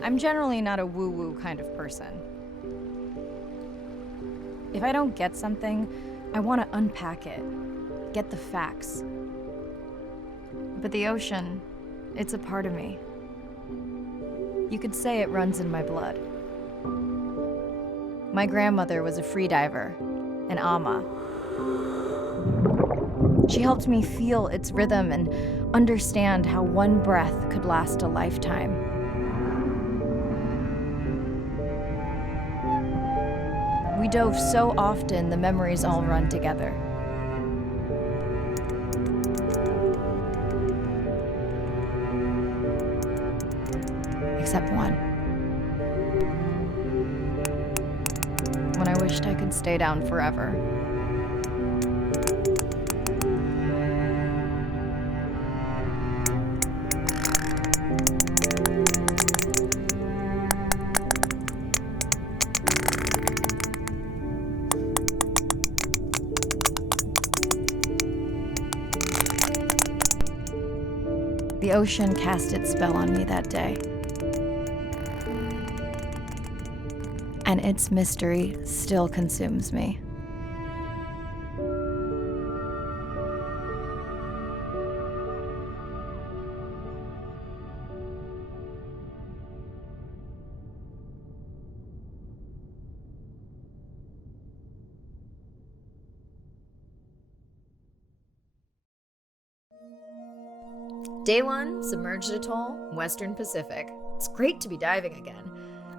I'm generally not a woo-woo kind of person. If I don't get something, I want to unpack it, get the facts. But the ocean, it's a part of me. You could say it runs in my blood. My grandmother was a freediver, an ama. She helped me feel its rhythm and understand how one breath could last a lifetime. We dove so often, the memories all run together. Except one. When I wished I could stay down forever. The ocean cast its spell on me that day. And its mystery still consumes me. Day 1, submerged atoll, Western Pacific. It's great to be diving again.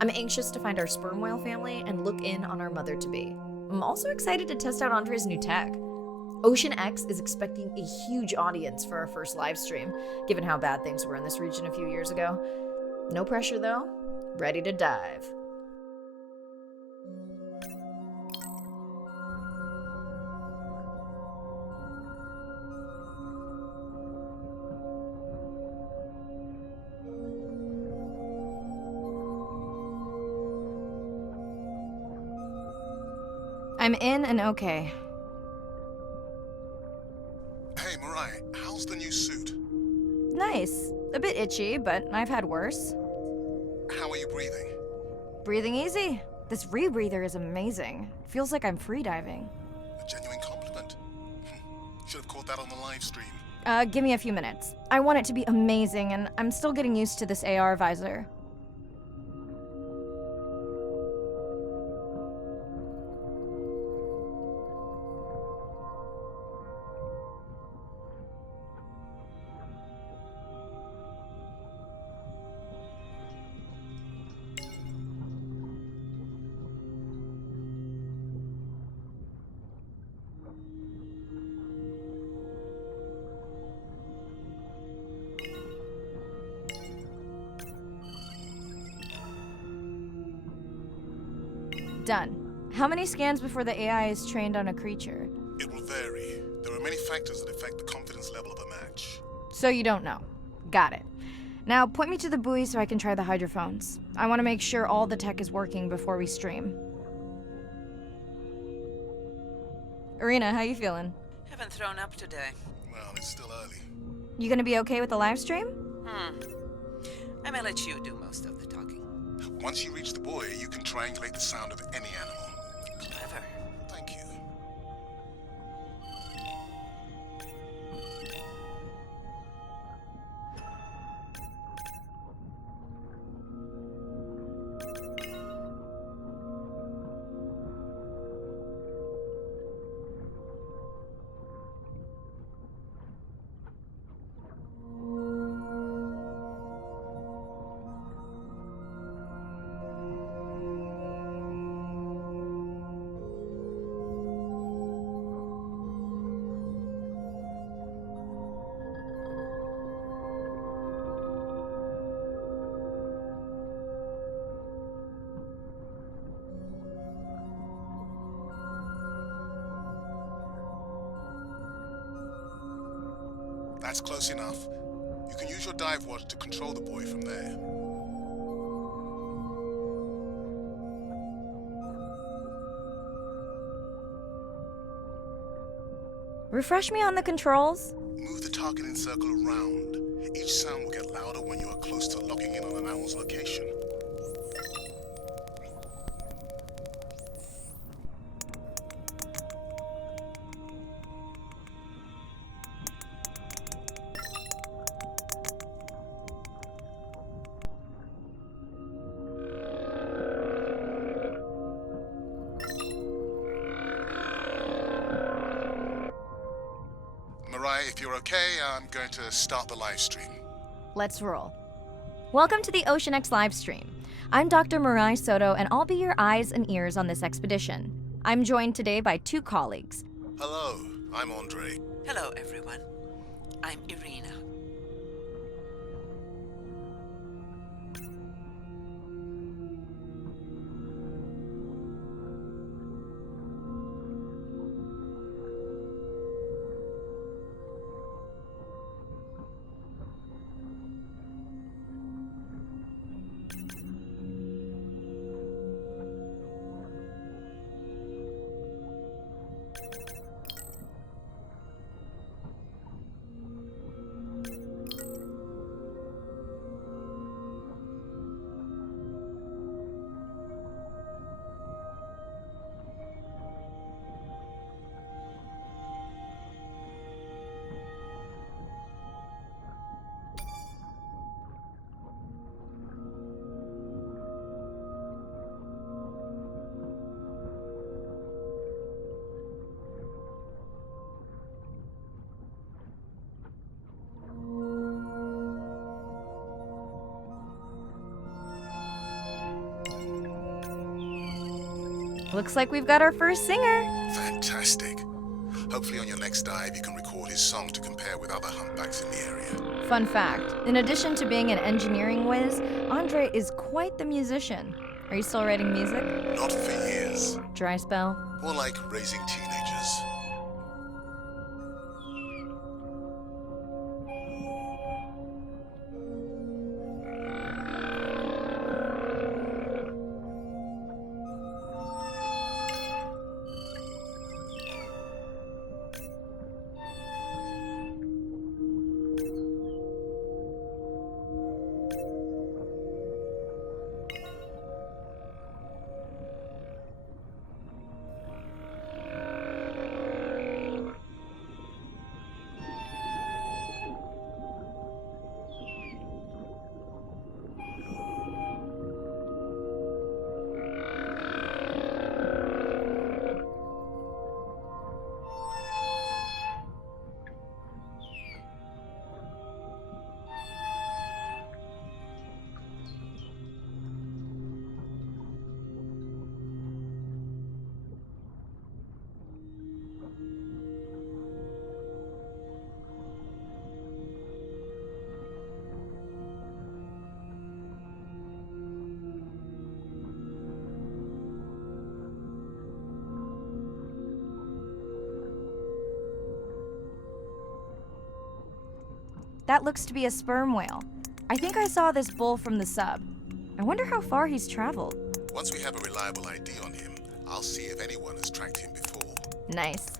I'm anxious to find our sperm whale family and look in on our mother-to-be. I'm also excited to test out Andre's new tech. Ocean X is expecting a huge audience for our first live stream, given how bad things were in this region a few years ago. No pressure though, ready to dive. I'm in and okay. Hey, Mirai, how's the new suit? Nice. A bit itchy, but I've had worse. How are you breathing? Breathing easy. This rebreather is amazing. Feels like I'm freediving. A genuine compliment. Should have caught that on the live stream. Give me a few minutes. I want it to be amazing, and I'm still getting used to this AR visor. Done. How many scans before the AI is trained on a creature? It will vary. There are many factors that affect the confidence level of a match. So you don't know. Got it. Now point me to the buoy so I can try the hydrophones. I want to make sure all the tech is working before we stream. Irina, how you feeling? Haven't thrown up today. Well, it's still early. You gonna be okay with the live stream? I may let you do most of the talking. Once you reach the buoy, you can triangulate the sound of any animal. Clever. Thank you. That's close enough. You can use your dive watch to control the buoy from there. Refresh me on the controls? Move the targeting circle around. Each sound will get louder when you are close to locking in on an animal's location. Mirai, if you're okay, I'm going to start the live stream. Let's roll. Welcome to the Ocean X livestream. I'm Dr. Mirai Soto, and I'll be your eyes and ears on this expedition. I'm joined today by two colleagues. Hello, I'm Andre. Hello, everyone. I'm Irina. Looks like we've got our first singer. Fantastic. Hopefully on your next dive you can record his song to compare with other humpbacks in the area. Fun fact, in addition to being an engineering whiz, Andre is quite the musician. Are you still writing music? Not for years. Dry spell? More like raising teenagers. That looks to be a sperm whale. I think I saw this bull from the sub. I wonder how far he's traveled. Once we have a reliable ID on him, I'll see if anyone has tracked him before. Nice.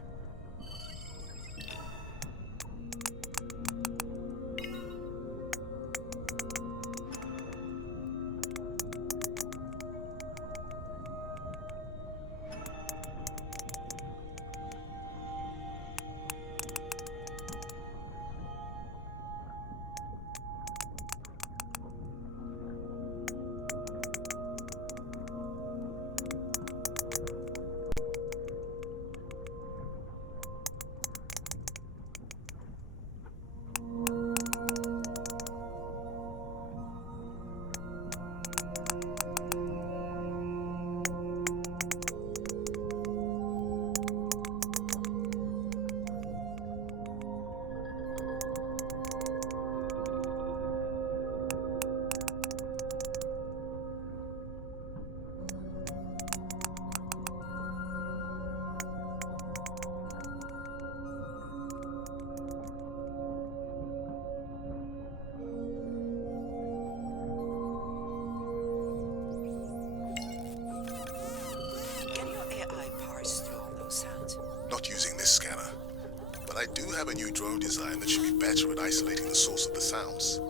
I do have a new drone design that should be better at isolating the source of the sounds.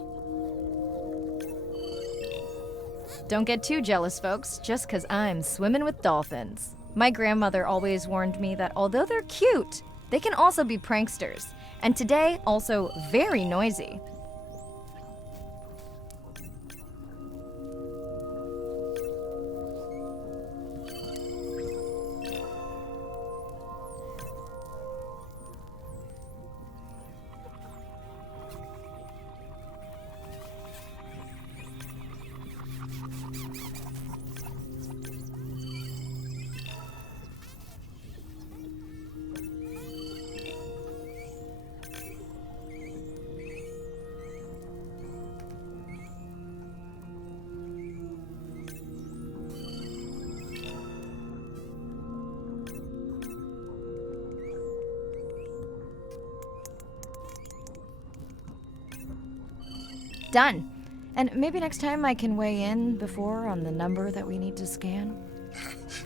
Don't get too jealous, folks, just 'cause I'm swimming with dolphins. My grandmother always warned me that although they're cute, they can also be pranksters, and today, also very noisy. Done. And maybe next time I can weigh in before on the number that we need to scan.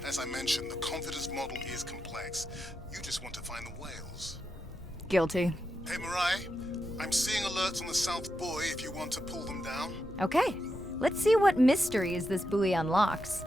As I mentioned, the confidence model is complex. You just want to find the whales. Guilty. Hey, Mirai, I'm seeing alerts on the South Buoy if you want to pull them down. Okay, let's see what mysteries this buoy unlocks.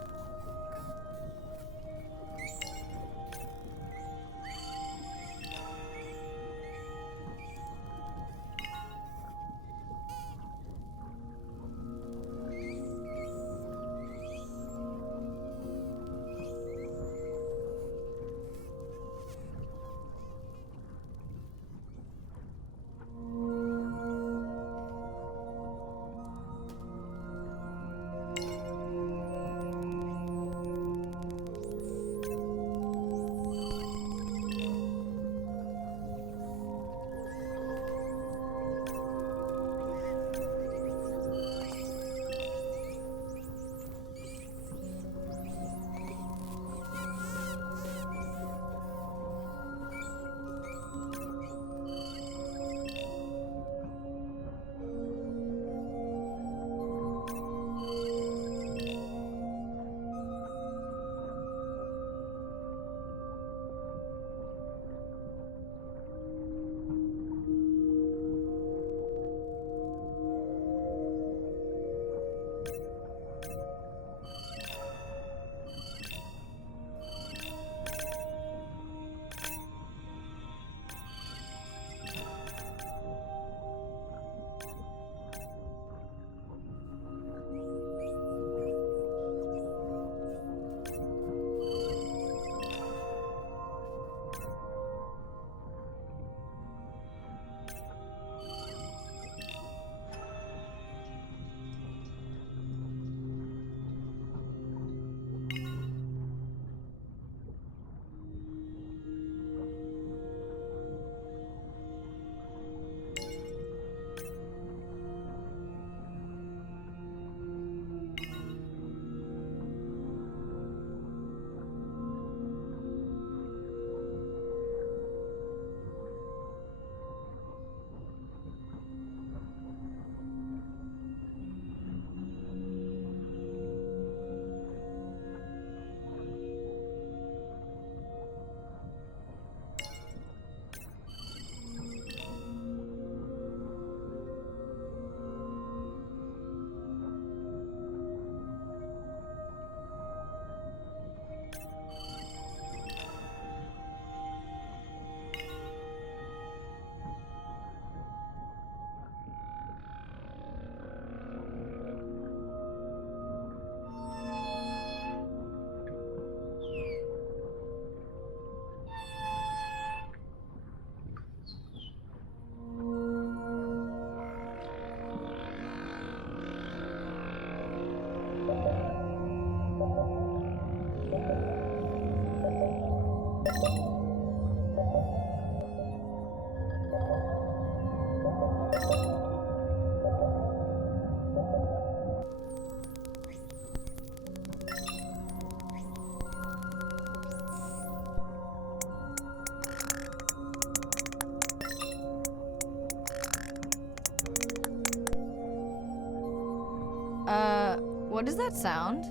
What does that sound?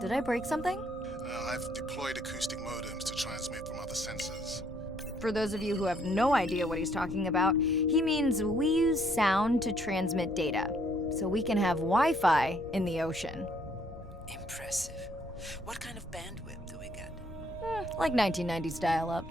Did I break something? I've deployed acoustic modems to transmit from other sensors. For those of you who have no idea what he's talking about, he means we use sound to transmit data, so we can have Wi-Fi in the ocean. Impressive. What kind of bandwidth do we get? Like 1990s dial-up.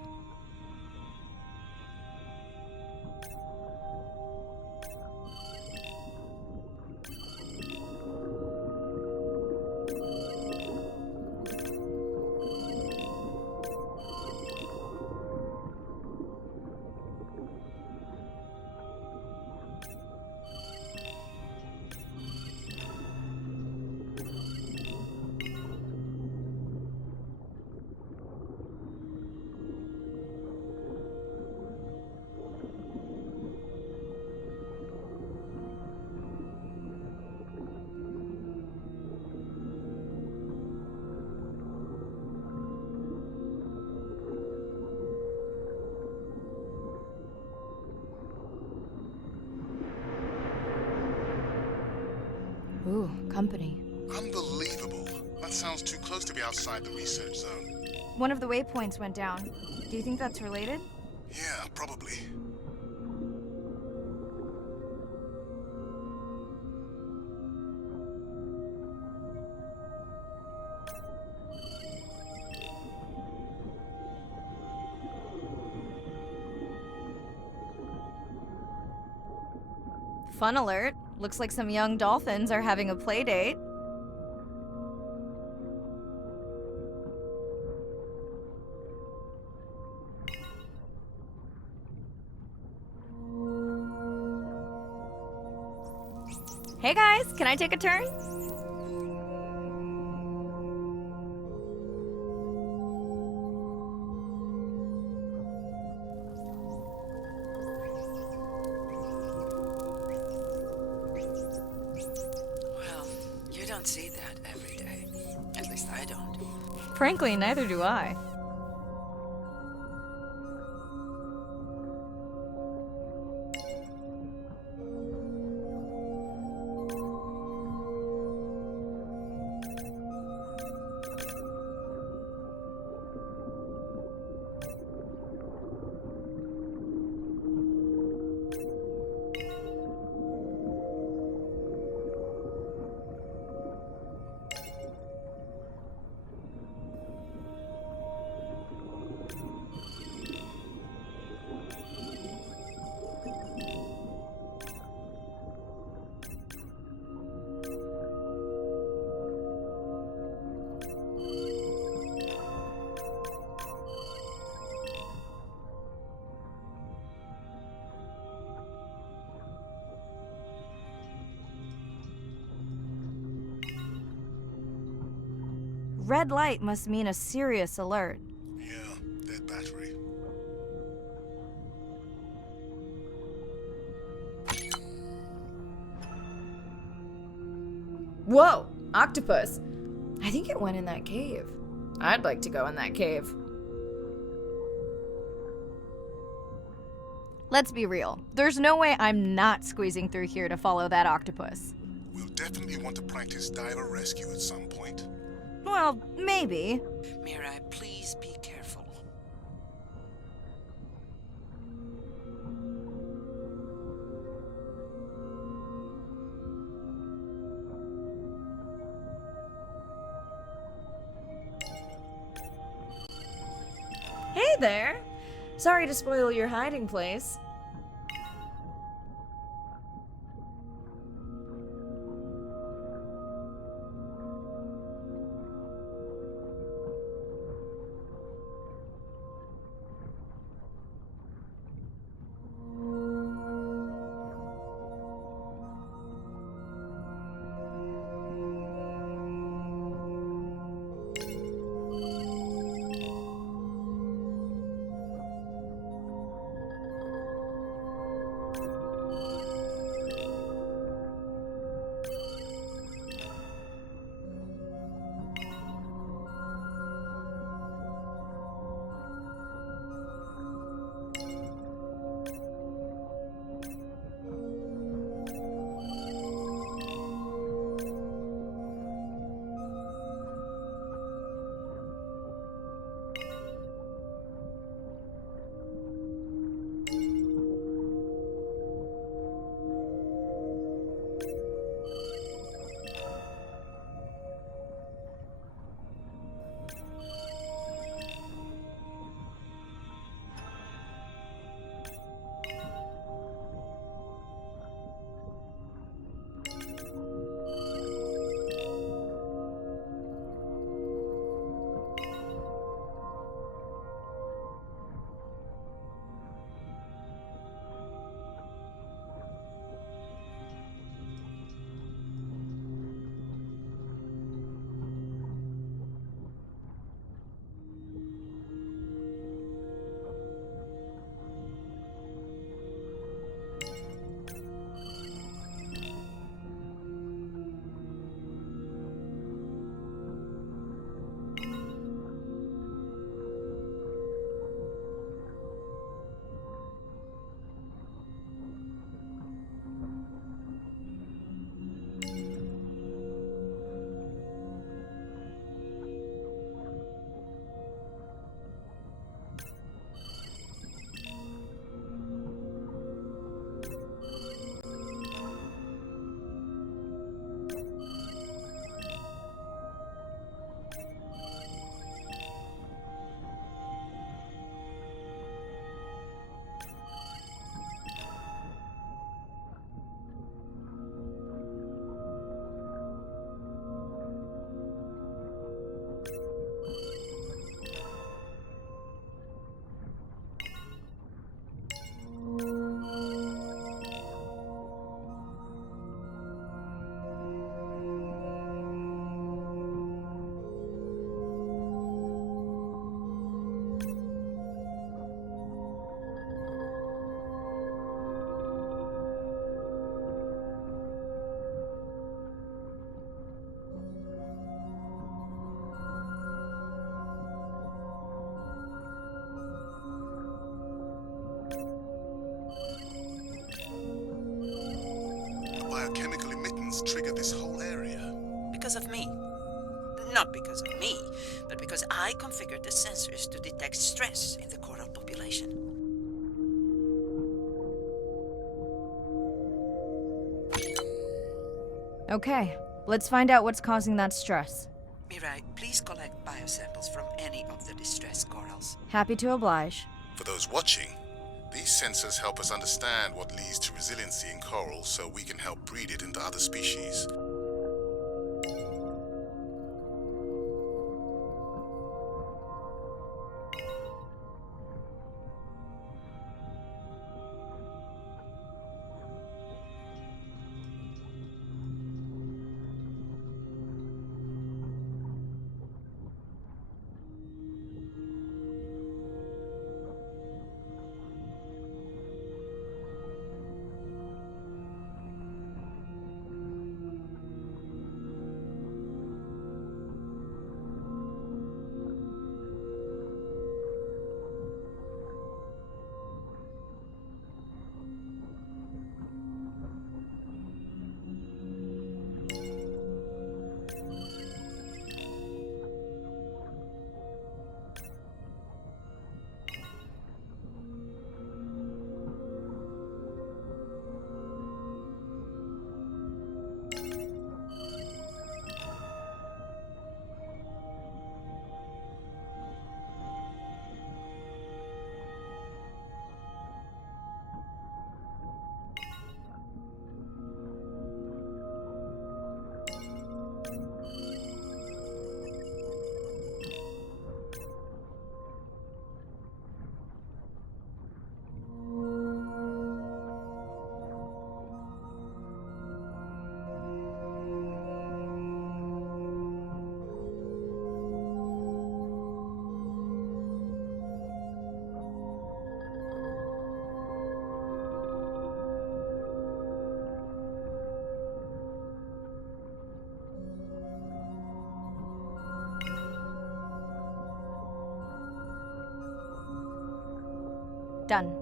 Ooh, company. Unbelievable. That sounds too close to be outside the research zone. One of the waypoints went down. Do you think that's related? Yeah, probably. Fun alert. Looks like some young dolphins are having a play date. Hey guys, can I take a turn? Well, you don't see that every day. At least I don't. Frankly, neither do I. Red light must mean a serious alert. Yeah, dead battery. Whoa, octopus. I think it went in that cave. I'd like to go in that cave. Let's be real. There's no way I'm not squeezing through here to follow that octopus. We'll definitely want to practice diver rescue at some point. Well, maybe. Mirai, please be careful. Hey there. Sorry to spoil your hiding place. chemical emittance triggered this whole area? Because of me. Not because of me, but because I configured the sensors to detect stress in the coral population. Okay, let's find out what's causing that stress. Mirai, please collect biosamples from any of the distressed corals. Happy to oblige. For those watching, these sensors help us understand what leads to resiliency in coral so we can help breed it into other species. Done.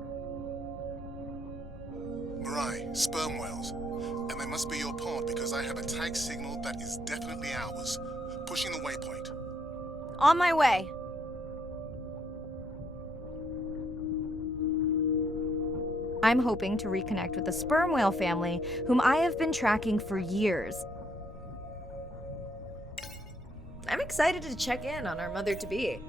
Mirai, sperm whales. And they must be your pod because I have a tag signal that is definitely ours. Pushing the waypoint. On my way. I'm hoping to reconnect with the sperm whale family, whom I have been tracking for years. I'm excited to check in on our mother-to-be.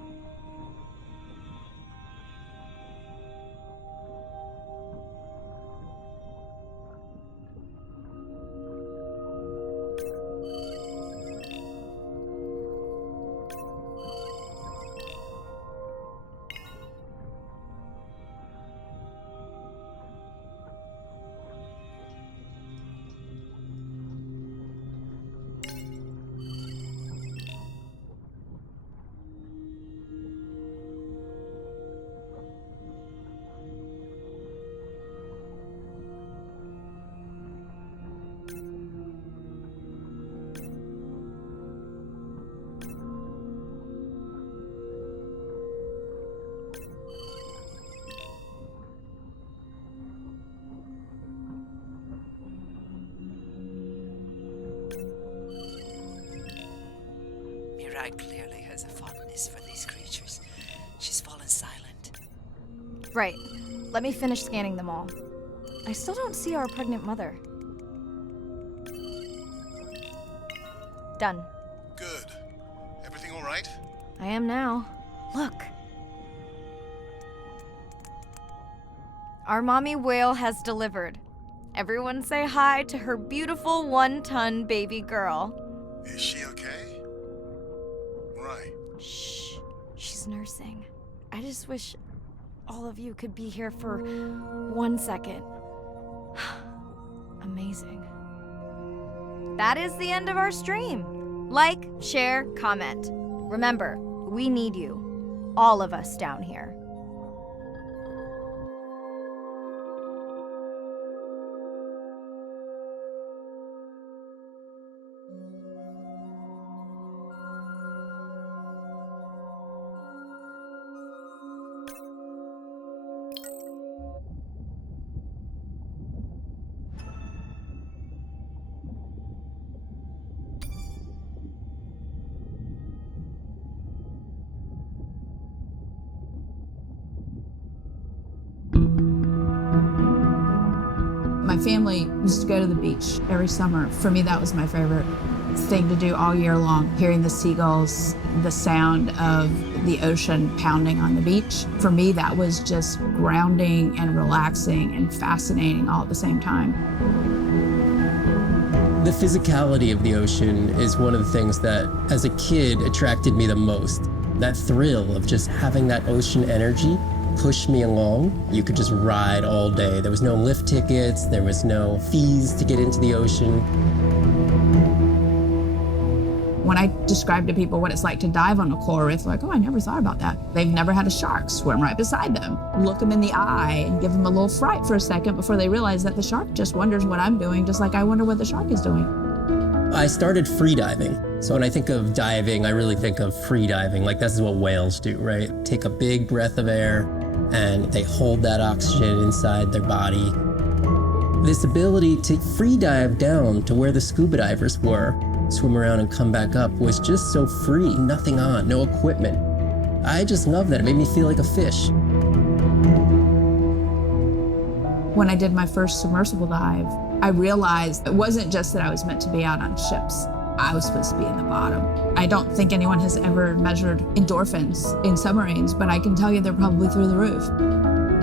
Mirai clearly has a fondness for these creatures. She's fallen silent. Right. Let me finish scanning them all. I still don't see our pregnant mother. Done. Good. Everything all right? I am now. Look. Our mommy whale has delivered. Everyone say hi to her beautiful 1-ton baby girl. Is she okay? Right. Shh. She's nursing. I just wish all of you could be here for 1 second. Amazing. That is the end of our stream. Like, share, comment. Remember, we need you. All of us down here. My family used to go to the beach every summer. For me, that was my favorite thing to do all year long, hearing the seagulls, the sound of the ocean pounding on the beach. For me, that was just grounding and relaxing and fascinating all at the same time. The physicality of the ocean is one of the things that, as a kid, attracted me the most. That thrill of just having that ocean energy push me along. You could just ride all day. There was no lift tickets, there was no fees to get into the ocean. When I describe to people what it's like to dive on a coral reef, they're like, oh, I never thought about that. They've never had a shark swim right beside them. Look them in the eye and give them a little fright for a second before they realize that the shark just wonders what I'm doing, just like I wonder what the shark is doing. I started free diving. So when I think of diving, I really think of free diving. Like, this is what whales do, right? Take a big breath of air and they hold that oxygen inside their body. This ability to free dive down to where the scuba divers were, swim around and come back up, was just so free, nothing on, no equipment. I just love that. It made me feel like a fish. When I did my first submersible dive, I realized it wasn't just that I was meant to be out on ships. I was supposed to be in the bottom. I don't think anyone has ever measured endorphins in submarines, but I can tell you they're probably through the roof.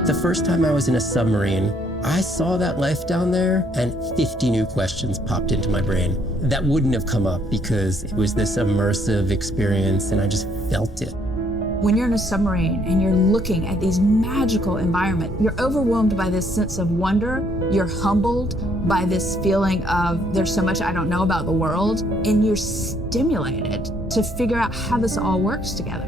The first time I was in a submarine, I saw that life down there and 50 new questions popped into my brain that wouldn't have come up because it was this immersive experience and I just felt it. When you're in a submarine and you're looking at these magical environments, you're overwhelmed by this sense of wonder. You're humbled by this feeling of there's so much I don't know about the world, and you're stimulated to figure out how this all works together.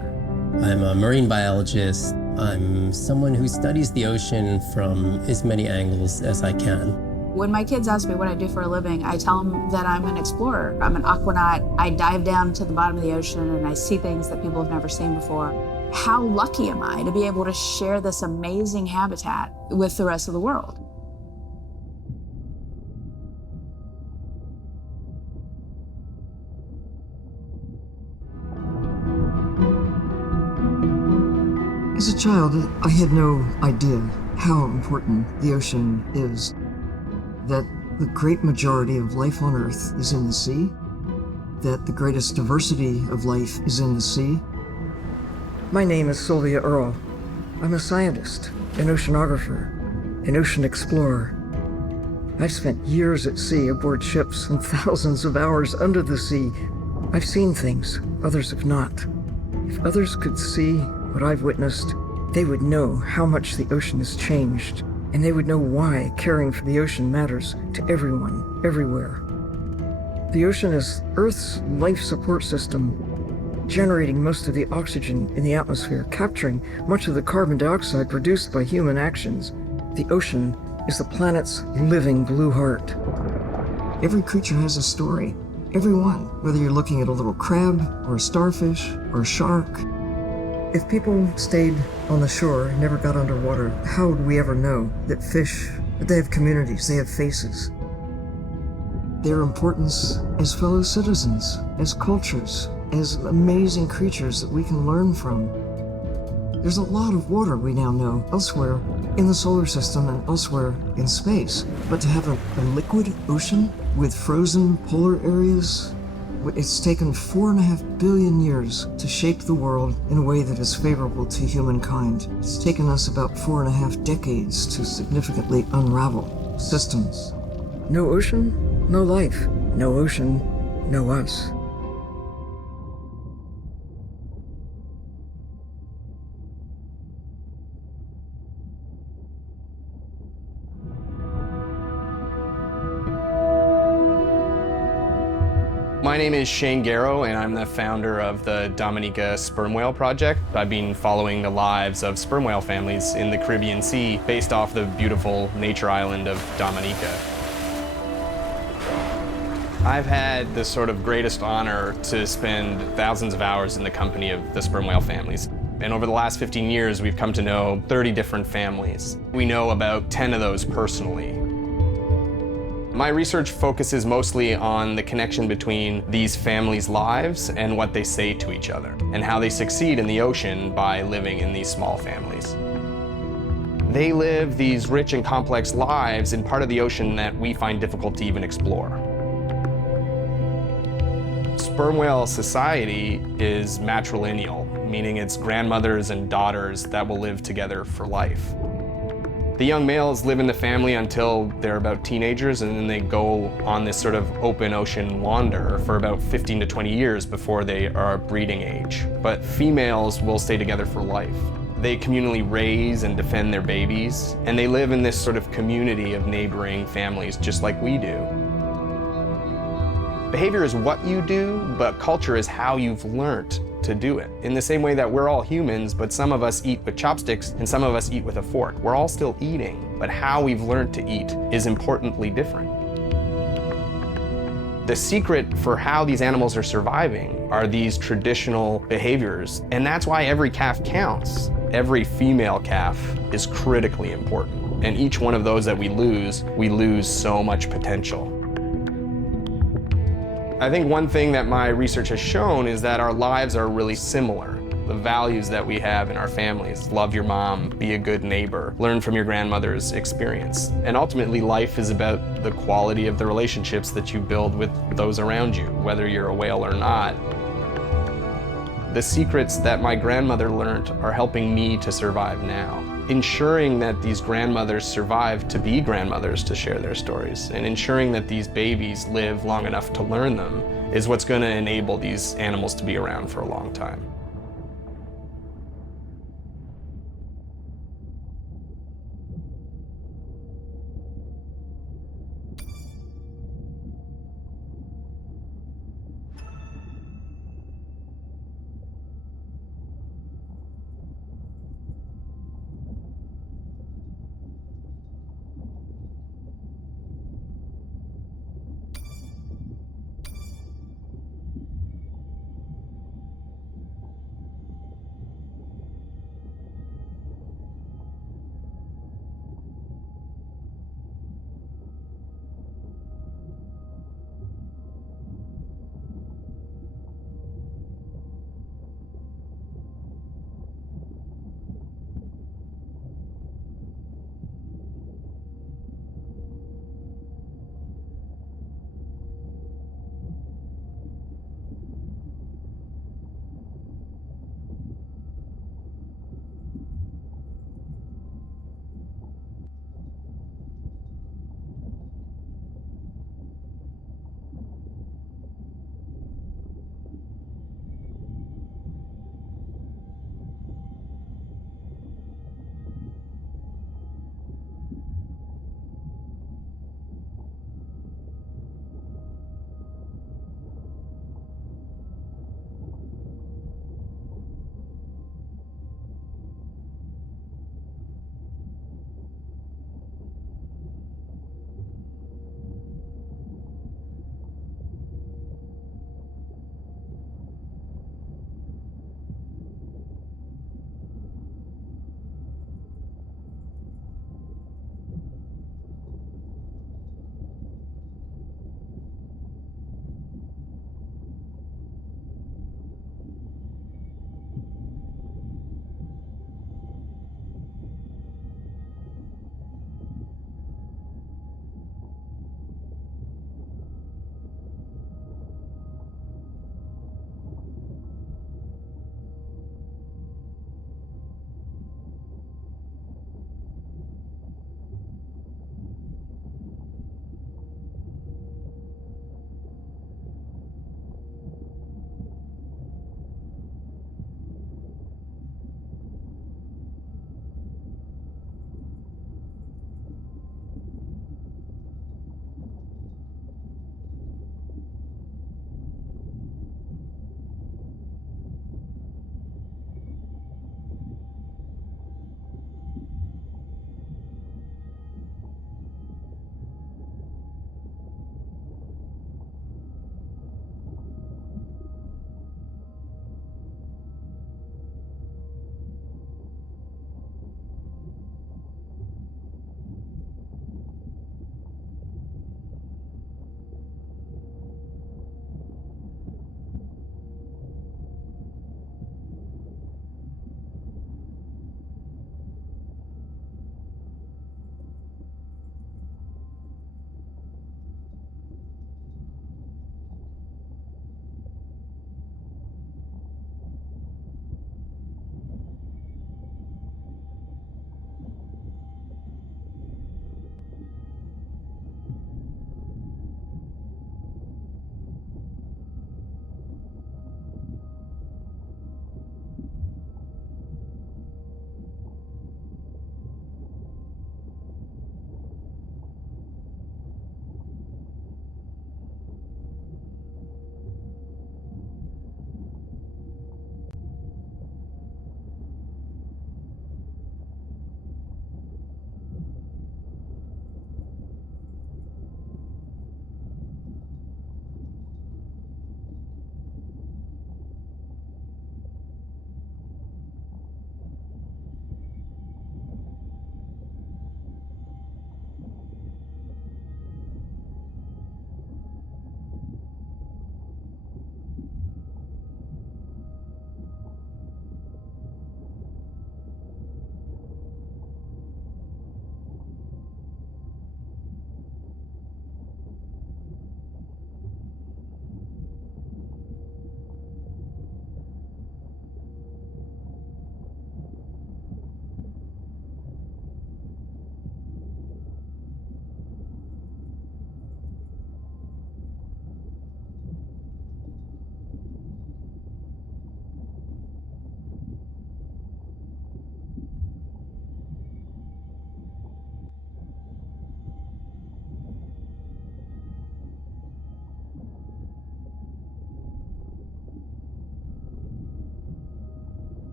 I'm a marine biologist. I'm someone who studies the ocean from as many angles as I can. When my kids ask me what I do for a living, I tell them that I'm an explorer. I'm an aquanaut. I dive down to the bottom of the ocean and I see things that people have never seen before. How lucky am I to be able to share this amazing habitat with the rest of the world? As a child, I had no idea how important the ocean is, that the great majority of life on Earth is in the sea, that the greatest diversity of life is in the sea. My name is Sylvia Earle. I'm a scientist, an oceanographer, an ocean explorer. I've spent years at sea aboard ships and thousands of hours under the sea. I've seen things others have not. If others could see what I've witnessed, they would know how much the ocean has changed, and they would know why caring for the ocean matters to everyone, everywhere. The ocean is Earth's life support system, generating most of the oxygen in the atmosphere, capturing much of the carbon dioxide produced by human actions. The ocean is the planet's living blue heart. Every creature has a story. Every one, whether you're looking at a little crab, or a starfish, or a shark. If people stayed on the shore and never got underwater, how would we ever know that fish, that they have communities, they have faces? Their importance as fellow citizens, as cultures, as amazing creatures that we can learn from. There's a lot of water we now know elsewhere in the solar system and elsewhere in space. But to have a liquid ocean with frozen polar areas, it's taken 4.5 billion years to shape the world in a way that is favorable to humankind. It's taken us about 4.5 decades to significantly unravel systems. No ocean, no life. No ocean, no us. My name is Shane Garrow, and I'm the founder of the Dominica Sperm Whale Project. I've been following the lives of sperm whale families in the Caribbean Sea based off the beautiful nature island of Dominica. I've had the sort of greatest honor to spend thousands of hours in the company of the sperm whale families. And over the last 15 years, we've come to know 30 different families. We know about 10 of those personally. My research focuses mostly on the connection between these families' lives and what they say to each other, and how they succeed in the ocean by living in these small families. They live these rich and complex lives in part of the ocean that we find difficult to even explore. Sperm whale society is matrilineal, meaning it's grandmothers and daughters that will live together for life. The young males live in the family until they're about teenagers, and then they go on this sort of open ocean wander for about 15 to 20 years before they are breeding age. But females will stay together for life. They communally raise and defend their babies, and they live in this sort of community of neighboring families just like we do. Behavior is what you do, but culture is how you've learned to do it. In the same way that we're all humans, but some of us eat with chopsticks and some of us eat with a fork. We're all still eating, but how we've learned to eat is importantly different. The secret for how these animals are surviving are these traditional behaviors, and that's why every calf counts. Every female calf is critically important, and each one of those that we lose so much potential. I think one thing that my research has shown is that our lives are really similar. The values that we have in our families, love your mom, be a good neighbor, learn from your grandmother's experience. And ultimately, life is about the quality of the relationships that you build with those around you, whether you're a whale or not. The secrets that my grandmother learned are helping me to survive now. Ensuring that these grandmothers survive to be grandmothers to share their stories, and ensuring that these babies live long enough to learn them is what's going to enable these animals to be around for a long time.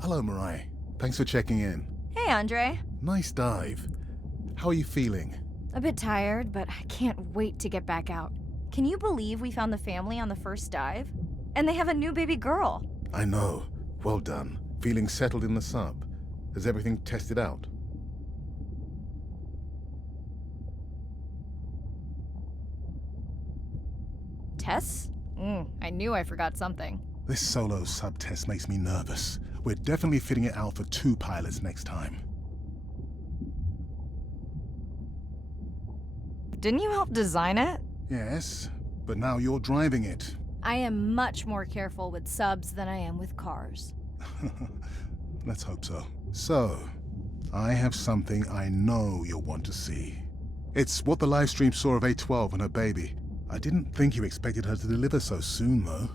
Hello, Mirai. Thanks for checking in. Hey, Andre. Nice dive. How are you feeling? A bit tired, but I can't wait to get back out. Can you believe we found the family on the first dive? And they have a new baby girl. I know. Well done. Feeling settled in the sub? Has everything tested out? Tess? I knew I forgot something. This solo sub test makes me nervous. We're definitely fitting it out for 2 pilots next time. Didn't you help design it? Yes, but now you're driving it. I am much more careful with subs than I am with cars. Let's hope so. So, I have something I know you'll want to see. It's what the live stream saw of A12 and her baby. I didn't think you expected her to deliver so soon, though.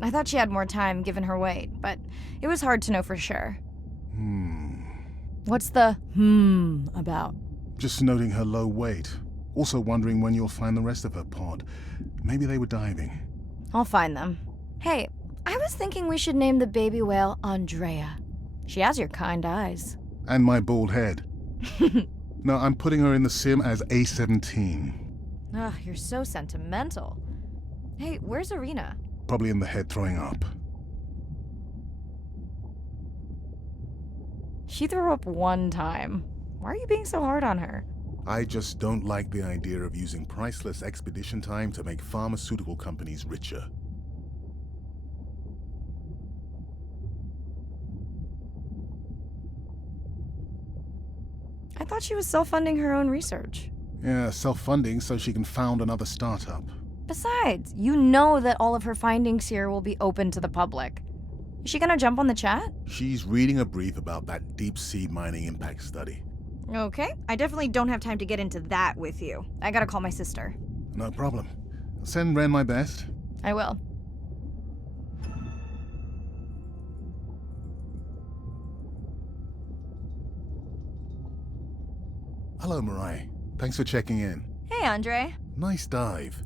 I thought she had more time given her weight, but it was hard to know for sure. What's the about? Just noting her low weight. Also wondering when you'll find the rest of her pod. Maybe they were diving. I'll find them. Hey, I was thinking we should name the baby whale Andrea. She has your kind eyes. And my bald head. No, I'm putting her in the sim as A17. Ugh, you're so sentimental. Hey, where's Arena? Probably in the head throwing up. She threw up one time. Why are you being so hard on her? I just don't like the idea of using priceless expedition time to make pharmaceutical companies richer. I thought she was self-funding her own research. Yeah, self-funding so she can found another startup. Besides, you know that all of her findings here will be open to the public. Is she gonna jump on the chat? She's reading a brief about that deep-sea mining impact study. Okay, I definitely don't have time to get into that with you. I gotta call my sister. No problem. Send Ren my best. I will. Hello, Mirai. Thanks for checking in. Hey, Andre. Nice dive.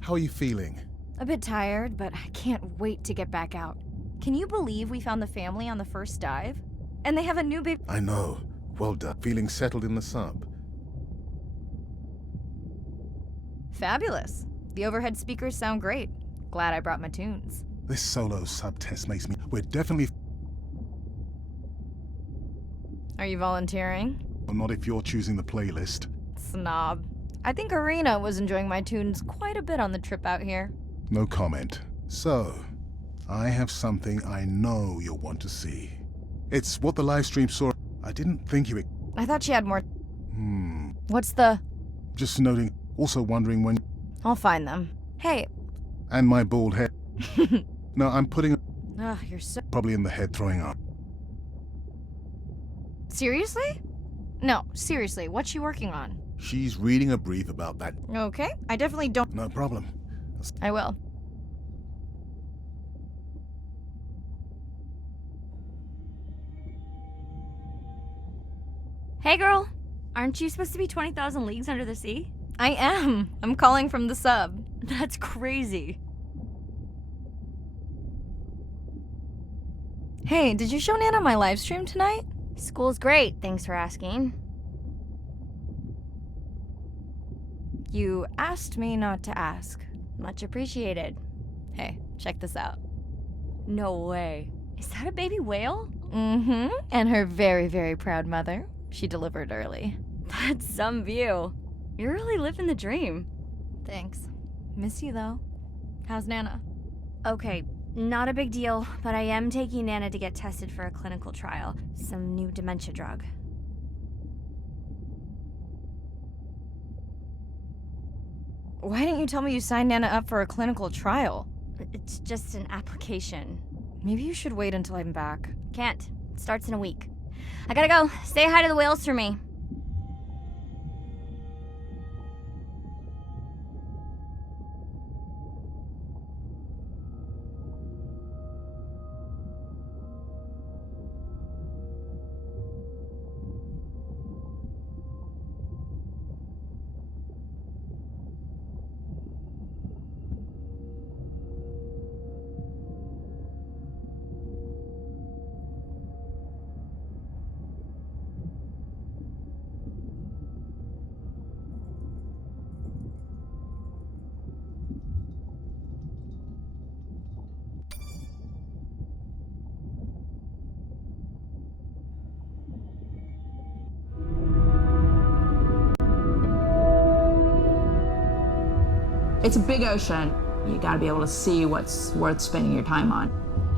How are you feeling? A bit tired, but I can't wait to get back out. Can you believe we found the family on the first dive? And they have a new baby. I know. Well done. Feeling settled in the sub? Fabulous. The overhead speakers sound great. Glad I brought my tunes. This solo sub test makes me... We're definitely... Are you volunteering? Well, not if you're choosing the playlist. Snob. I think Arena was enjoying my tunes quite a bit on the trip out here. No comment. So, I have something I know you'll want to see. It's what the live stream saw. I didn't think you... I thought she had more... What's the... Just noting, also wondering when... I'll find them. Hey. And my bald head. No, I'm putting... Ugh, you're so... Probably in the head throwing up. Seriously? No, seriously, what's she working on? She's reading a brief about that. Okay, I definitely don't... No problem. I will. Hey girl, aren't you supposed to be 20,000 leagues under the sea? I am. I'm calling from the sub. That's crazy. Hey, did you show Nana my live stream tonight? School's great, thanks for asking. You asked me not to ask. Much appreciated. Hey, check this out. No way. Is that a baby whale? Mm-hmm. And her very, very proud mother. She delivered early. That's some view. You're really living the dream. Thanks. Miss you, though. How's Nana? Okay, not a big deal, but I am taking Nana to get tested for a clinical trial. Some new dementia drug. Why didn't you tell me you signed Nana up for a clinical trial? It's just an application. Maybe you should wait until I'm back. Can't. It starts in a week. I gotta go. Say hi to the whales for me. It's a big ocean. You gotta be able to see what's worth spending your time on.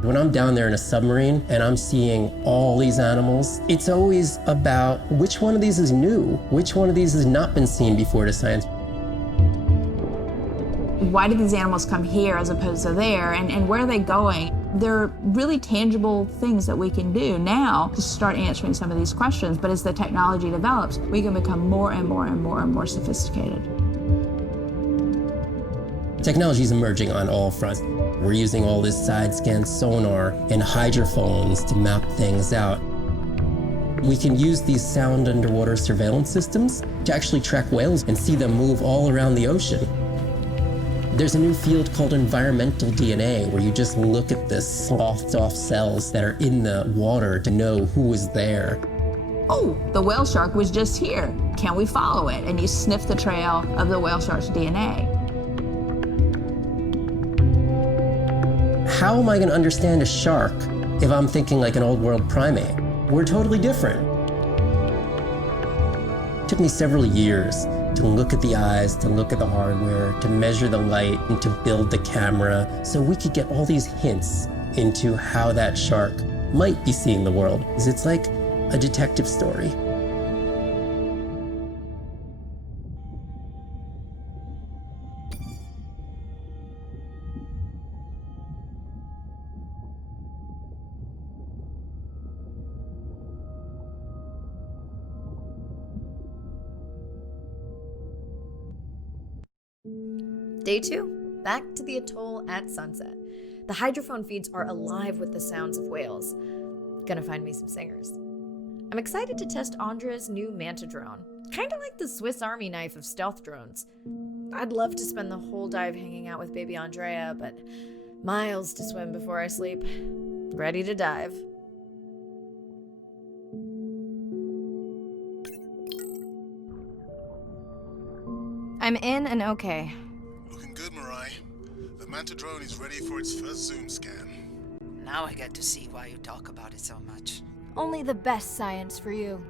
When I'm down there in a submarine and I'm seeing all these animals, it's always about which one of these is new, which one of these has not been seen before to science. Why did these animals come here as opposed to there, and where are they going? There are really tangible things that we can do now to start answering some of these questions, but as the technology develops, we can become more and more and more and more sophisticated. Technology is emerging on all fronts. We're using all this side-scan sonar and hydrophones to map things out. We can use these sound underwater surveillance systems to actually track whales and see them move all around the ocean. There's a new field called environmental DNA, where you just look at the sloughed off cells that are in the water to know who is there. Oh, the whale shark was just here. Can we follow it? And you sniff the trail of the whale shark's DNA. How am I going to understand a shark if I'm thinking like an old world primate? We're totally different. It took me several years to look at the eyes, to look at the hardware, to measure the light, and to build the camera so we could get all these hints into how that shark might be seeing the world. It's like a detective story. Day 2, back to the atoll at sunset. The hydrophone feeds are alive with the sounds of whales. Gonna find me some singers. I'm excited to test Andrea's new Manta drone. Kinda like the Swiss Army knife of stealth drones. I'd love to spend the whole dive hanging out with baby Andrea, but miles to swim before I sleep. Ready to dive. I'm in and okay. Looking good, Mirai. The Manta drone is ready for its first zoom scan. Now I get to see why you talk about it so much. Only the best science for you.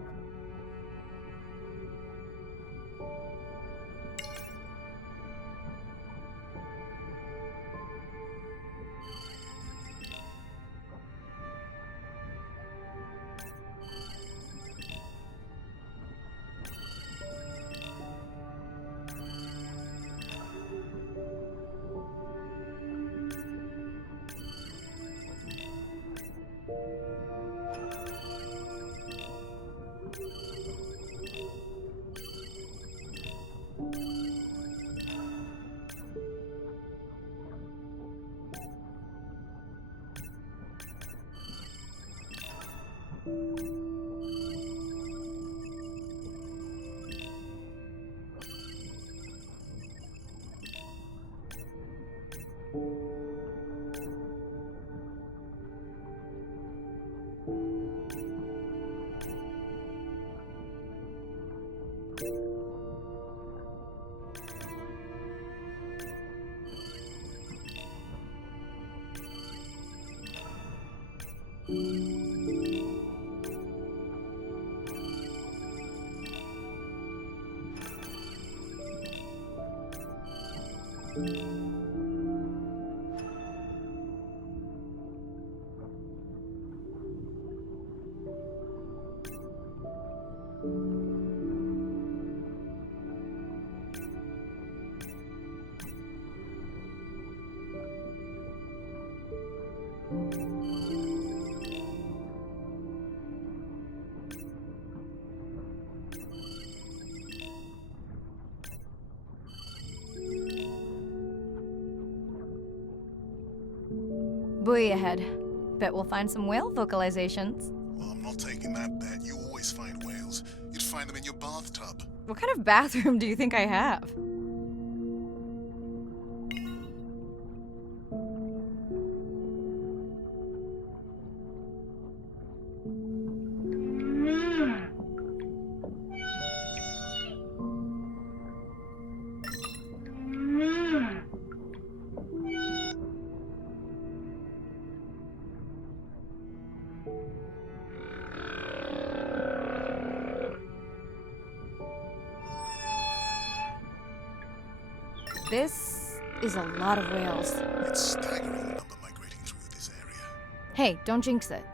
Buoy ahead. Bet we'll find some whale vocalizations. Well, I'm not taking that bet. You always find whales. You'd find them in your bathtub. What kind of bathroom do you think I have? This is a lot of whales. It's staggering the number migrating through this area. Hey, don't jinx it.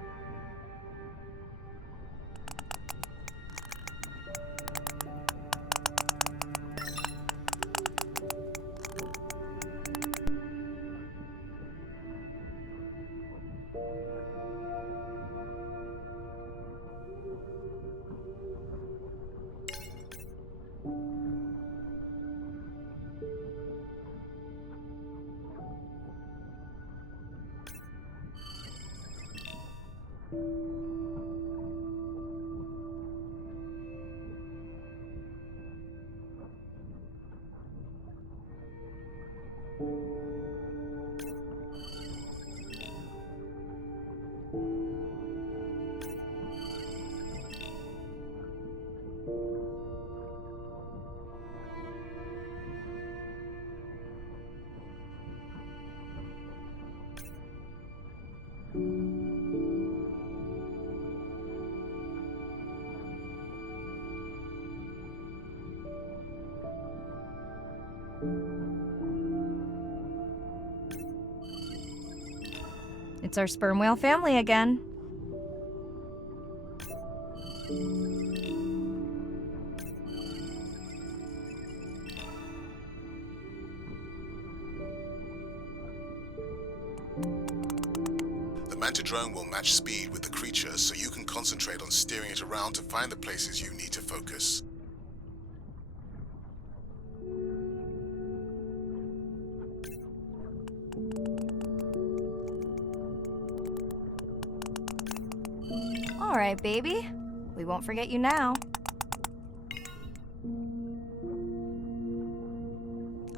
It's our sperm whale family again. The manta drone will match speed with the creature, so you can concentrate on steering it around to find the places you need to focus. All right, baby. We won't forget you now.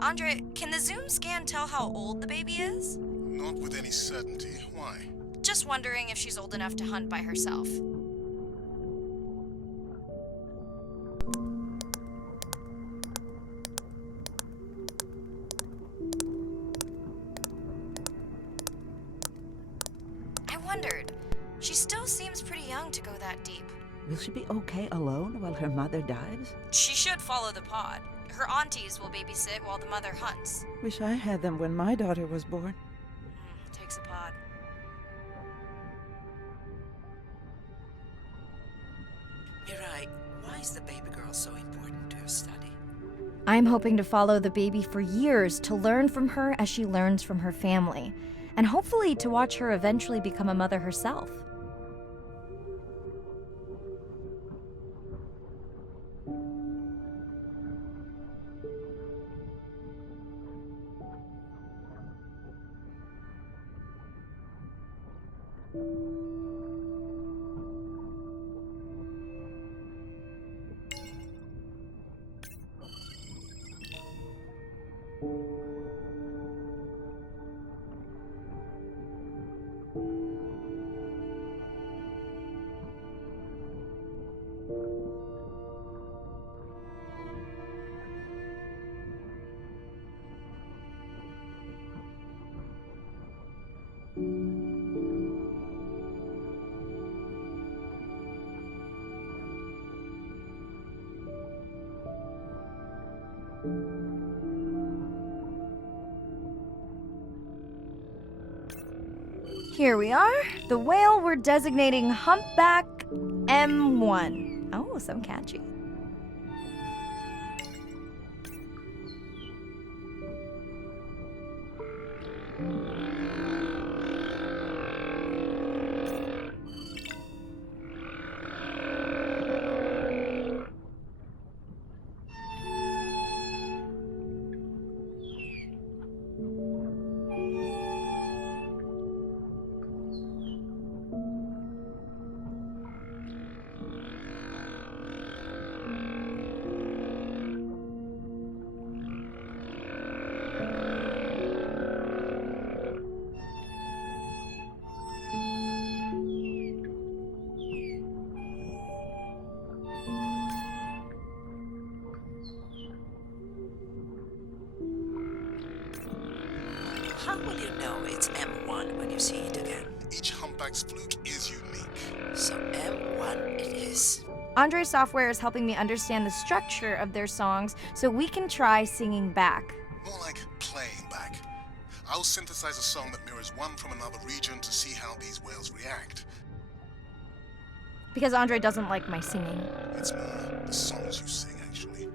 Andre, can the zoom scan tell how old the baby is? Not with any certainty. Why? Just wondering if she's old enough to hunt by herself. I wondered. She still seems pretty young to go that deep. Will she be okay alone while her mother dives? She should follow the pod. Her aunties will babysit while the mother hunts. Wish I had them when my daughter was born. Takes a pod. Mirai, why is the baby girl so important to your study? I'm hoping to follow the baby for years to learn from her as she learns from her family, and hopefully to watch her eventually become a mother herself. Here we are, the whale we're designating Humpback M1. Oh, so catchy. How will you know it's M1 when you see it again? Each humpback's fluke is unique. So M1 it is. Andre's software is helping me understand the structure of their songs so we can try singing back. More like playing back. I'll synthesize a song that mirrors one from another region to see how these whales react. Because Andre doesn't like my singing. It's more the songs you sing, actually.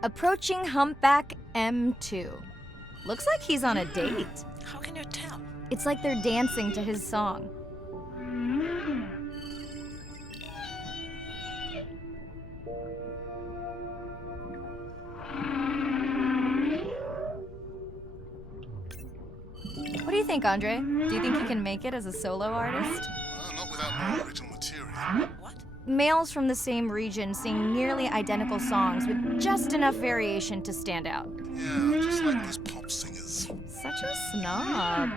Approaching Humpback M2. Looks like he's on a date. How can you tell? It's like they're dancing to his song. What do you think, Andre? Do you think he can make it as a solo artist? Not without more original material. What? Males from the same region sing nearly identical songs with just enough variation to stand out. Yeah, just like those pop singers. Such a snob.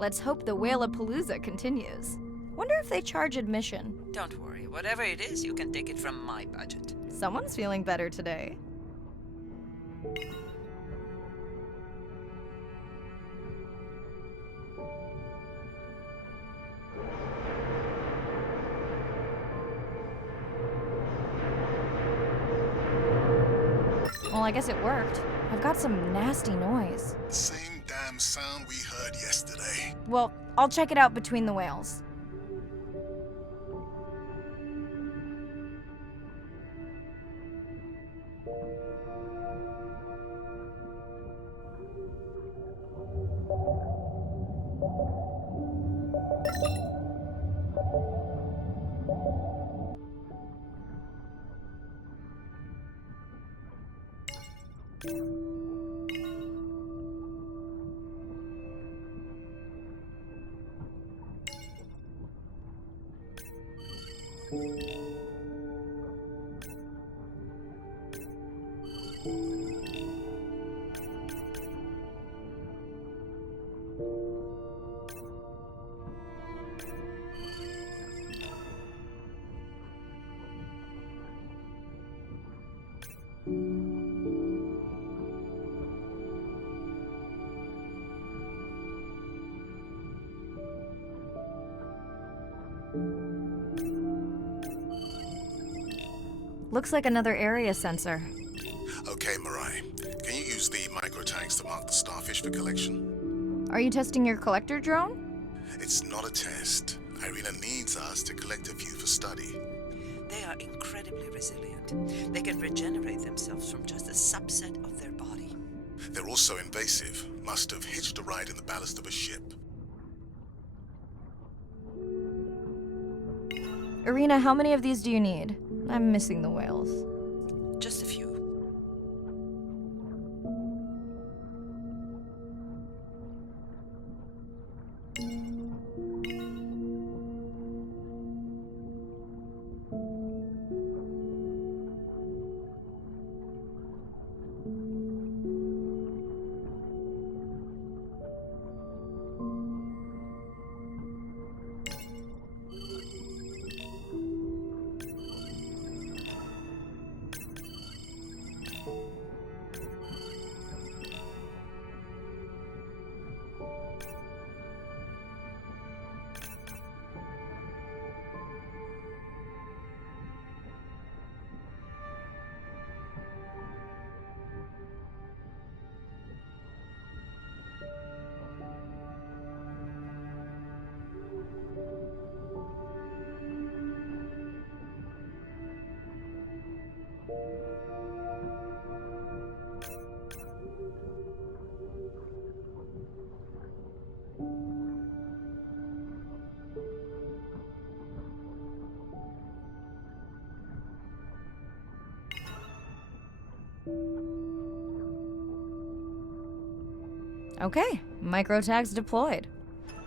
Let's hope the Whale-a-Palooza continues. Wonder if they charge admission. Don't worry, whatever it is, you can take it from my budget. Someone's feeling better today. Well, I guess it worked. I've got some nasty noise. Same damn sound we heard yesterday. Well, I'll check it out between the whales. Looks like another area sensor. Okay, Mirai. Can you use the micro tanks to mark the starfish for collection? Are you testing your collector drone? It's not a test. Irina needs us to collect a few for study. They are incredibly resilient. They can regenerate themselves from just a subset of their body. They're also invasive. Must have hitched a ride in the ballast of a ship. Irina, how many of these do you need? I'm missing the whales. Just a few. Okay, micro tags deployed.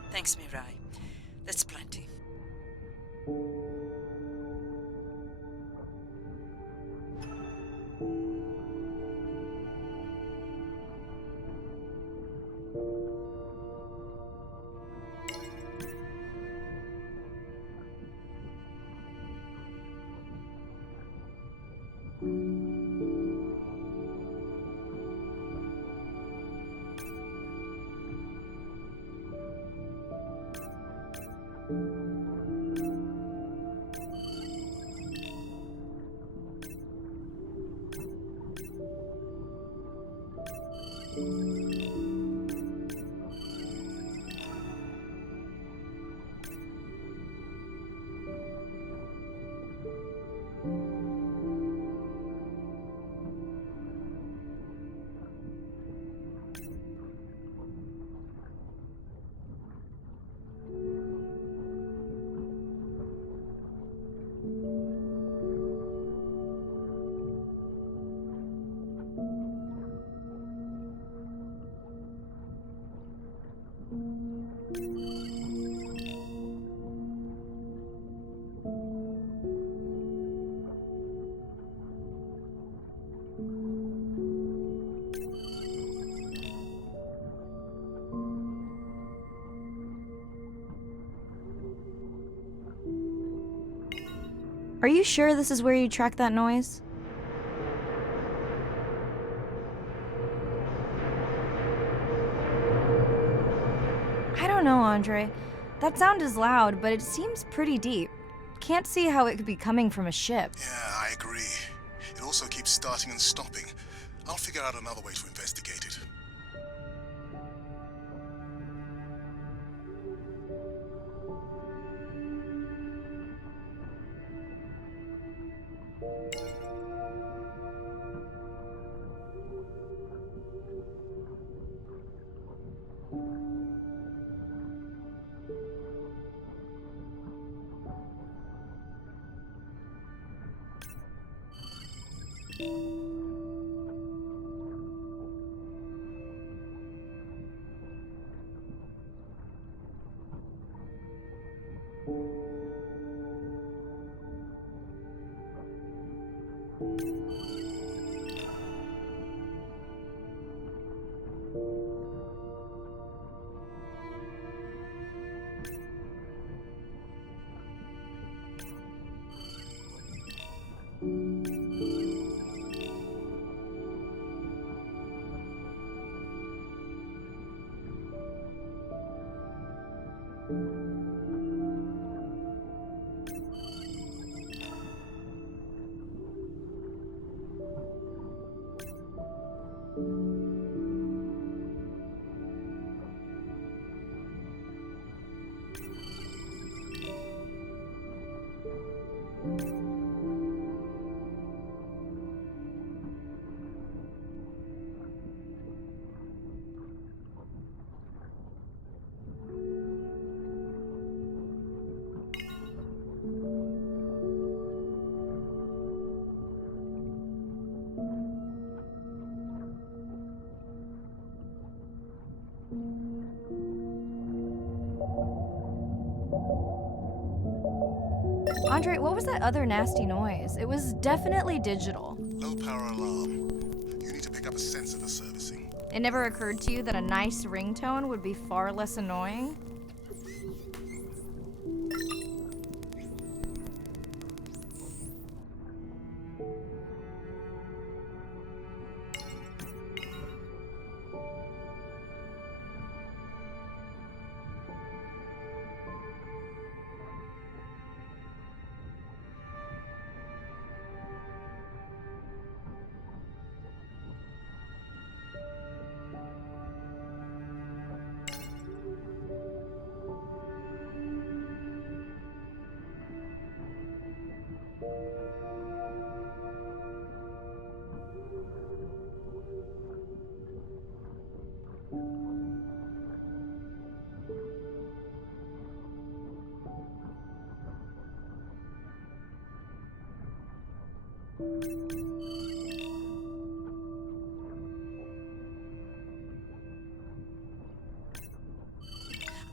Thanks, Mirai. That's plenty. Are you sure this is where you tracked that noise? I don't know, Andre. That sound is loud, but it seems pretty deep. Can't see how it could be coming from a ship. Yeah, I agree. It also keeps starting and stopping. I'll figure out another way to investigate it. Andre, what was that other nasty noise? It was definitely digital. Low power alarm. You need to pick up a sensor for servicing. It never occurred to you that a nice ringtone would be far less annoying?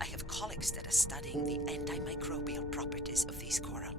I have colleagues that are studying the antimicrobial properties of these coral.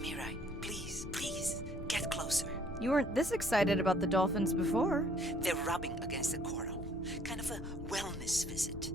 Mirai, please, please, get closer. You weren't this excited about the dolphins before. They're rubbing against the coral. Kind of a wellness visit.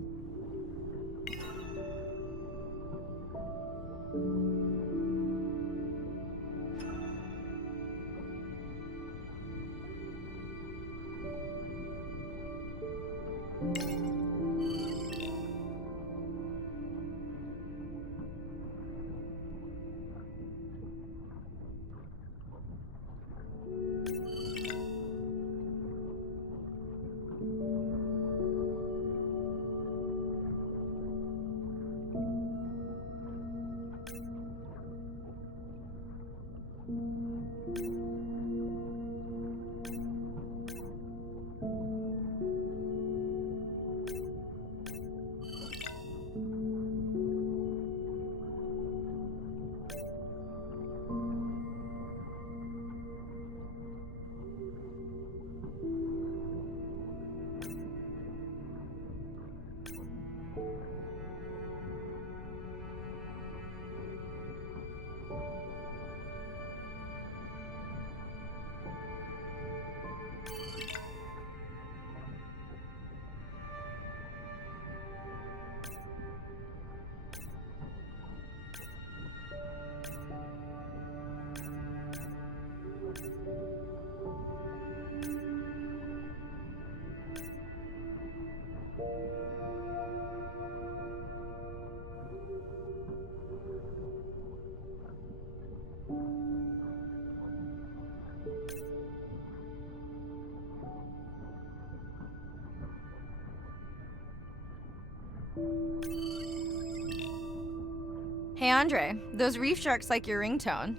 Hey Andre, those reef sharks like your ringtone.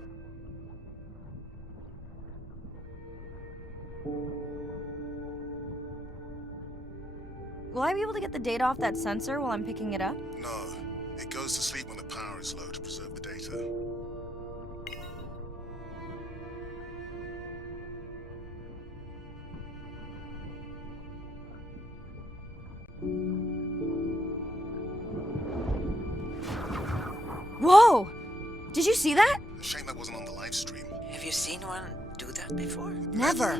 Will I be able to get the data off that sensor while I'm picking it up? No, it goes to sleep when the power is low to preserve the data. Whoa! Did you see that? Shame that wasn't on the live stream. Have you seen one do that before? Never.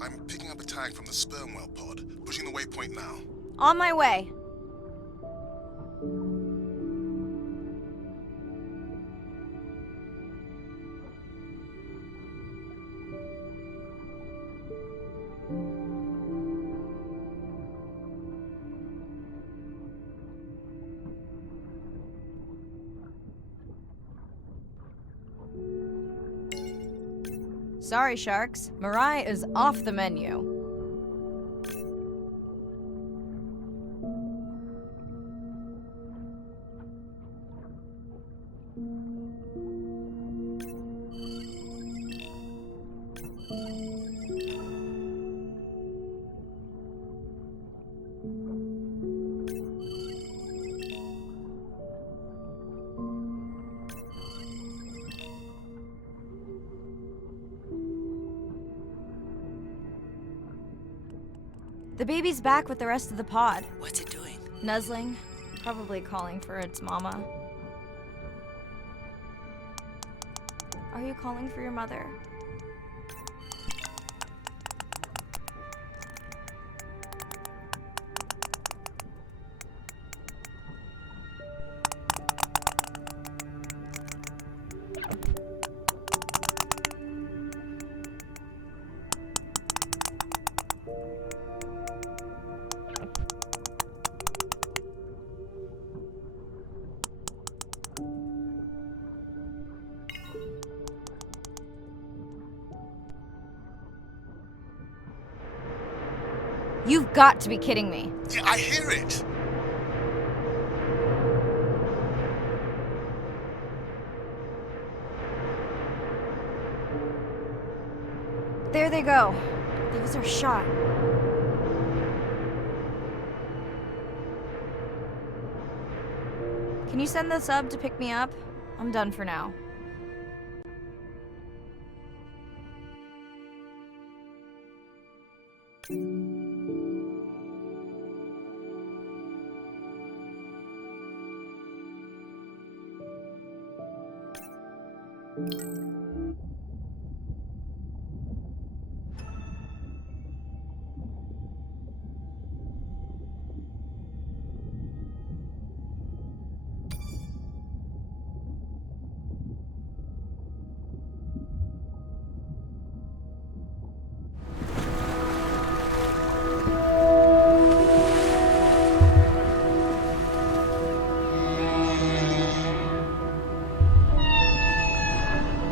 I'm picking up a tag from the sperm whale pod, pushing the waypoint now. On my way. Sorry, sharks. Mirai is off the menu. The baby's back with the rest of the pod. What's it doing? Nuzzling, probably calling for its mama. Are you calling for your mother? You've got to be kidding me. Yeah, I hear it! There they go. That was our shot. Can you send the sub to pick me up? I'm done for now.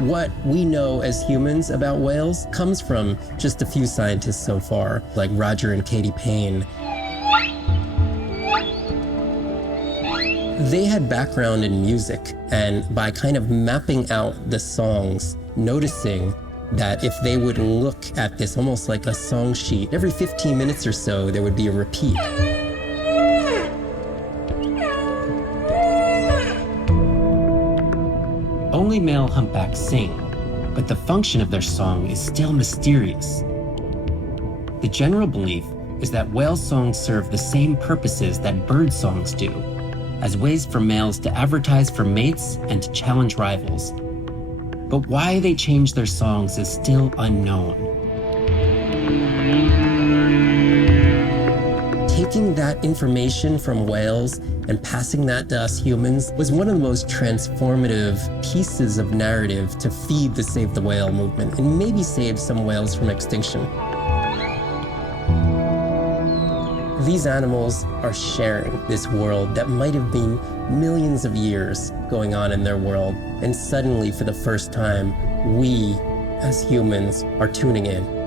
What we know as humans about whales comes from just a few scientists so far, like Roger and Katie Payne. They had background in music, and by kind of mapping out the songs, noticing that if they would look at this almost like a song sheet, every 15 minutes or so, there would be a repeat. Only male humpbacks sing, but the function of their song is still mysterious. The general belief is that whale songs serve the same purposes that bird songs do, as ways for males to advertise for mates and to challenge rivals. But why they change their songs is still unknown. Taking that information from whales and passing that to us humans was one of the most transformative pieces of narrative to feed the Save the Whale movement and maybe save some whales from extinction. These animals are sharing this world that might have been millions of years going on in their world, and suddenly, for the first time, we, as humans, are tuning in.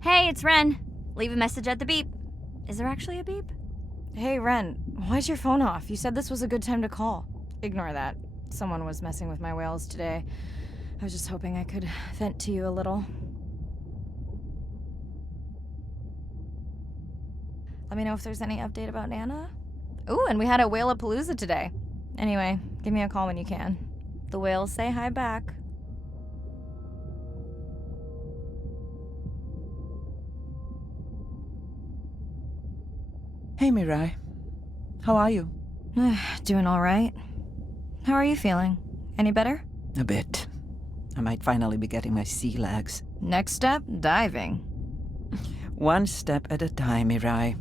Hey, it's Ren. Leave a message at the beep. Is there actually a beep? Hey, Ren, why's your phone off? You said this was a good time to call. Ignore that. Someone was messing with my whales today. I was just hoping I could vent to you a little. Let me know if there's any update about Nana. Ooh, and we had a whale-apalooza today. Anyway, give me a call when you can. The whales say hi back. Hey, Mirai. How are you? Doing all right. How are you feeling? Any better? A bit. I might finally be getting my sea legs. Next step, diving. One step at a time, Mirai.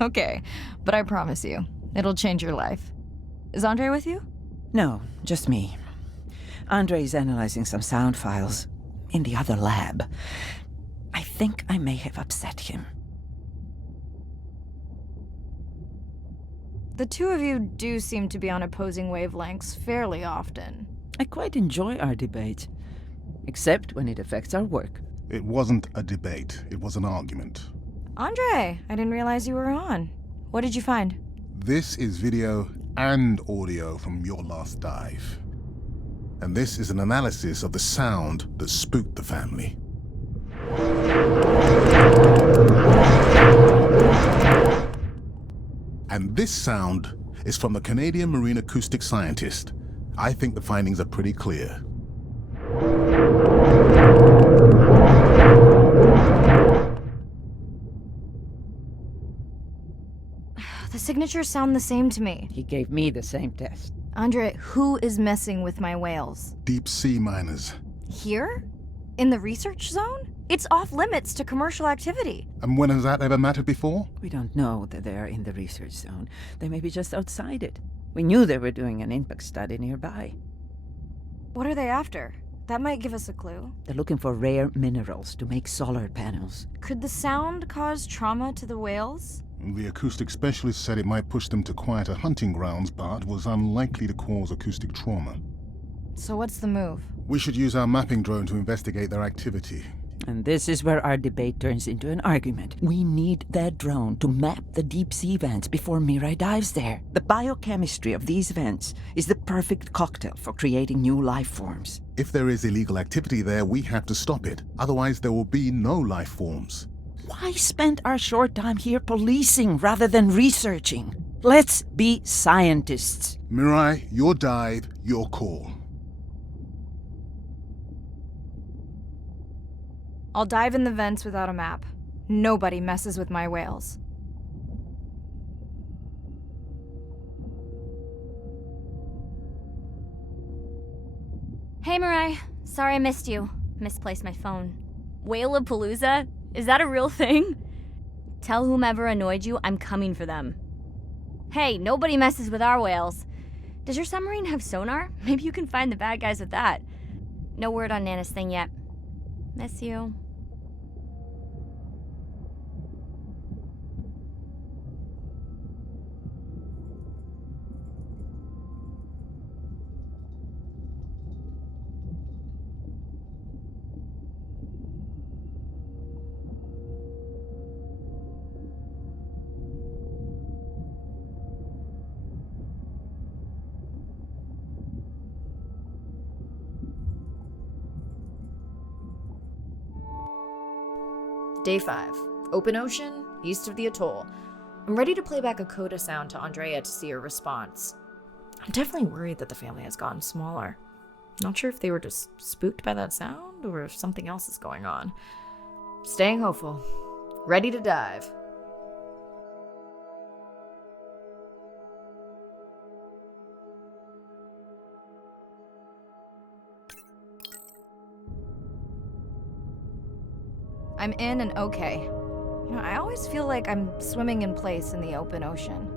Okay, but I promise you, it'll change your life. Is Andre with you? No, just me. Andre is analyzing some sound files in the other lab. I think I may have upset him. The two of you do seem to be on opposing wavelengths fairly often. I quite enjoy our debate, except when it affects our work. It wasn't a debate, it was an argument. Andre, I didn't realize you were on. What did you find? This is video and audio from your last dive. And this is an analysis of the sound that spooked the family. And this sound is from the Canadian marine acoustic scientist. I think the findings are pretty clear. The signatures sound the same to me. He gave me the same test. Andre, who is messing with my whales? Deep sea miners. Here? In the research zone? It's off limits to commercial activity. And when has that ever mattered before? We don't know that they are in the research zone. They may be just outside it. We knew they were doing an impact study nearby. What are they after? That might give us a clue. They're looking for rare minerals to make solar panels. Could the sound cause trauma to the whales? The acoustic specialist said it might push them to quieter hunting grounds, but was unlikely to cause acoustic trauma. So what's the move? We should use our mapping drone to investigate their activity. And this is where our debate turns into an argument. We need that drone to map the deep sea vents before Mirai dives there. The biochemistry of these vents is the perfect cocktail for creating new life forms. If there is illegal activity there, we have to stop it. Otherwise, there will be no life forms. Why spend our short time here policing rather than researching? Let's be scientists. Mirai, your dive, your call. I'll dive in the vents without a map. Nobody messes with my whales. Hey, Mirai. Sorry I missed you. Misplaced my phone. Whale-a-palooza? Is that a real thing? Tell whomever annoyed you I'm coming for them. Hey, nobody messes with our whales. Does your submarine have sonar? Maybe you can find the bad guys with that. No word on Nana's thing yet. Miss you. Day 5. Open ocean, east of the atoll. I'm ready to play back a coda sound to Andrea to see her response. I'm definitely worried that the family has gotten smaller. Not sure if they were just spooked by that sound or if something else is going on. Staying hopeful. Ready to dive. I'm in and okay. You know, I always feel like I'm swimming in place in the open ocean.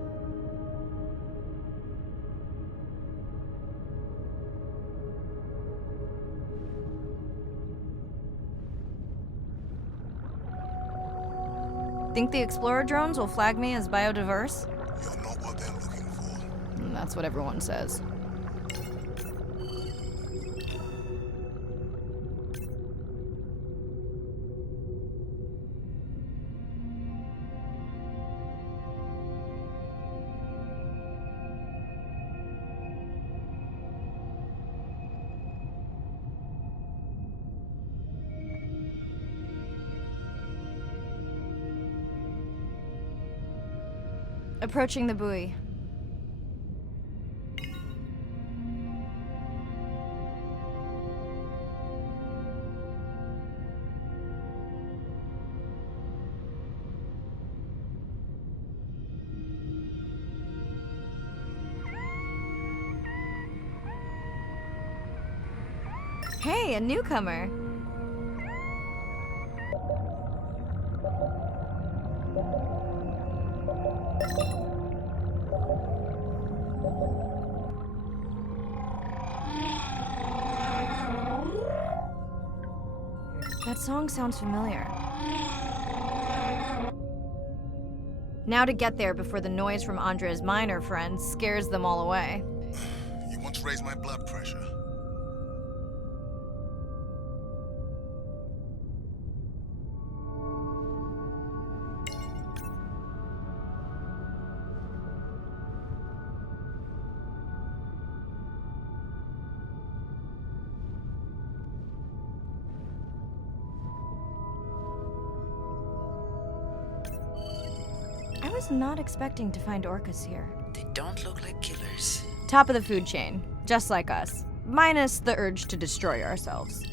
Think the Explorer drones will flag me as biodiverse? You're not what they're looking for. That's what everyone says. Approaching the buoy. Hey, a newcomer. That song sounds familiar. Now to get there before the noise from Andre's minor friends scares them all away. You want to raise my blood pressure? I was not expecting to find orcas here. They don't look like killers. Top of the food chain, just like us. Minus the urge to destroy ourselves.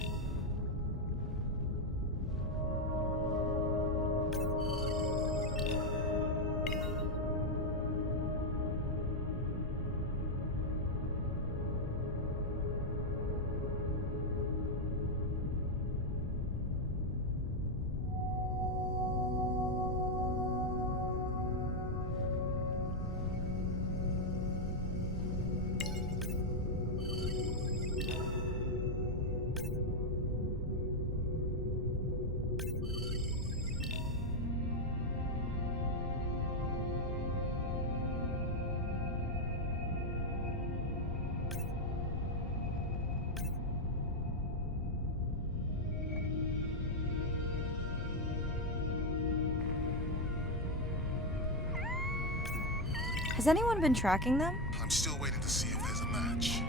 Has anyone been tracking them? I'm still waiting to see if there's a match.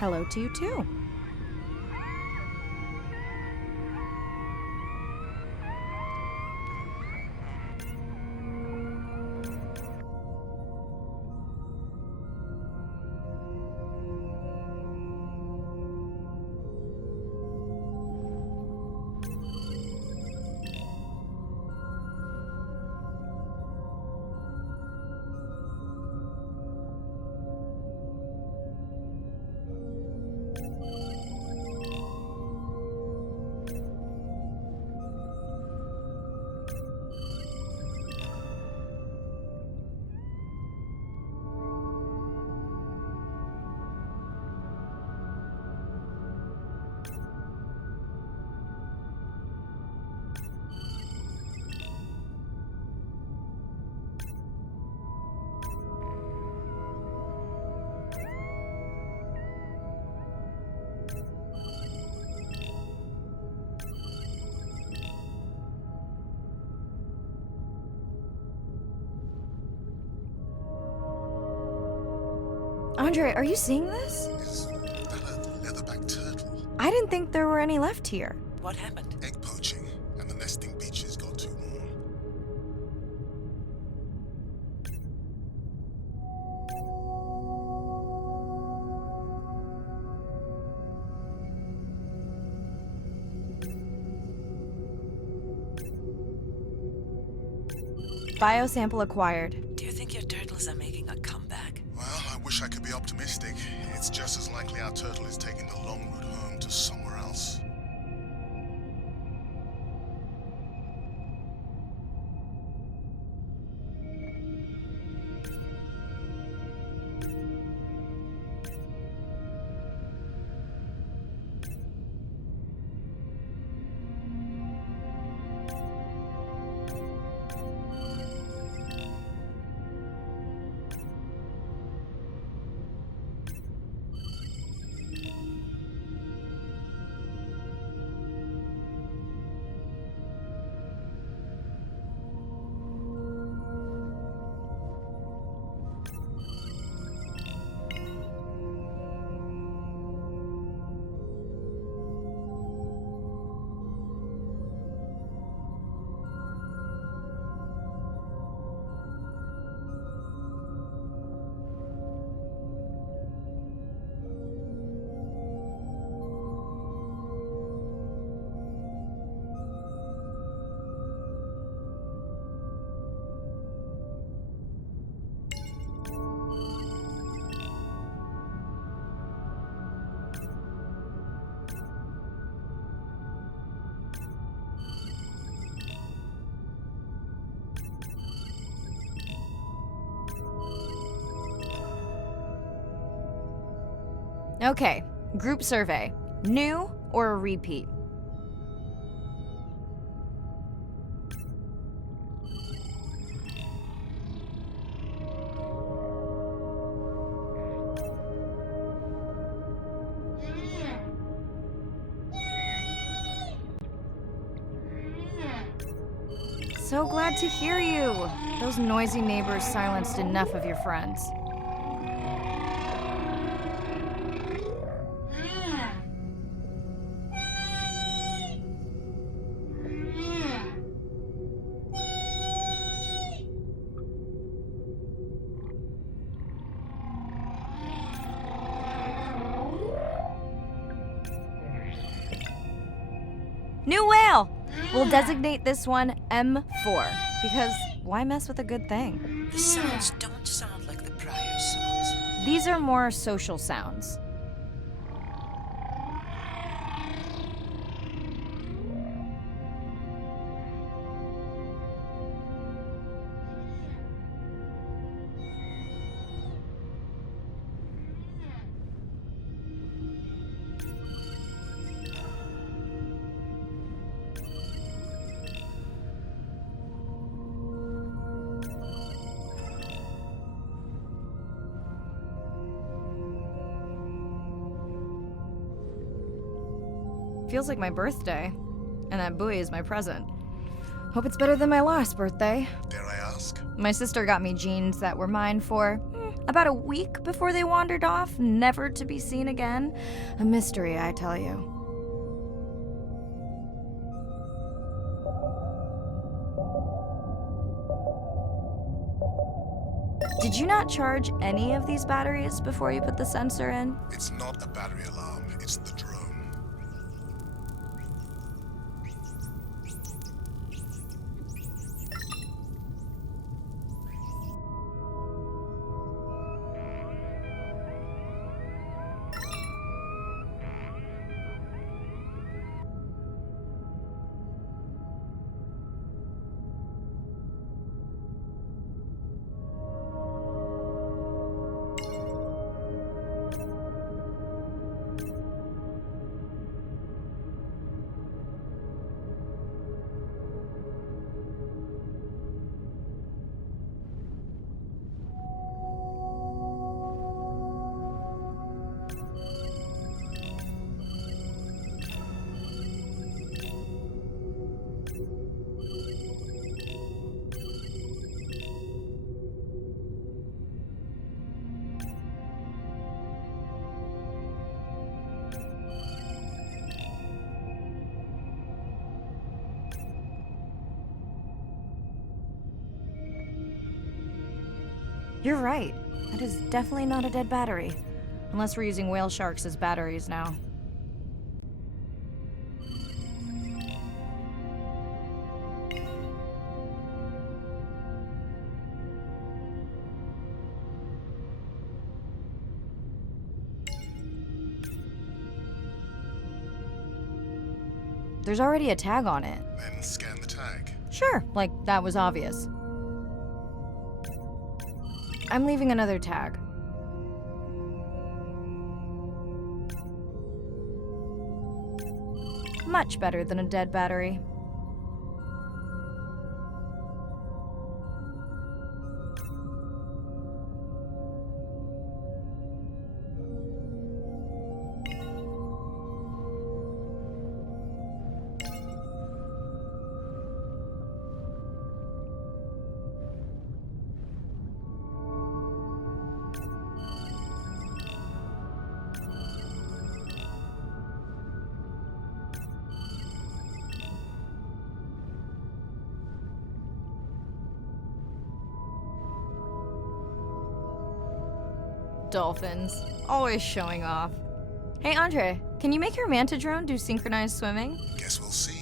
Hello to you too. Andre, are you seeing this? Is that a leatherback turtle? I didn't think there were any left here. What happened? Egg poaching, and the nesting beaches got too warm. Biosample acquired. Do you think your turtles are making a comeback? Well, I wish I could be optimistic. It's just as likely our turtle is taking the long route home to somewhere else. Okay, group survey. New or a repeat? So glad to hear you. Those noisy neighbors silenced enough of your friends. New whale! We'll designate this one M4, because why mess with a good thing? The sounds don't sound like the prior sounds. These are more social sounds. Feels like my birthday, and that buoy is my present. Hope it's better than my last birthday. Dare I ask? My sister got me jeans that were mine for about a week before they wandered off, never to be seen again. A mystery, I tell you. Did you not charge any of these batteries before you put the sensor in? It's not a battery alarm, it's the drone. You're right. That is definitely not a dead battery. Unless we're using whale sharks as batteries now. There's already a tag on it. Then scan the tag. Sure, like that was obvious. I'm leaving another tag. Much better than a dead battery. Dolphins. Always showing off. Hey, Andre, can you make your manta drone do synchronized swimming? Guess we'll see.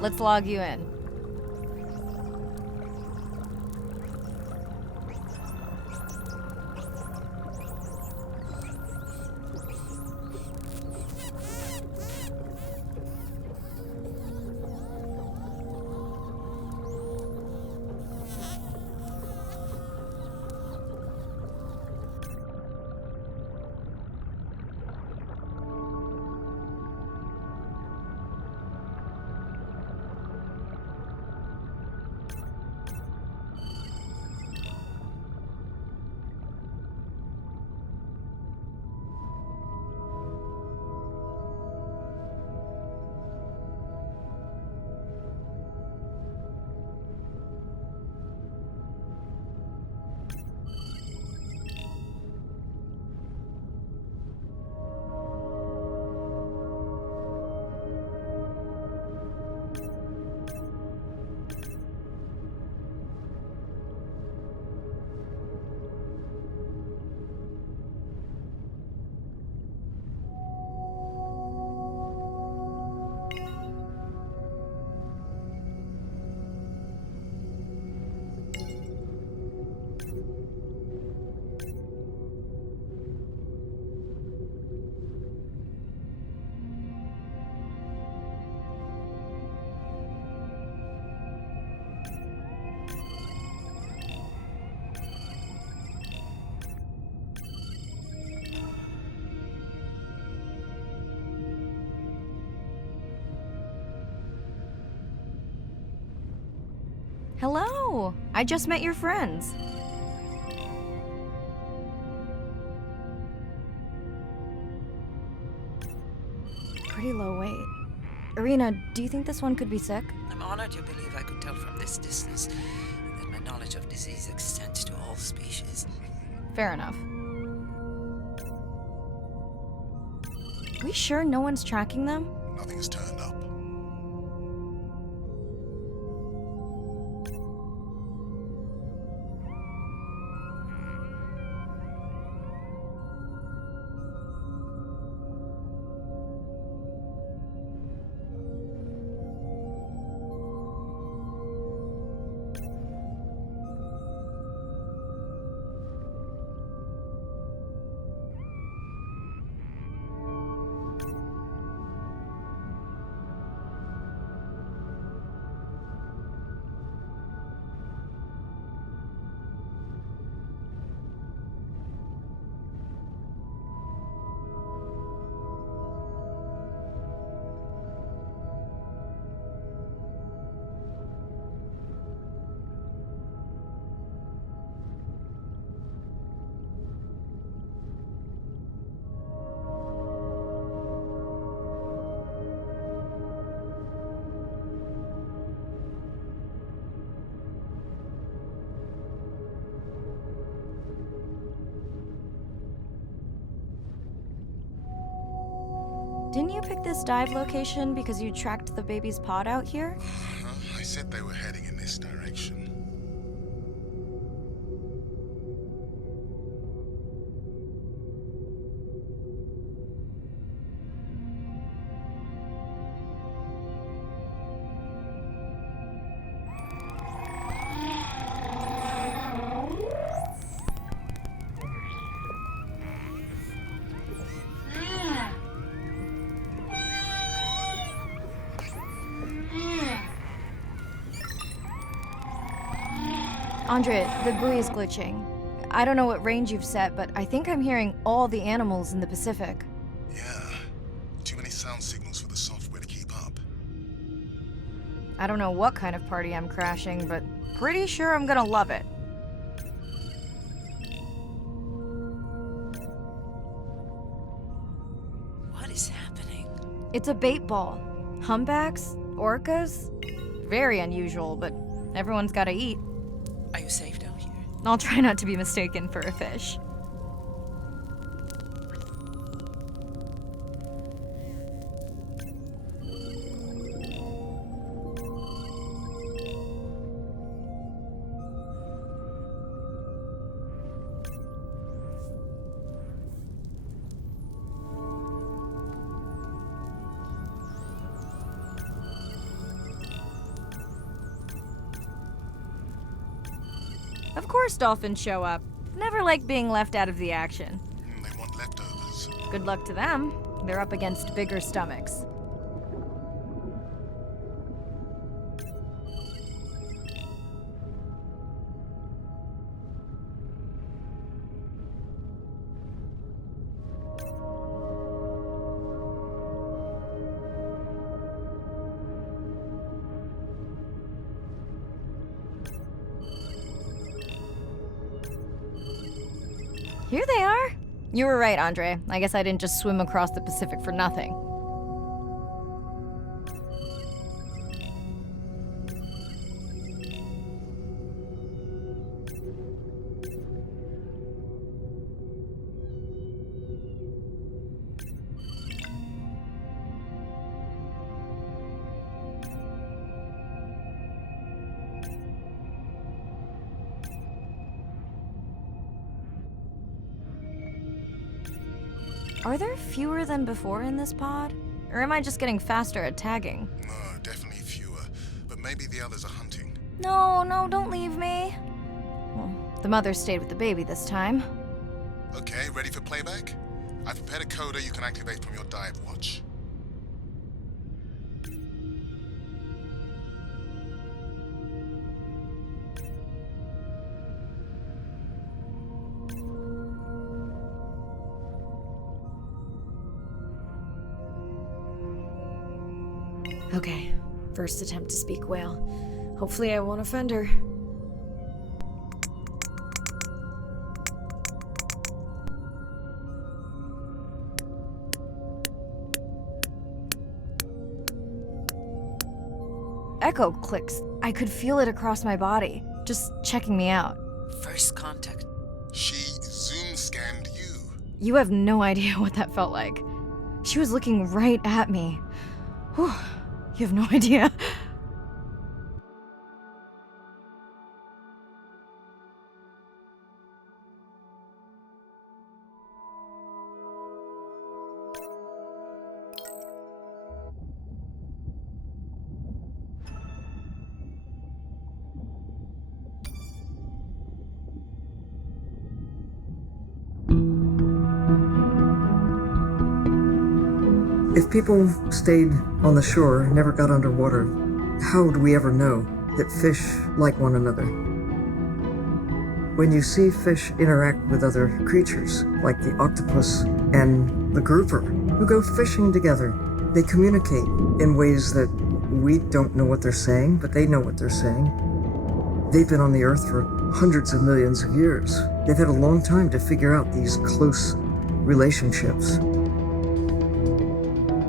Let's log you in. Hello! I just met your friends. Pretty low weight. Irina, do you think this one could be sick? I'm honored you believe I could tell from this distance that my knowledge of disease extends to all species. Fair enough. We sure no one's tracking them? Nothing has turned up. Didn't you pick this dive location because you tracked the baby's pod out here? I said they were heading in this direction. Andre, the buoy's glitching. I don't know what range you've set, but I think I'm hearing all the animals in the Pacific. Yeah. Too many sound signals for the software to keep up. I don't know what kind of party I'm crashing, but pretty sure I'm gonna love it. What is happening? It's a bait ball. Humpbacks? Orcas? Very unusual, but everyone's gotta eat. Are you safe down here? I'll try not to be mistaken for a fish. Of course dolphins show up. Never like being left out of the action. They want leftovers. Good luck to them. They're up against bigger stomachs. Here they are. You were right, Andre. I guess I didn't just swim across the Pacific for nothing. Are there fewer than before in this pod? Or am I just getting faster at tagging? No, definitely fewer. But maybe the others are hunting. No, don't leave me. Well, the mother stayed with the baby this time. Okay, ready for playback? I've prepared a coder you can activate from your dive watch. Okay, first attempt to speak whale. Hopefully I won't offend her. Echo clicks. I could feel it across my body, just checking me out. First contact. She zoom scanned you. You have no idea what that felt like. She was looking right at me. Whew, you have no idea. If people stayed on the shore, never got underwater, how would we ever know that fish like one another? When you see fish interact with other creatures, like the octopus and the grouper, who go fishing together, they communicate in ways that we don't know what they're saying, but they know what they're saying. They've been on the earth for hundreds of millions of years. They've had a long time to figure out these close relationships.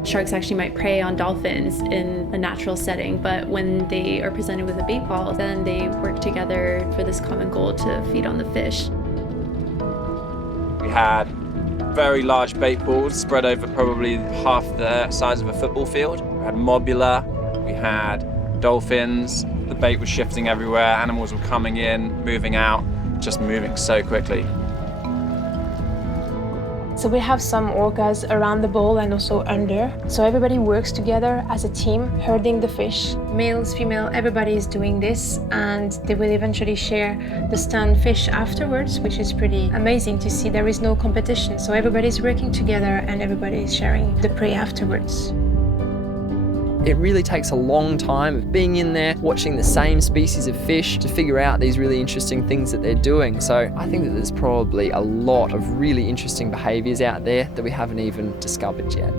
Sharks actually might prey on dolphins in a natural setting, but when they are presented with a bait ball, then they work together for this common goal to feed on the fish. We had very large bait balls spread over probably half the size of a football field. We had mobula, we had dolphins, the bait was shifting everywhere, animals were coming in, moving out, just moving so quickly. So we have some orcas around the bowl and also under. So everybody works together as a team, herding the fish. Males, female, everybody is doing this, and they will eventually share the stunned fish afterwards, which is pretty amazing to see. There is no competition, so everybody's working together and everybody is sharing the prey afterwards. It really takes a long time of being in there, watching the same species of fish to figure out these really interesting things that they're doing. So I think that there's probably a lot of really interesting behaviours out there that we haven't even discovered yet.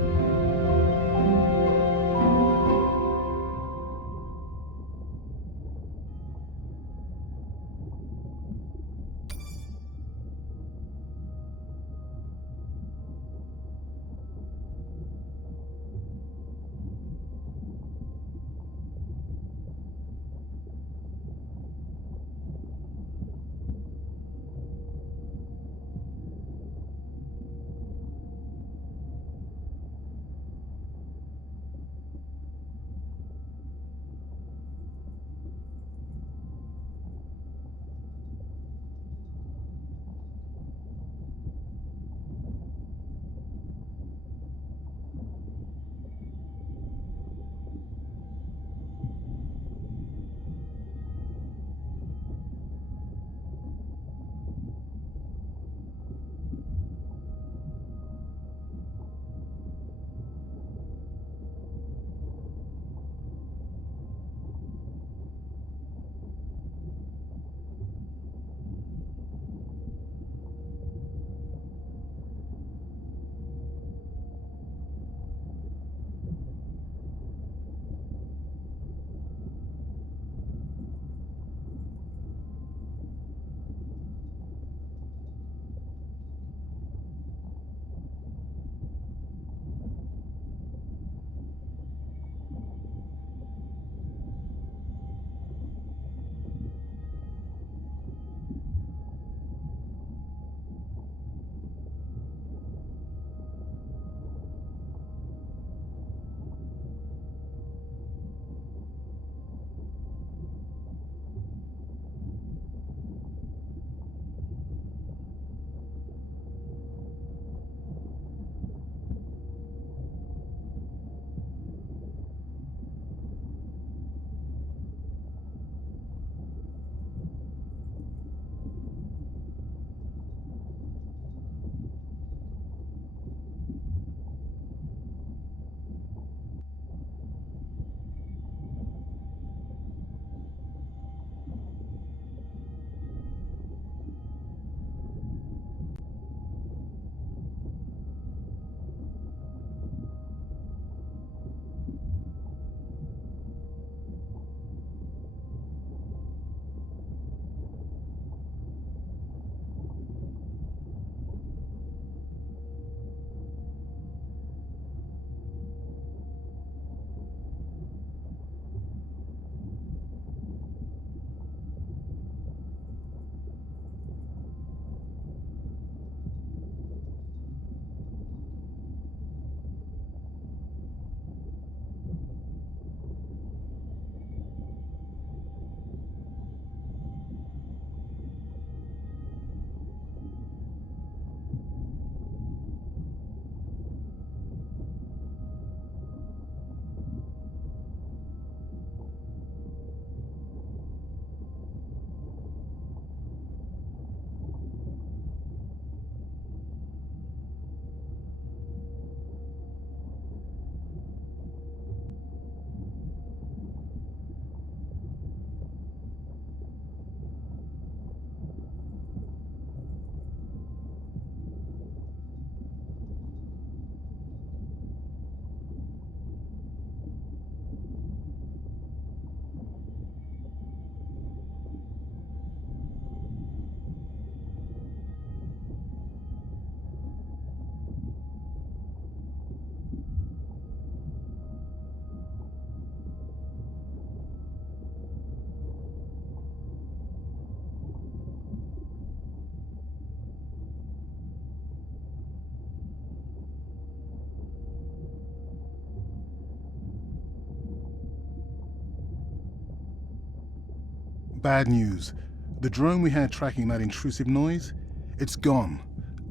Bad news. The drone we had tracking that intrusive noise, it's gone.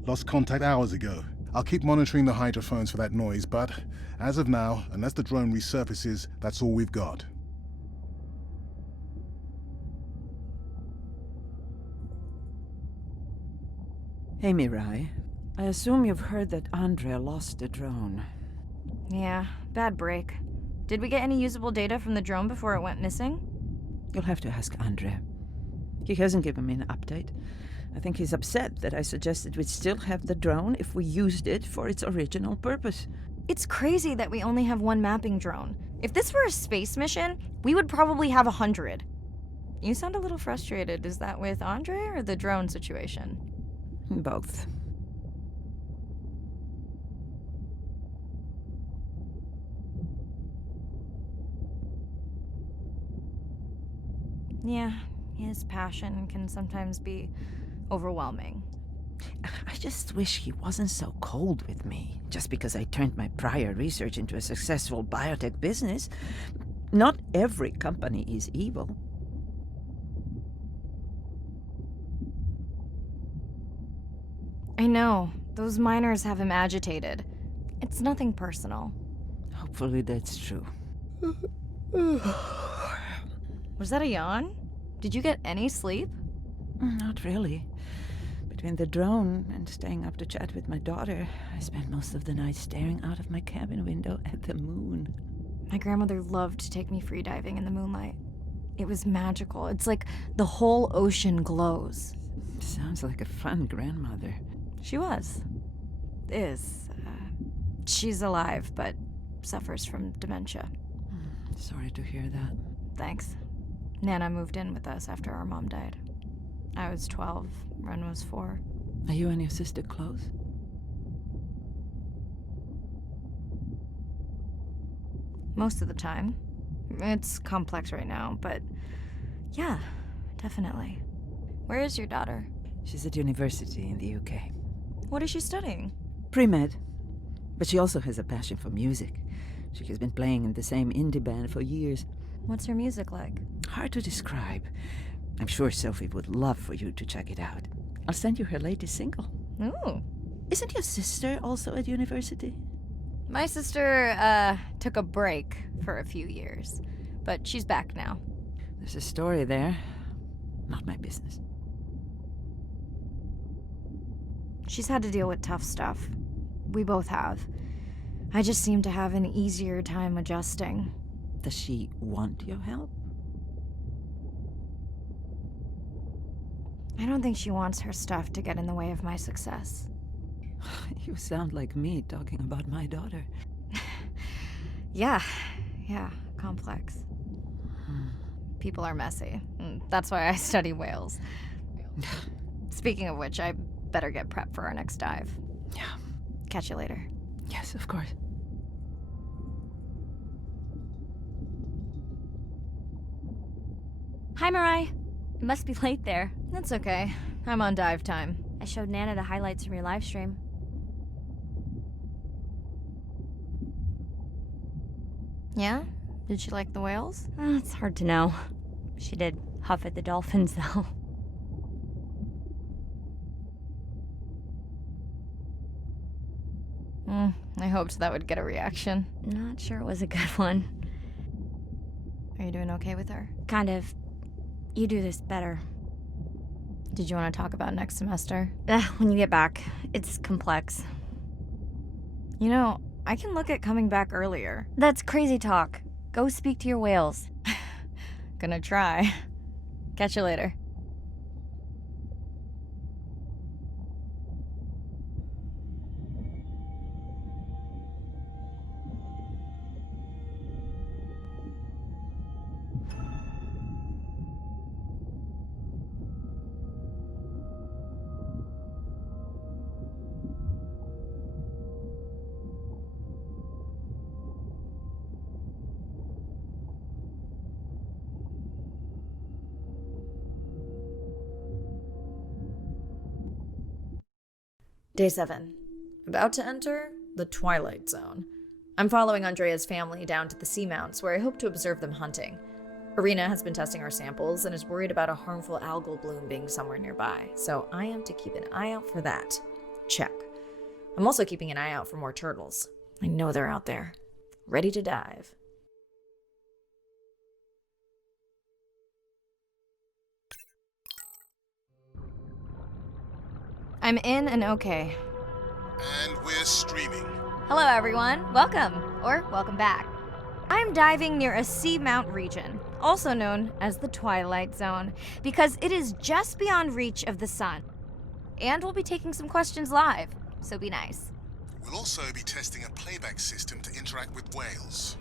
Lost contact hours ago. I'll keep monitoring the hydrophones for that noise, but as of now, unless the drone resurfaces, that's all we've got. Hey, Mirai. I assume you've heard that Andrea lost a drone. Yeah, bad break. Did we get any usable data from the drone before it went missing? You'll have to ask Andrea. He hasn't given me an update. I think he's upset that I suggested we'd still have the drone if we used it for its original purpose. It's crazy that we only have one mapping drone. If this were a space mission, we would probably have 100. You sound a little frustrated. Is that with Andre or the drone situation? Both. Yeah, his passion can sometimes be overwhelming. I just wish he wasn't so cold with me, just because I turned my prior research into a successful biotech business. Not every company is evil. I know. Those miners have him agitated. It's nothing personal. Hopefully that's true. Was that a yawn? Did you get any sleep? Not really. Between the drone and staying up to chat with my daughter, I spent most of the night staring out of my cabin window at the moon. My grandmother loved to take me freediving in the moonlight. It was magical. It's like the whole ocean glows. Sounds like a fun grandmother. She was. Is. She's alive, but suffers from dementia. Sorry to hear that. Thanks. Nana moved in with us after our mom died. I was 12, Ren was 4. Are you and your sister close? Most of the time. It's complex right now, but yeah, definitely. Where is your daughter? She's at university in the UK. What is she studying? Pre-med. But she also has a passion for music. She has been playing in the same indie band for years. What's her music like? Hard to describe. I'm sure Sophie would love for you to check it out. I'll send you her latest single. Ooh. Isn't your sister also at university? My sister, took a break for a few years, but she's back now. There's a story there. Not my business. She's had to deal with tough stuff. We both have. I just seem to have an easier time adjusting. Does she want your help? I don't think she wants her stuff to get in the way of my success. You sound like me talking about my daughter. Yeah, complex. People are messy. That's why I study whales. Speaking of which, I better get prepped for our next dive. Yeah. Catch you later. Yes, of course. Hi, Mirai. It must be late there. That's okay. I'm on dive time. I showed Nana the highlights from your live stream. Yeah? Did she like the whales? It's hard to know. She did huff at the dolphins, though. I hoped that would get a reaction. Not sure it was a good one. Are you doing okay with her? Kind of. You do this better. Did you want to talk about next semester? When you get back. It's complex. You know, I can look at coming back earlier. That's crazy talk. Go speak to your whales. Gonna try. Catch you later. Day 7. About to enter the Twilight Zone. I'm following Andrea's family down to the seamounts where I hope to observe them hunting. Arena has been testing our samples and is worried about a harmful algal bloom being somewhere nearby, so I am to keep an eye out for that. Check. I'm also keeping an eye out for more turtles. I know they're out there, ready to dive. I'm in and okay. And we're streaming. Hello, everyone. Welcome, or welcome back. I'm diving near a seamount region, also known as the Twilight Zone, because it is just beyond reach of the sun. And we'll be taking some questions live, so be nice. We'll also be testing a playback system to interact with whales.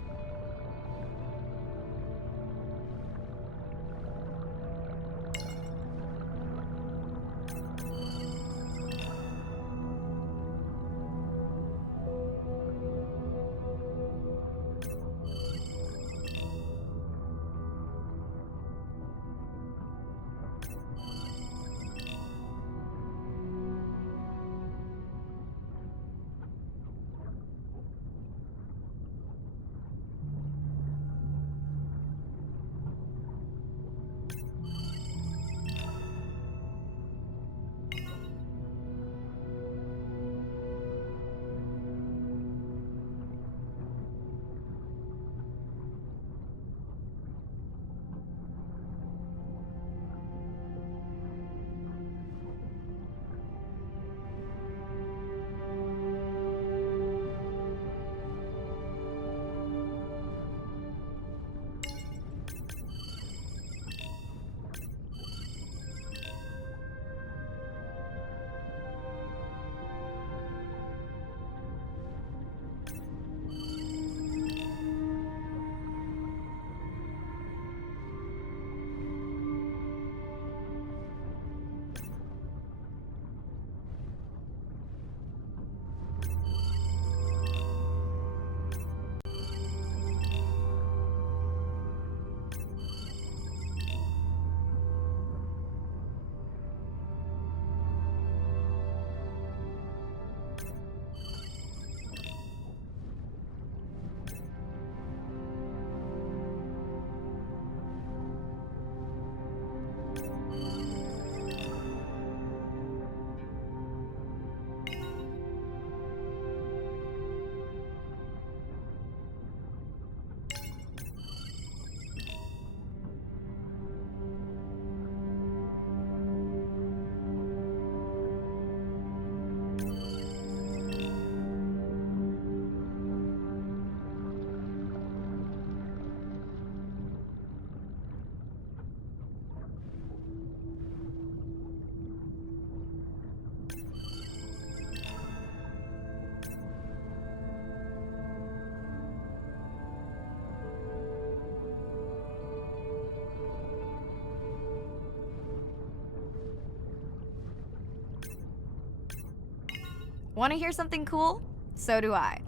Want to hear something cool? So do I.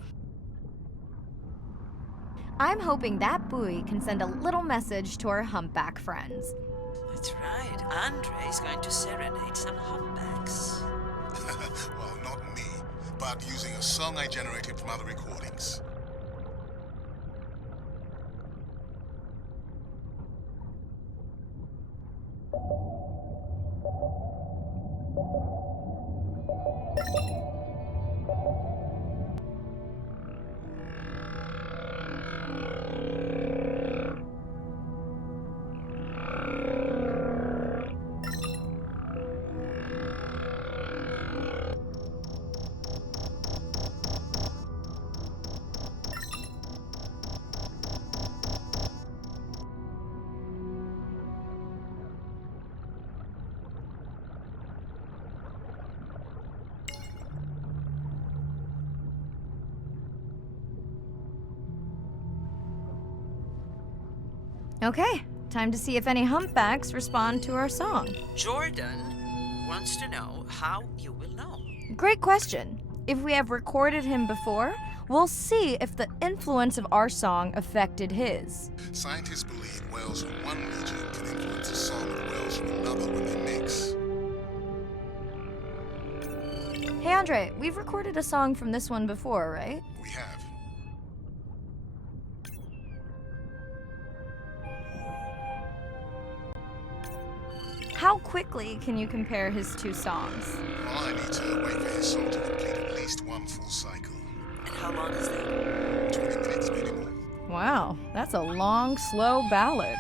I'm hoping that buoy can send a little message to our humpback friends. That's right. Andre is going to serenade some humpbacks. Well, not me, but using a song I generated from other recordings. Okay, time to see if any humpbacks respond to our song. Jordan wants to know how you will know. Great question. If we have recorded him before, we'll see if the influence of our song affected his. Scientists believe whales from one region can influence the song of whales from another when they mix. Hey Andre, we've recorded a song from this one before, right? We have. quickly can you compare his two songs? I need to wait for his song to complete at least one full cycle. And how long is that? 20 minutes, maybe more. Wow, that's a long, slow ballad.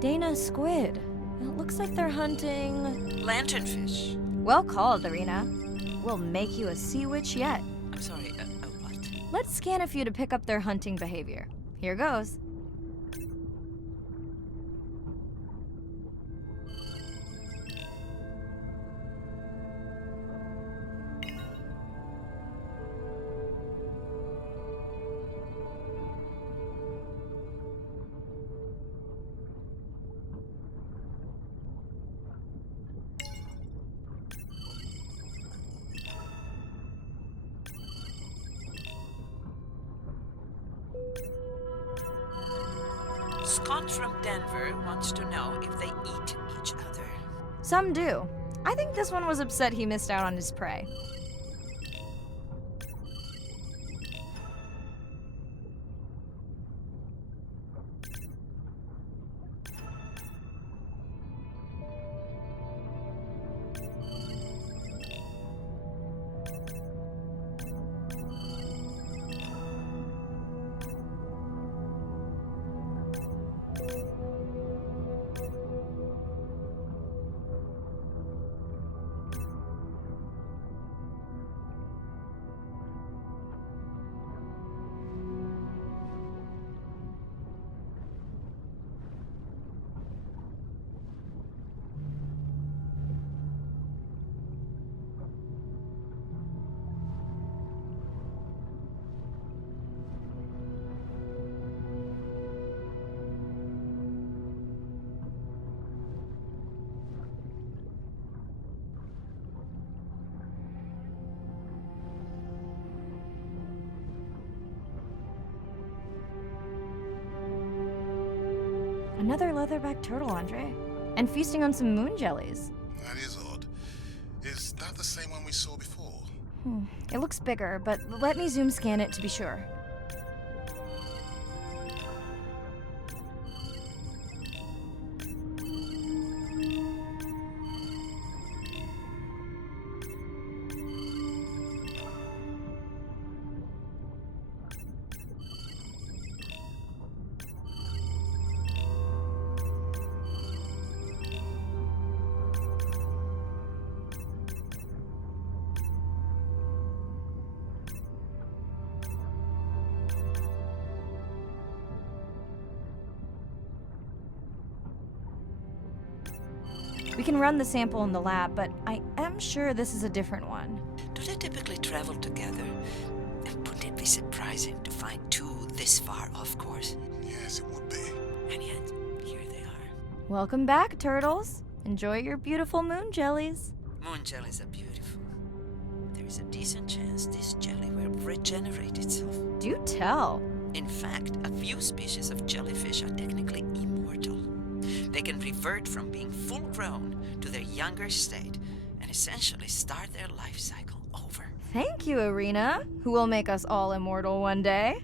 Dana, squid. It looks like they're hunting... Lanternfish. Well called, Irina. We'll make you a sea witch yet. I'm sorry, what? Let's scan a few to pick up their hunting behavior. Here goes. Scott from Denver wants to know if they eat each other. Some do. I think this one was upset he missed out on his prey. Another leatherback turtle, Andre. And feasting on some moon jellies. That is odd. Is that the same one we saw before? It looks bigger, but let me zoom scan it to be sure. We can run the sample in the lab, but I am sure this is a different one. Do they typically travel together? And wouldn't it be surprising to find two this far off course? Yes, it would be. And yet, here they are. Welcome back, turtles. Enjoy your beautiful moon jellies. Moon jellies are beautiful. There is a decent chance this jelly will regenerate itself. Do tell. In fact, a few species of jellyfish are technically immortal. They can revert from being full-grown to their younger state and essentially start their life cycle over. Thank you, Irina, who will make us all immortal one day.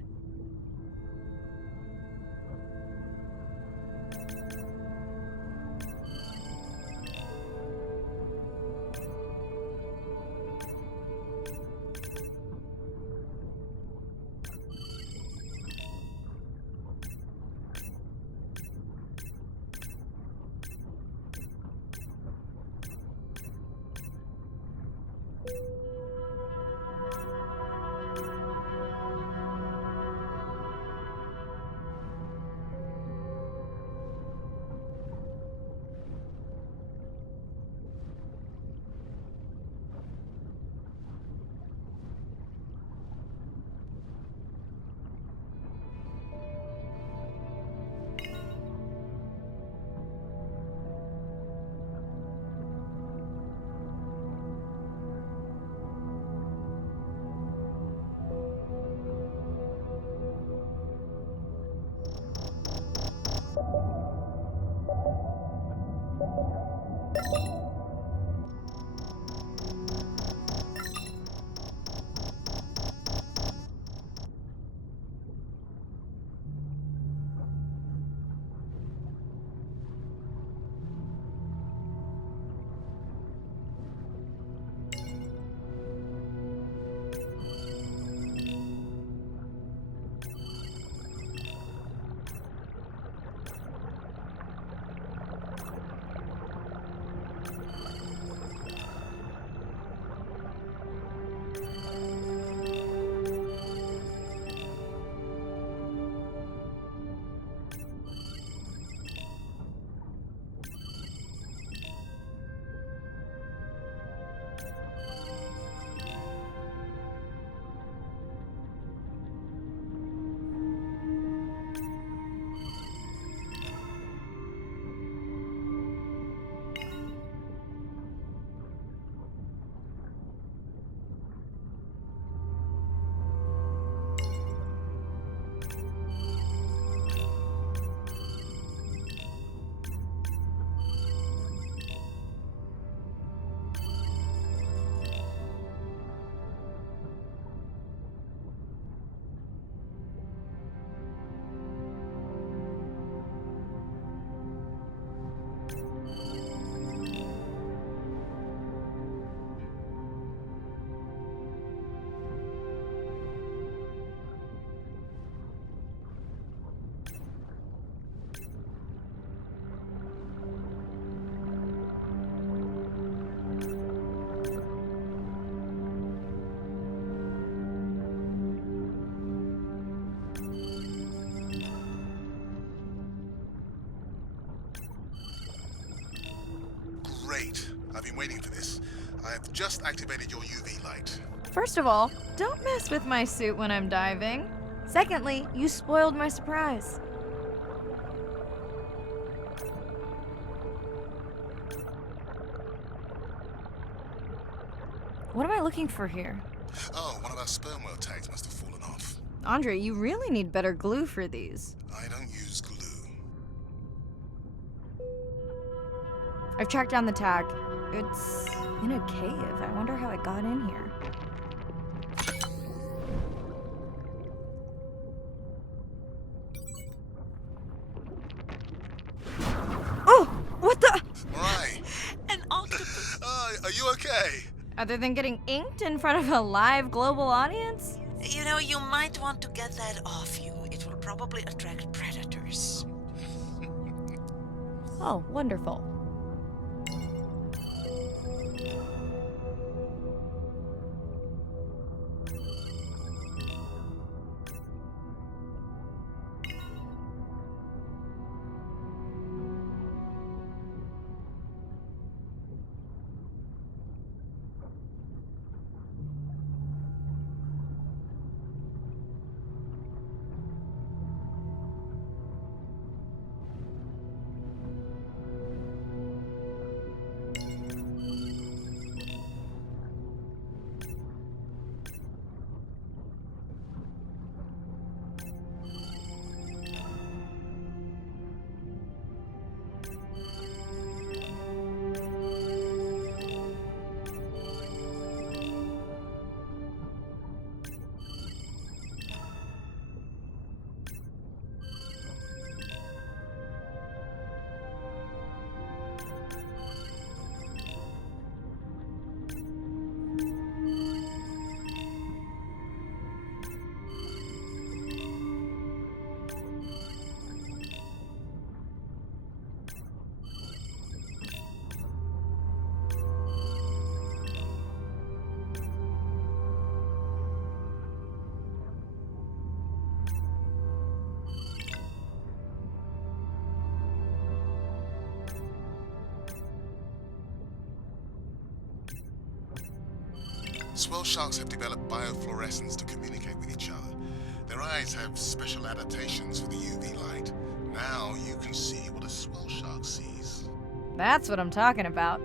Great. I've been waiting for this. I have just activated your UV light. First of all, don't mess with my suit when I'm diving. Secondly, you spoiled my surprise. What am I looking for here? Oh, one of our sperm whale tags must have fallen off. Andre, you really need better glue for these. I don't use glue. I've tracked down the tag. It's in a cave. I wonder how it got in here. Oh! What the? Mirai! An octopus! Are you okay? Other than getting inked in front of a live global audience? You know, you might want to get that off you. It will probably attract predators. Oh, wonderful. Swell sharks have developed biofluorescence to communicate with each other. Their eyes have special adaptations for the UV light. Now you can see what a swell shark sees. That's what I'm talking about.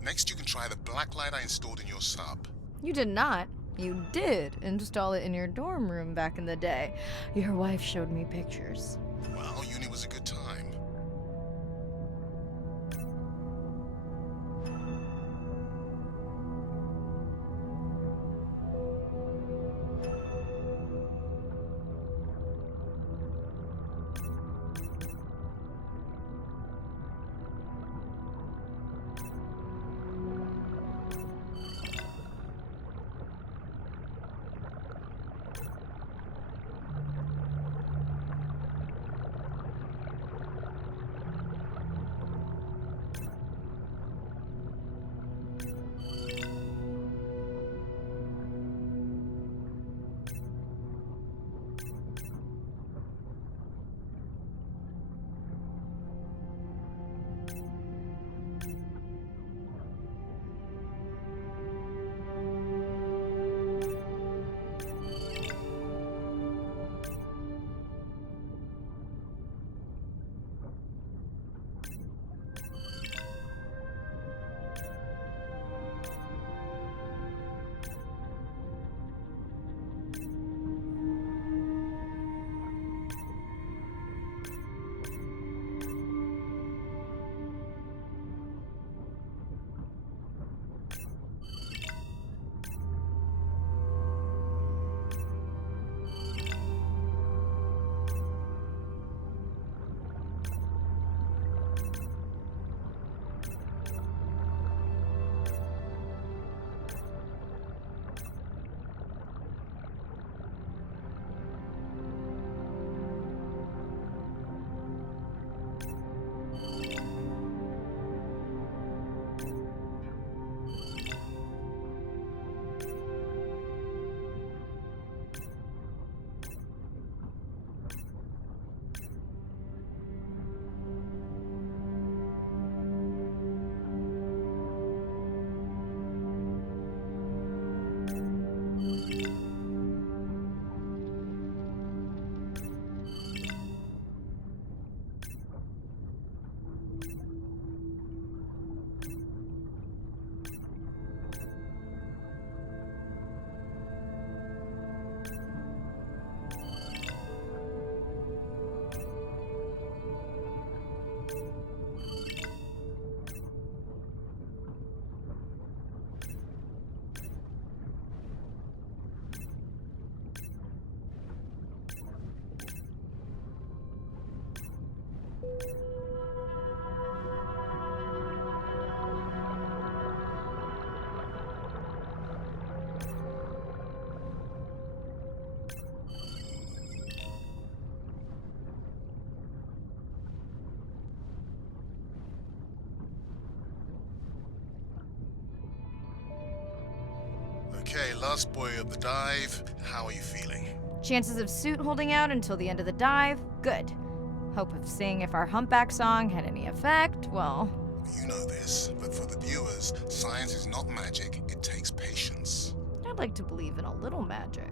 Next, you can try the black light I installed in your sub. You did not. You did install it in your dorm room back in the day. Your wife showed me pictures. Well, uni was a good time. Okay, last boy of the dive. How are you feeling? Chances of suit holding out until the end of the dive? Good. Hope of seeing if our humpback song had any effect? Well, You know this, but for the viewers, science is not magic. It takes patience. I'd like to believe in a little magic.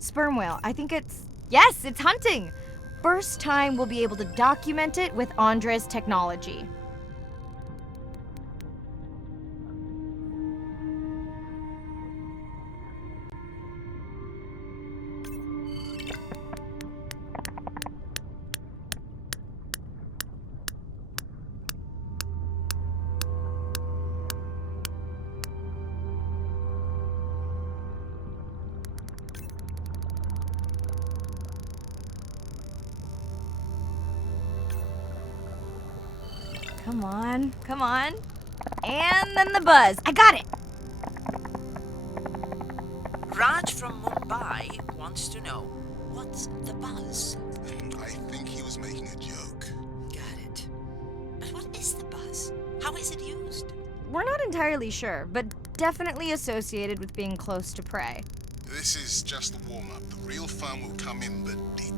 Sperm whale, I think it's... Yes, it's hunting! First time we'll be able to document it with Andre's technology. Come on, come on. And then the buzz. I got it! Raj from Mumbai wants to know, what's the buzz? I think he was making a joke. Got it. But what is the buzz? How is it used? We're not entirely sure, but definitely associated with being close to prey. This is just the warm-up. The real fun will come in the deep.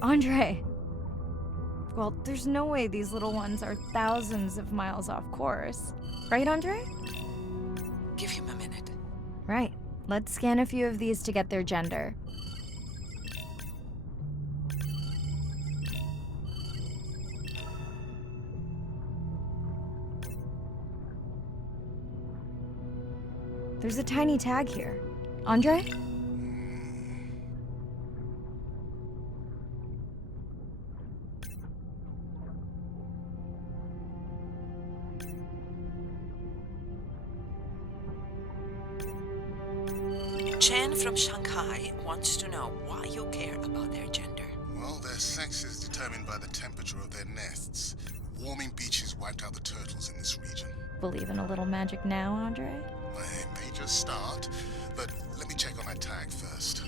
Andre. Well, there's no way these little ones are thousands of miles off course. Right, Andre? Give him a minute. Right. Let's scan a few of these to get their gender. There's a tiny tag here. Andre? Chen from Shanghai wants to know why you care about their gender. Well, their sex is determined by the temperature of their nests. Warming beaches wiped out the turtles in this region. Believe in a little magic now, Andre? I may just start, but let me check on that tag first.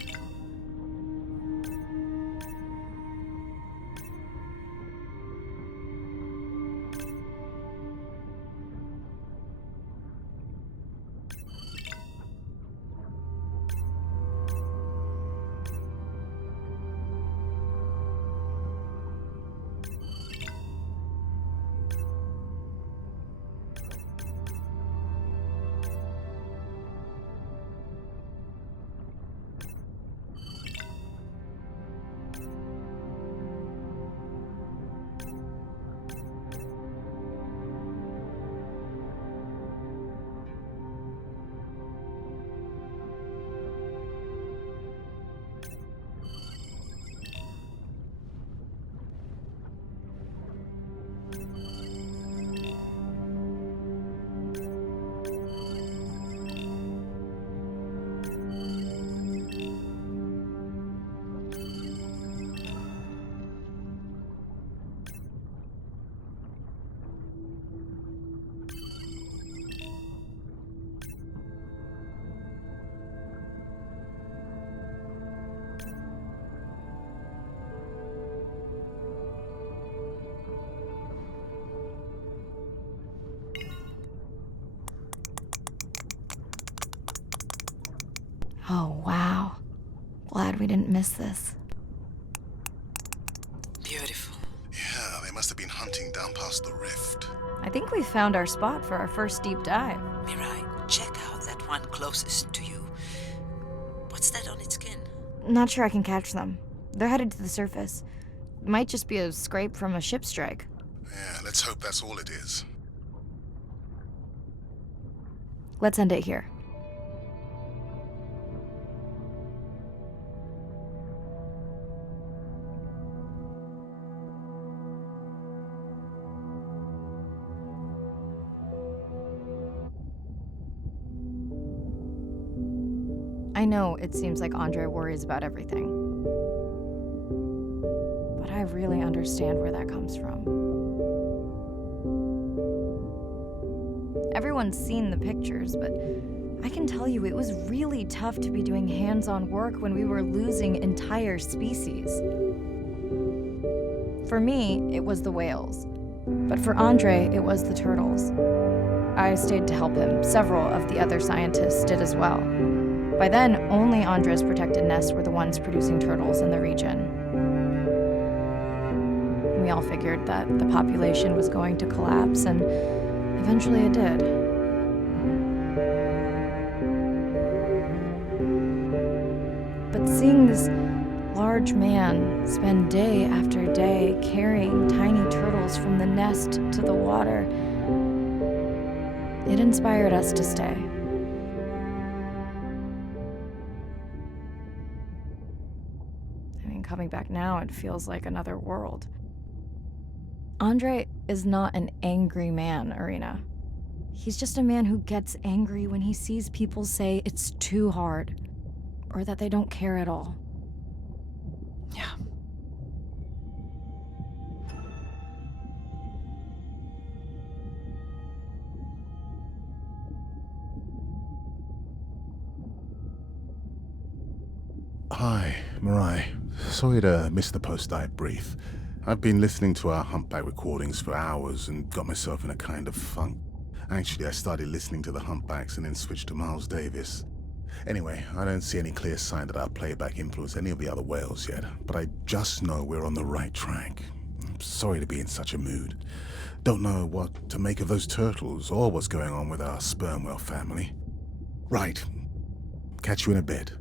Oh, wow. Glad we didn't miss this. Beautiful. Yeah, they must have been hunting down past the rift. I think we found our spot for our first deep dive. Mirai, check out that one closest to you. What's that on its skin? Not sure I can catch them. They're headed to the surface. Might just be a scrape from a ship strike. Yeah, let's hope that's all it is. Let's end it here. I know it seems like Andre worries about everything. But I really understand where that comes from. Everyone's seen the pictures, but I can tell you it was really tough to be doing hands-on work when we were losing entire species. For me, it was the whales. But for Andre, it was the turtles. I stayed to help him. Several of the other scientists did as well. By then, only Andre's protected nests were the ones producing turtles in the region. We all figured that the population was going to collapse, and eventually it did. But seeing this large man spend day after day carrying tiny turtles from the nest to the water, it inspired us to stay. Coming back now, it feels like another world. Andre is not an angry man, Irina. He's just a man who gets angry when he sees people say it's too hard, or that they don't care at all. Yeah. Hi, Mirai. Sorry to miss the post-dive brief. I've been listening to our humpback recordings for hours and got myself in a kind of funk. Actually, I started listening to the humpbacks and then switched to Miles Davis. Anyway, I don't see any clear sign that our playback influenced any of the other whales yet, but I just know we're on the right track. I'm sorry to be in such a mood. Don't know what to make of those turtles or what's going on with our sperm whale family. Right. Catch you in a bit.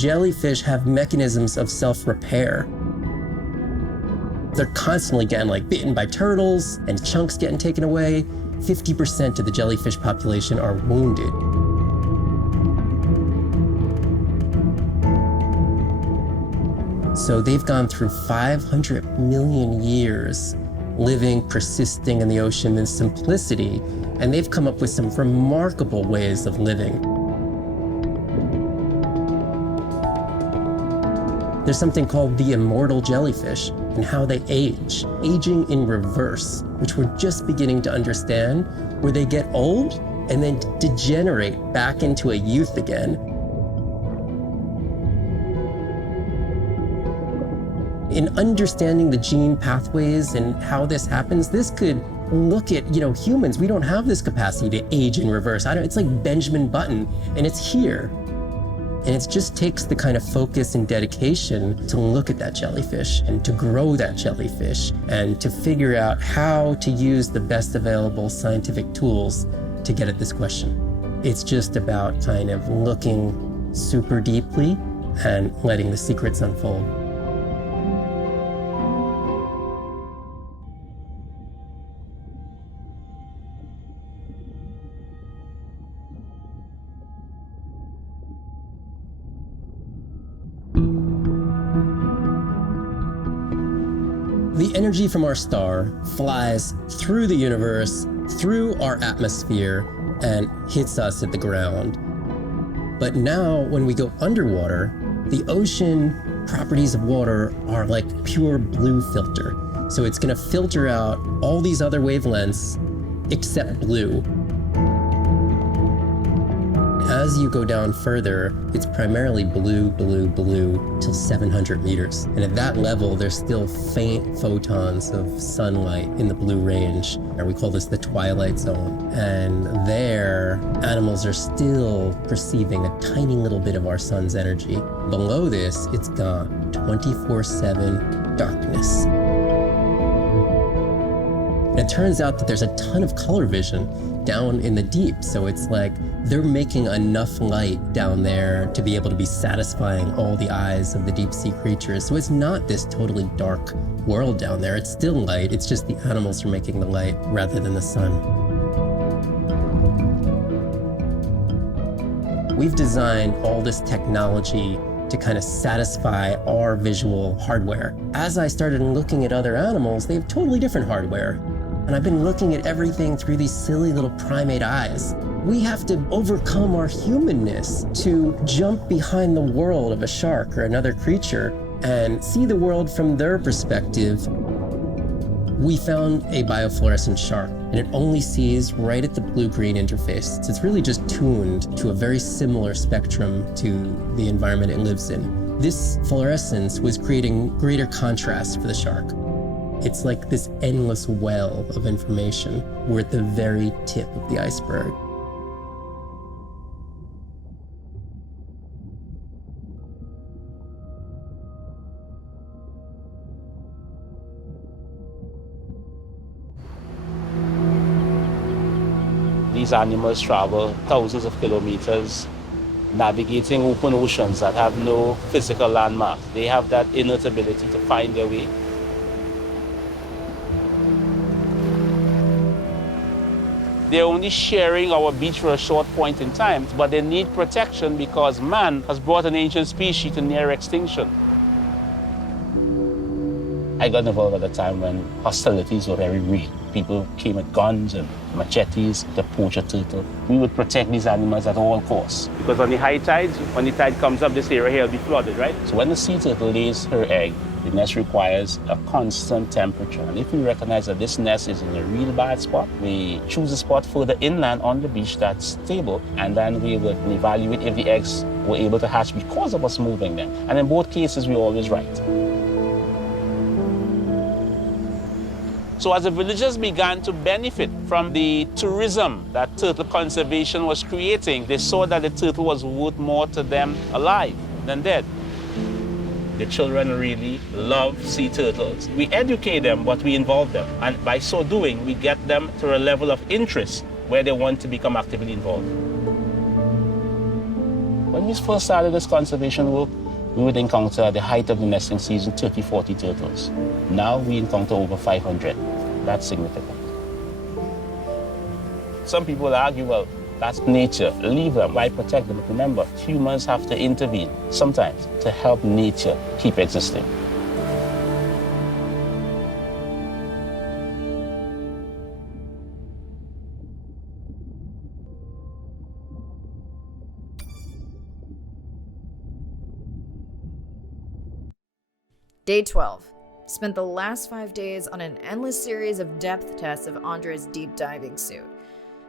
jellyfish have mechanisms of self-repair. They're constantly getting bitten by turtles and chunks getting taken away. 50% of the jellyfish population are wounded. So they've gone through 500 million years living, persisting in the ocean in simplicity, and they've come up with some remarkable ways of living. There's something called the immortal jellyfish and how they age, aging in reverse, which we're just beginning to understand, where they get old and then degenerate back into a youth again. In understanding the gene pathways and how this happens, this could look at, humans. We don't have this capacity to age in reverse. It's like Benjamin Button, and it's here. And it just takes the kind of focus and dedication to look at that jellyfish and to grow that jellyfish and to figure out how to use the best available scientific tools to get at this question. It's just about kind of looking super deeply and letting the secrets unfold. The energy from our star flies through the universe, through our atmosphere, and hits us at the ground. But now, when we go underwater, the ocean properties of water are like pure blue filter. So it's going to filter out all these other wavelengths except blue. As you go down further, it's primarily blue, blue, blue till 700 meters. And at that level, there's still faint photons of sunlight in the blue range. And we call this the twilight zone. And there, animals are still perceiving a tiny little bit of our sun's energy. Below this, it's got 24/7 darkness. And it turns out that there's a ton of color vision down in the deep. So it's like they're making enough light down there to be able to be satisfying all the eyes of the deep sea creatures. So it's not this totally dark world down there. It's still light. It's just the animals are making the light rather than the sun. We've designed all this technology to kind of satisfy our visual hardware. As I started looking at other animals, they have totally different hardware. And I've been looking at everything through these silly little primate eyes. We have to overcome our humanness to jump behind the world of a shark or another creature and see the world from their perspective. We found a biofluorescent shark, and it only sees right at the blue-green interface. So it's really just tuned to a very similar spectrum to the environment it lives in. This fluorescence was creating greater contrast for the shark. It's like this endless well of information. We're at the very tip of the iceberg. These animals travel thousands of kilometers, navigating open oceans that have no physical landmarks. They have that innate ability to find their way. They're only sharing our beach for a short point in time, but they need protection because man has brought an ancient species to near extinction. I got involved at a time when hostilities were very real. People came with guns and machetes to poach a turtle. We would protect these animals at all costs. Because on the high tides, when the tide comes up, this area here will be flooded, right? So when the sea turtle lays her egg, the nest requires a constant temperature. And if we recognize that this nest is in a real bad spot, we choose a spot further inland on the beach that's stable, and then we would evaluate if the eggs were able to hatch because of us moving them. And in both cases, we're always right. So as the villagers began to benefit from the tourism that turtle conservation was creating, they saw that the turtle was worth more to them alive than dead. The children really love sea turtles. We educate them, but we involve them. And by so doing, we get them to a level of interest where they want to become actively involved. When we first started this conservation work, we would encounter at the height of the nesting season 30, 40 turtles. Now we encounter over 500. That's significant. Some people argue, well, that's nature. Leave them. Why protect them? But remember, humans have to intervene sometimes to help nature keep existing. Day 12. Spent the last 5 days on an endless series of depth tests of Andre's deep diving suit.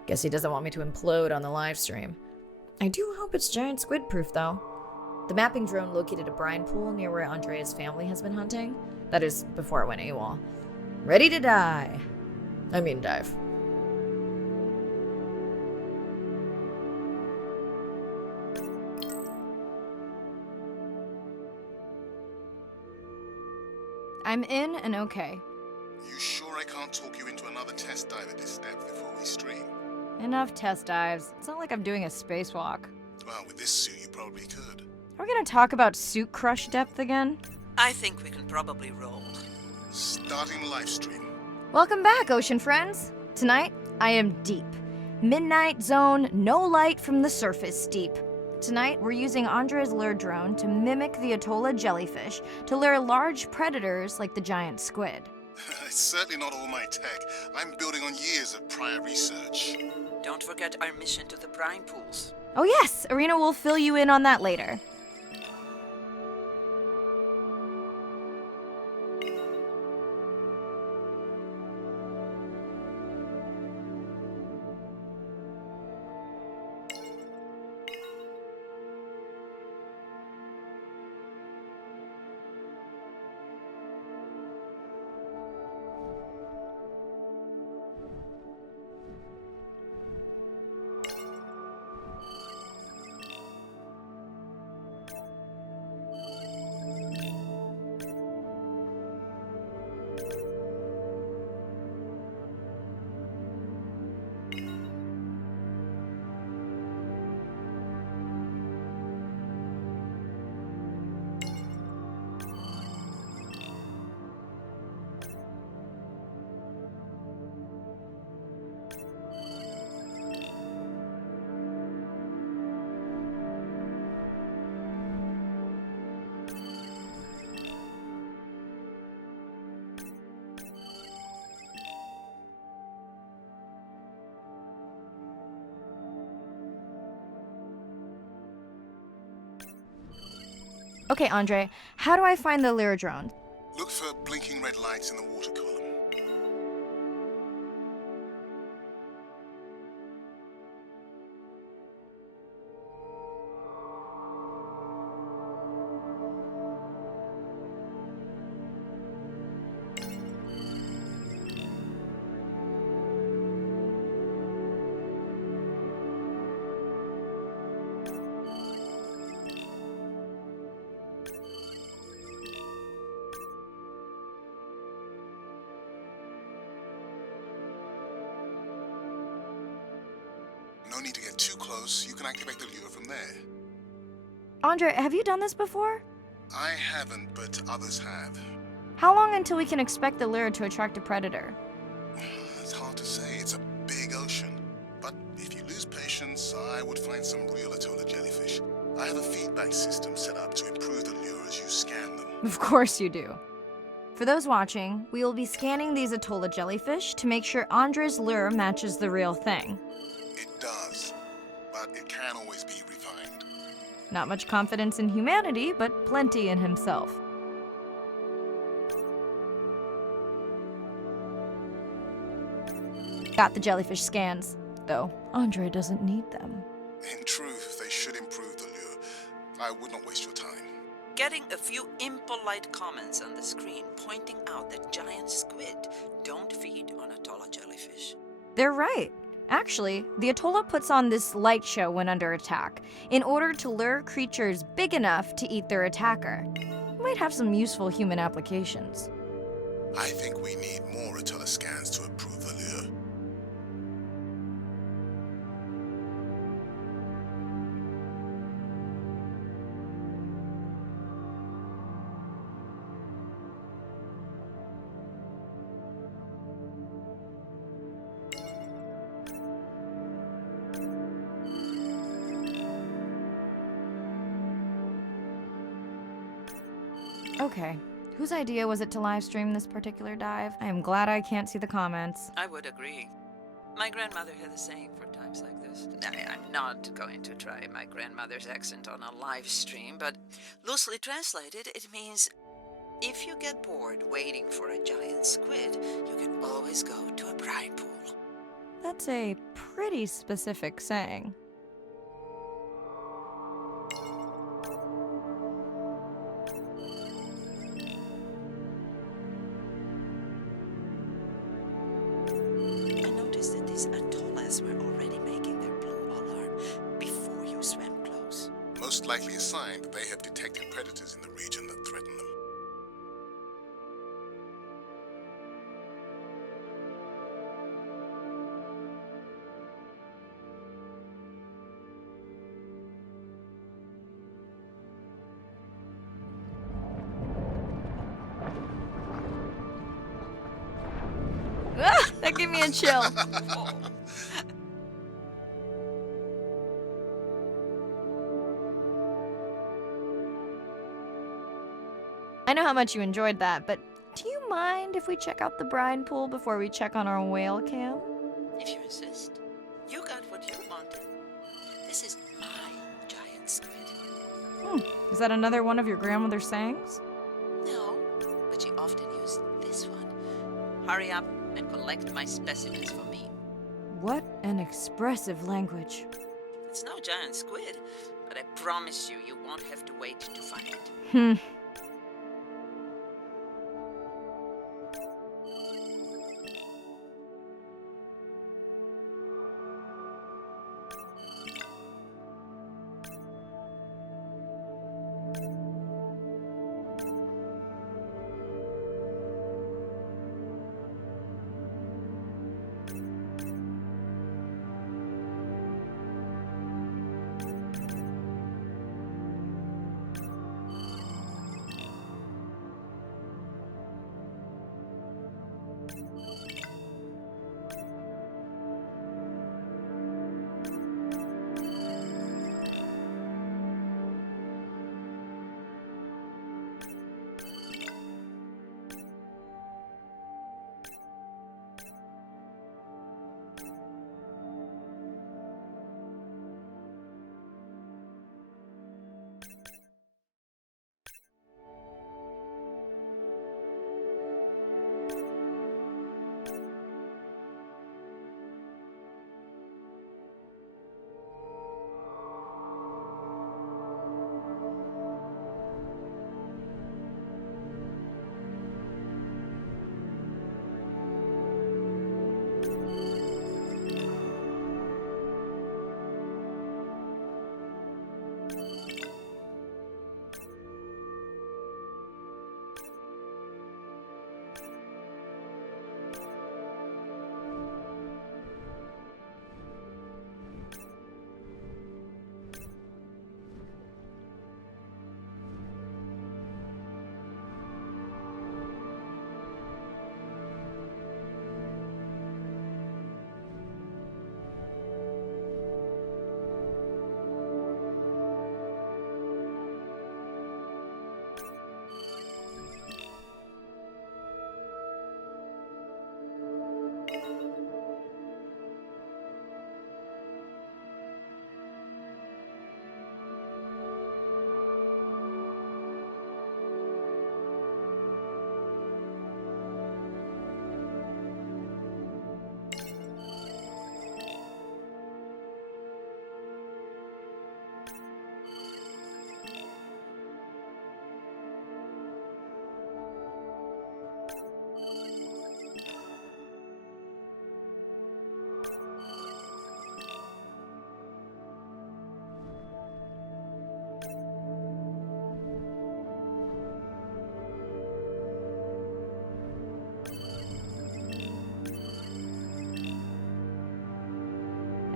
Guess he doesn't want me to implode on the live stream. I do hope it's giant squid proof though. The mapping drone located a brine pool near where Andrea's family has been hunting. That is, before it went AWOL. Ready to dive. I'm in and okay. You sure I can't talk you into another test dive at this depth before we stream? Enough test dives. It's not like I'm doing a spacewalk. Well, with this suit, you probably could. Are we gonna talk about suit crush depth again? I think we can probably roll. Starting the live stream. Welcome back, ocean friends. Tonight, I am deep. Midnight zone, no light from the surface deep. Tonight, we're using Andre's lure drone to mimic the Atolla jellyfish to lure large predators like the giant squid. It's certainly not all my tech. I'm building on years of prior research. Don't forget our mission to the brine pools. Oh yes, Arena will fill you in on that later. Okay, Andre, how do I find the lure drone? Look for blinking red lights in the water column. No need to get too close. You can activate the lure from there. Andre, have you done this before? I haven't, but others have. How long until we can expect the lure to attract a predator? It's hard to say. It's a big ocean. But if you lose patience, I would find some real Atolla jellyfish. I have a feedback system set up to improve the lure as you scan them. Of course you do. For those watching, we will be scanning these Atolla jellyfish to make sure Andre's lure matches the real thing. It does, but it can always be refined. Not much confidence in humanity, but plenty in himself. Got the jellyfish scans, though Andre doesn't need them. In truth, they should improve the lure. I would not waste your time. Getting a few impolite comments on the screen pointing out that giant squid don't feed on Atolla jellyfish. They're right. Actually, the Atolla puts on this light show when under attack, in order to lure creatures big enough to eat their attacker. It might have some useful human applications. I think we need more Atolla scans to improve the lure. Okay, whose idea was it to live stream this particular dive? I am glad I can't see the comments. I would agree. My grandmother had a saying for times like this. I'm not going to try my grandmother's accent on a live stream, but loosely translated, it means if you get bored waiting for a giant squid, you can always go to a brine pool. That's a pretty specific saying. I noticed that these atollas were already making their blue alarm before you swam close. Most likely a sign that they have detected predators in the region that threaten them. Ah, that gave me a chill. I know how much you enjoyed that, but do you mind if we check out the brine pool before we check on our whale cam? If you insist, you got what you wanted. This is my giant squid. Is that another one of your grandmother's sayings? No, but she often used this one. Hurry up and collect my specimens for me. What an expressive language. It's no giant squid, but I promise you, you won't have to wait to find it.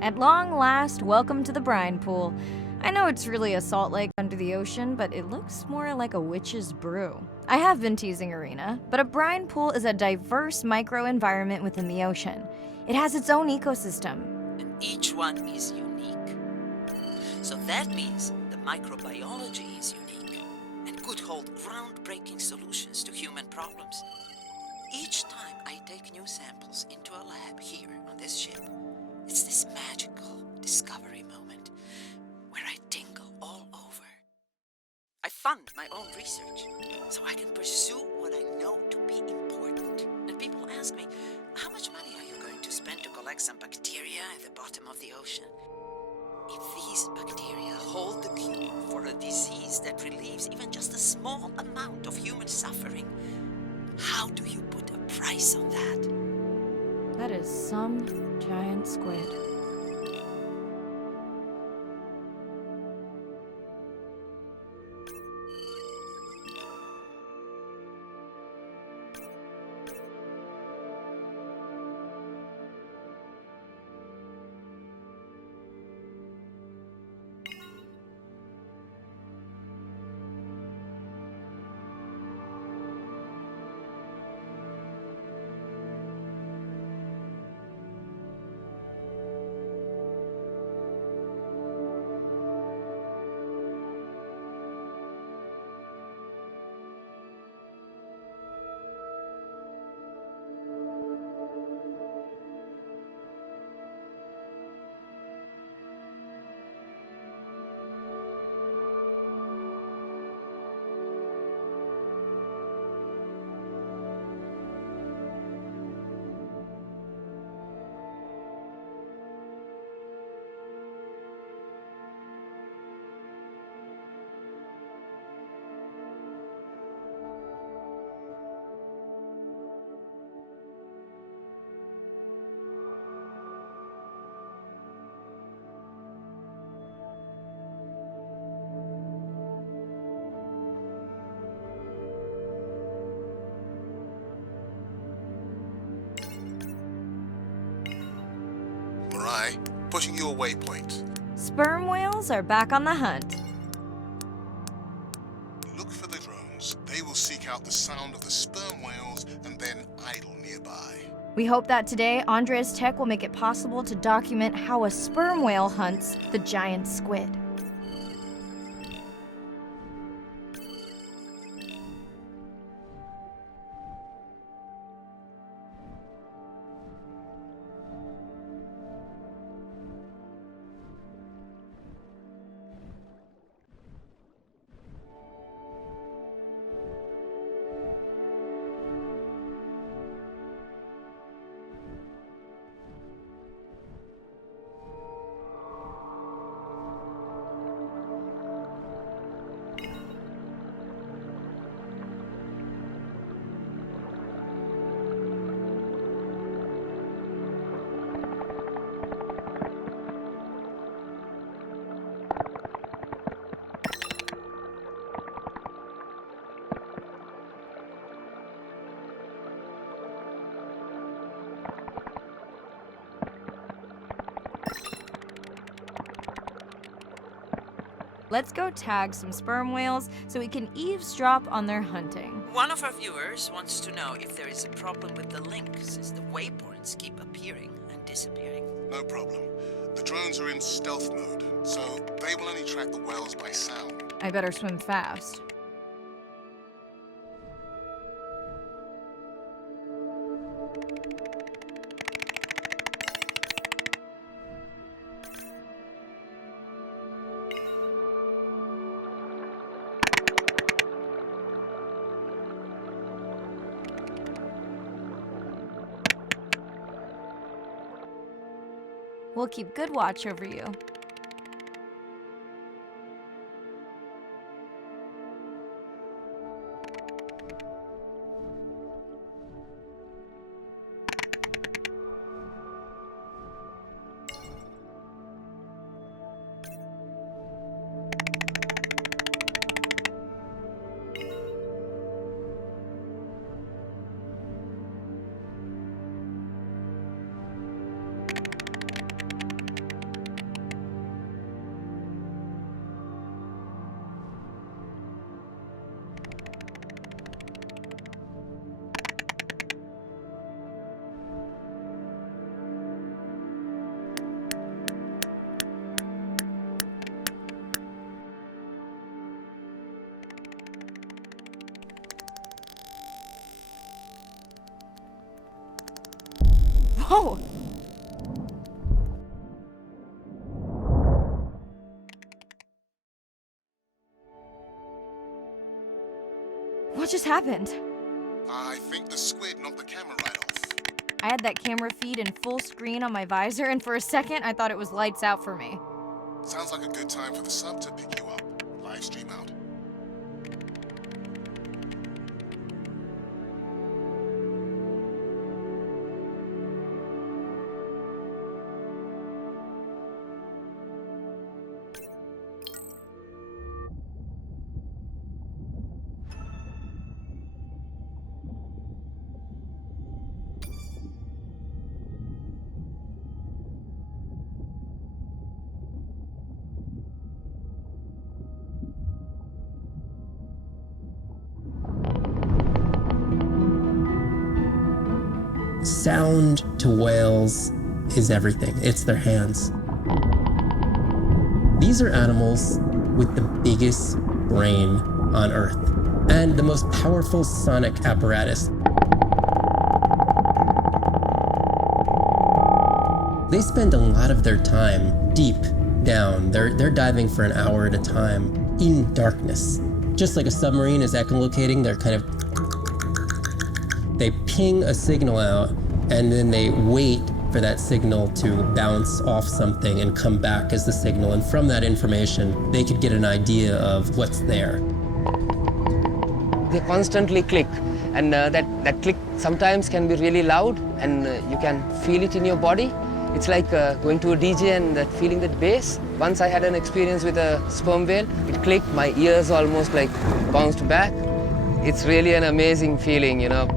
At long last, welcome to the brine pool. I know it's really a salt lake under the ocean, but it looks more like a witch's brew. I have been teasing Arena, but a brine pool is a diverse microenvironment within the ocean. It has its own ecosystem. And each one is unique. So that means the microbiology is unique. And could hold groundbreaking solutions to human problems. Each time I take new samples into a lab here on this ship, it's this magical discovery moment where I tingle all over. I fund my own research so I can pursue what I know to be important. And people ask me, how much money are you going to spend to collect some bacteria at the bottom of the ocean? If these bacteria hold the cure for a disease that relieves even just a small amount of human suffering, how do you put a price on that? That is some giant squid. Mirai, pushing you a waypoint. Sperm whales are back on the hunt. Look for the drones. They will seek out the sound of the sperm whales and then idle nearby. We hope that today, Andrea's tech will make it possible to document how a sperm whale hunts the giant squid. Let's go tag some sperm whales so we can eavesdrop on their hunting. One of our viewers wants to know if there is a problem with the link, since the waypoints keep appearing and disappearing. No problem. The drones are in stealth mode, so they will only track the whales by sound. I better swim fast. We'll keep good watch over you. Whoa! What just happened? I think the squid knocked the camera right off. I had that camera feed in full screen on my visor, and for a second I thought it was lights out for me. Sounds like a good time for the sub to pick you up. Live stream out. Sound to whales is everything. It's their hands. These are animals with the biggest brain on Earth and the most powerful sonic apparatus. They spend a lot of their time deep down. They're diving for an hour at a time in darkness. Just like a submarine is echolocating, they ping a signal out, and then they wait for that signal to bounce off something and come back as the signal. And from that information, they could get an idea of what's there. They constantly click, and that click sometimes can be really loud, and you can feel it in your body. It's like going to a DJ and that feeling that bass. Once I had an experience with a sperm whale. It clicked, my ears almost like bounced back. It's really an amazing feeling, you know.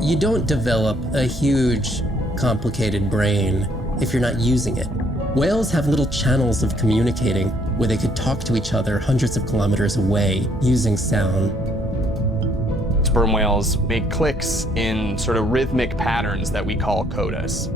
You don't develop a huge, complicated brain if you're not using it. Whales have little channels of communicating where they could talk to each other hundreds of kilometers away using sound. Sperm whales make clicks in sort of rhythmic patterns that we call codas.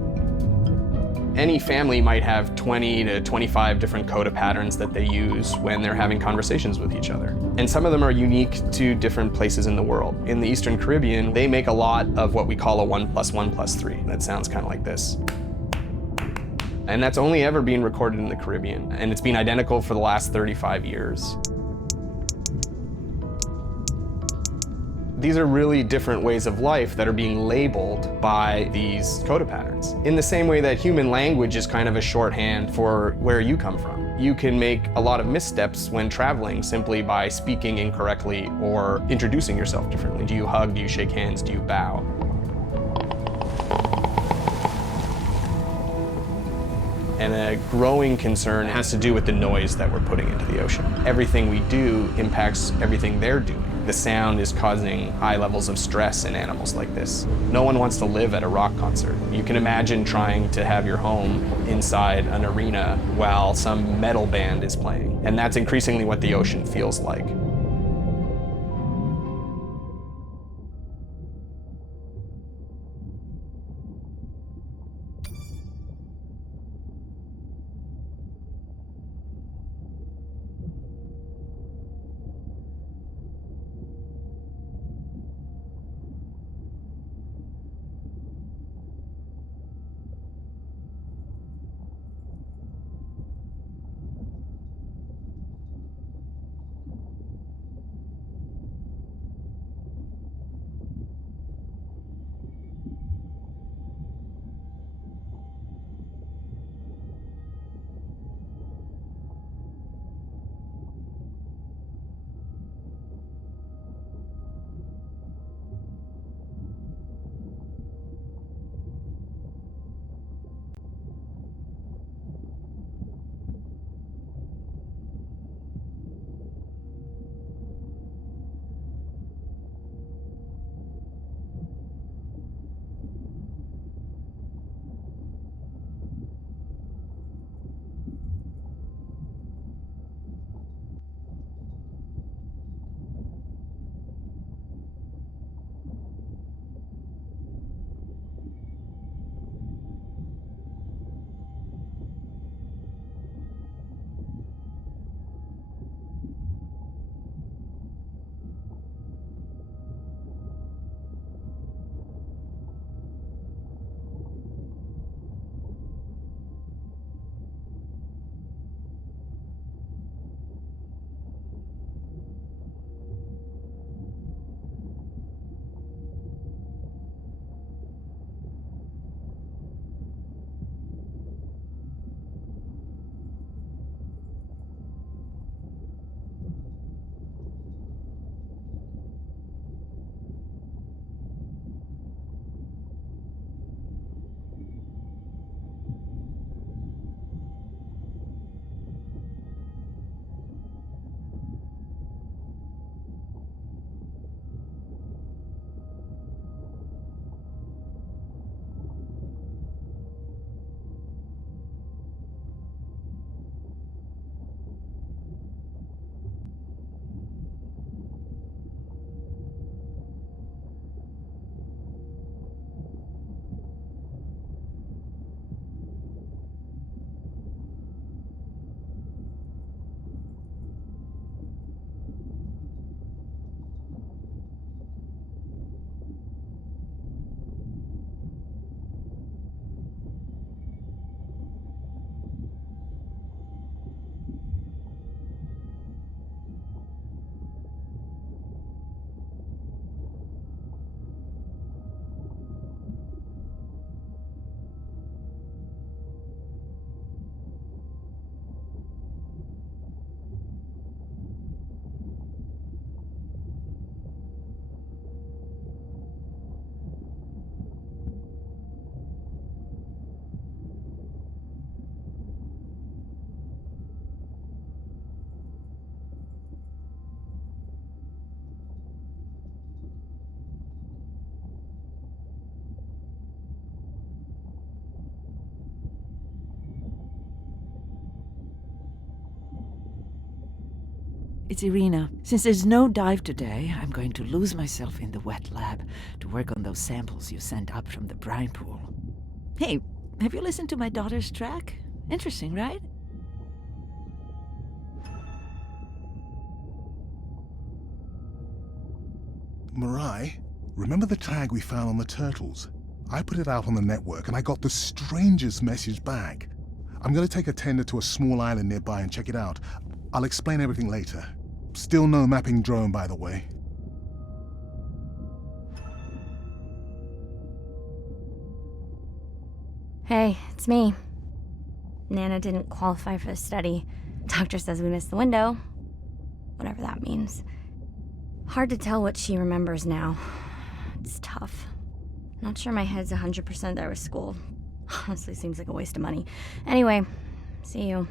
Any family might have 20 to 25 different coda patterns that they use when they're having conversations with each other. And some of them are unique to different places in the world. In the Eastern Caribbean, they make a lot of what we call a 1 + 1 + 3. That sounds kind of like this. And that's only ever been recorded in the Caribbean. And it's been identical for the last 35 years. These are really different ways of life that are being labeled by these coda patterns. In the same way that human language is kind of a shorthand for where you come from. You can make a lot of missteps when traveling simply by speaking incorrectly or introducing yourself differently. Do you hug? Do you shake hands? Do you bow? And a growing concern has to do with the noise that we're putting into the ocean. Everything we do impacts everything they're doing. The sound is causing high levels of stress in animals like this. No one wants to live at a rock concert. You can imagine trying to have your home inside an arena while some metal band is playing. And that's increasingly what the ocean feels like. it's Irina. Since there's no dive today, I'm going to lose myself in the wet lab to work on those samples you sent up from the brine pool. Hey, have you listened to my daughter's track? Interesting, right? Mirai, remember the tag we found on the turtles? I put it out on the network and I got the strangest message back. I'm gonna take a tender to a small island nearby and check it out. I'll explain everything later. Still no mapping drone, by the way. Hey, it's me. Nana didn't qualify for the study. Doctor says we missed the window. Whatever that means. Hard to tell what she remembers now. It's tough. Not sure my head's 100% there with school. Honestly, seems like a waste of money. Anyway, see you.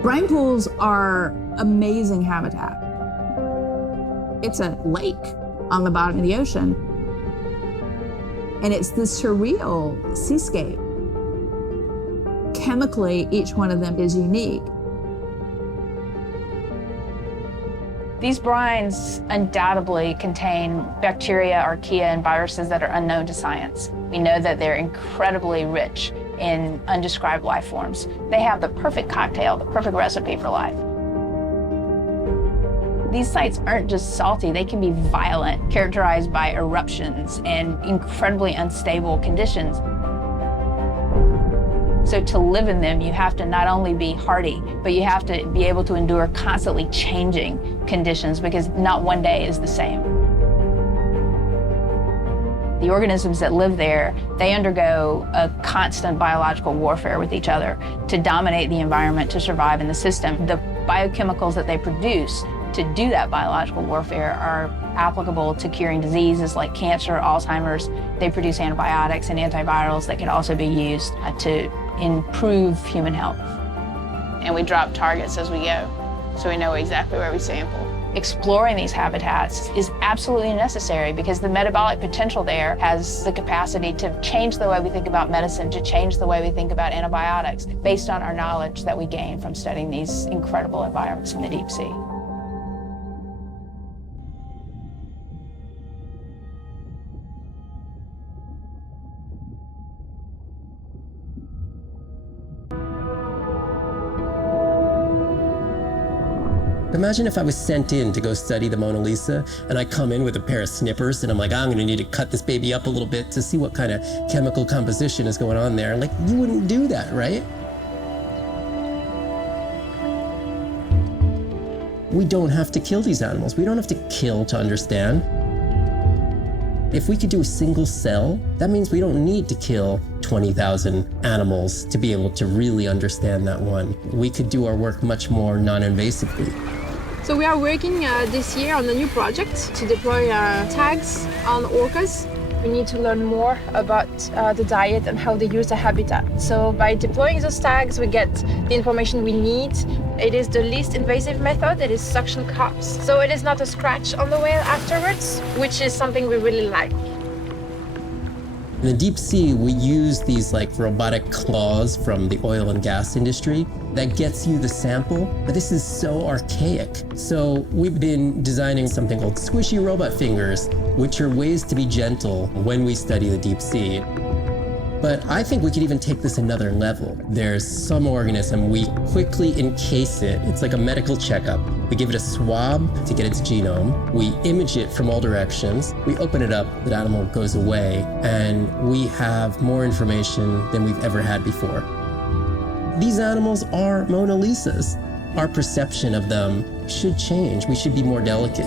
Brine pools are amazing habitat. It's a lake on the bottom of the ocean. And it's this surreal seascape. Chemically, each one of them is unique. These brines undoubtedly contain bacteria, archaea, and viruses that are unknown to science. We know that they're incredibly rich in undescribed life forms. They have the perfect cocktail, the perfect recipe for life. These sites aren't just salty, they can be violent, characterized by eruptions and incredibly unstable conditions. So to live in them, you have to not only be hardy, but you have to be able to endure constantly changing conditions because not one day is the same. The organisms that live there, they undergo a constant biological warfare with each other to dominate the environment, to survive in the system. The biochemicals that they produce to do that biological warfare are applicable to curing diseases like cancer, Alzheimer's. They produce antibiotics and antivirals that can also be used to improve human health. And we drop targets as we go, so we know exactly where we sample. Exploring these habitats is absolutely necessary because the metabolic potential there has the capacity to change the way we think about medicine, to change the way we think about antibiotics, based on our knowledge that we gain from studying these incredible environments in the deep sea. Imagine if I was sent in to go study the Mona Lisa and I come in with a pair of snippers and I'm like, I'm gonna need to cut this baby up a little bit to see what kind of chemical composition is going on there. Like, you wouldn't do that, right? We don't have to kill these animals. We don't have to kill to understand. If we could do a single cell, that means we don't need to kill 20,000 animals to be able to really understand that one. We could do our work much more non-invasively. So we are working this year on a new project to deploy tags on orcas. We need to learn more about the diet and how they use the habitat. So by deploying those tags, we get the information we need. It is the least invasive method. It is suction cups. So it is not a scratch on the whale afterwards, which is something we really like. In the deep sea, we use these like robotic claws from the oil and gas industry that gets you the sample, but this is so archaic. So we've been designing something called squishy robot fingers, which are ways to be gentle when we study the deep sea. But I think we could even take this another level. There's some organism, we quickly encase it. It's like a medical checkup. We give it a swab to get its genome. We image it from all directions. We open it up, the animal goes away, and we have more information than we've ever had before. These animals are Mona Lisas. Our perception of them should change. We should be more delicate.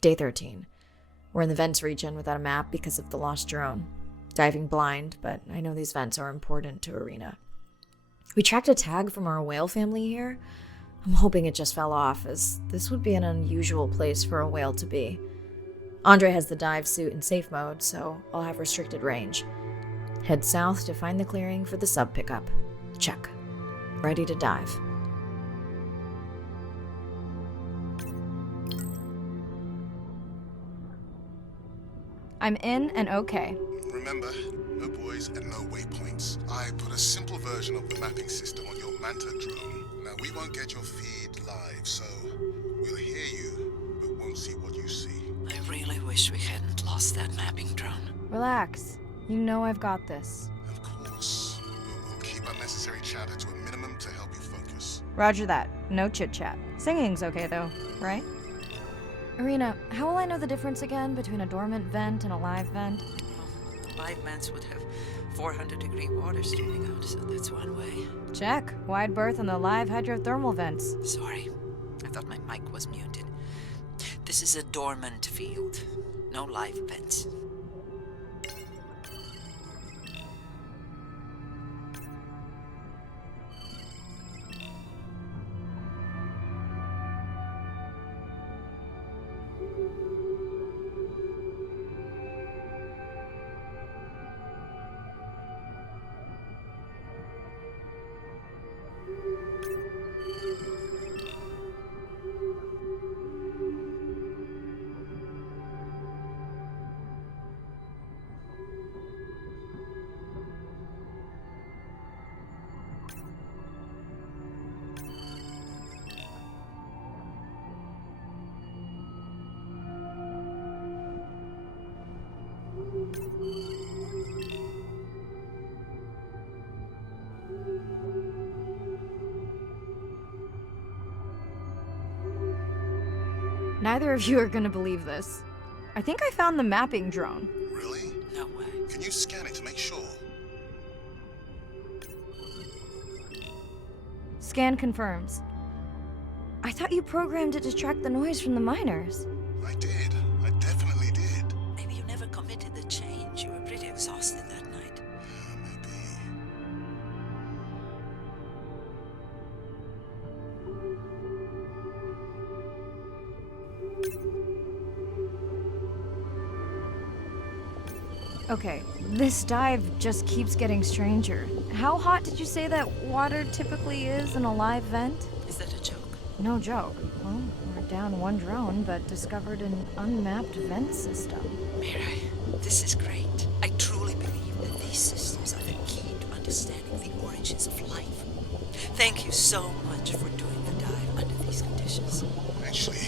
Day 13. We're in the vents region without a map because of the lost drone. Diving blind, but I know these vents are important to Arena. We tracked a tag from our whale family here. I'm hoping it just fell off, as this would be an unusual place for a whale to be. Andre has the dive suit in safe mode, so I'll have restricted range. Head south to find the clearing for the sub pickup. Check. Ready to dive. I'm in and okay. Remember, no buoys and no waypoints. I put a simple version of the mapping system on your Manta drone. Now, we won't get your feed live, so we'll hear you, but won't see what you see. I really wish we hadn't lost that mapping drone. Relax. You know I've got this. Of course. We'll keep unnecessary chatter to a minimum to help you focus. Roger that. No chit-chat. Singing's okay, though, right? Arena, how will I know the difference again between a dormant vent and a live vent? Live vents would have 400-degree water streaming out, so that's one way. Check. Wide berth on the live hydrothermal vents. Sorry, I thought my mic was muted. This is a dormant field. No live vents. Neither of you are gonna believe this. I think I found the mapping drone. Really? No way. Can you scan it to make sure? Scan confirms. I thought you programmed it to track the noise from the miners. I did. I definitely did. Maybe you never committed the change. You were pretty exhausted that night. Okay, this dive just keeps getting stranger. How hot did you say that water typically is in a live vent? Is that a joke? No joke. Well, we're down one drone, but discovered an unmapped vent system. Mirai, this is great. I truly believe that these systems are the key to understanding the origins of life. Thank you so much for doing the dive under these conditions. Actually,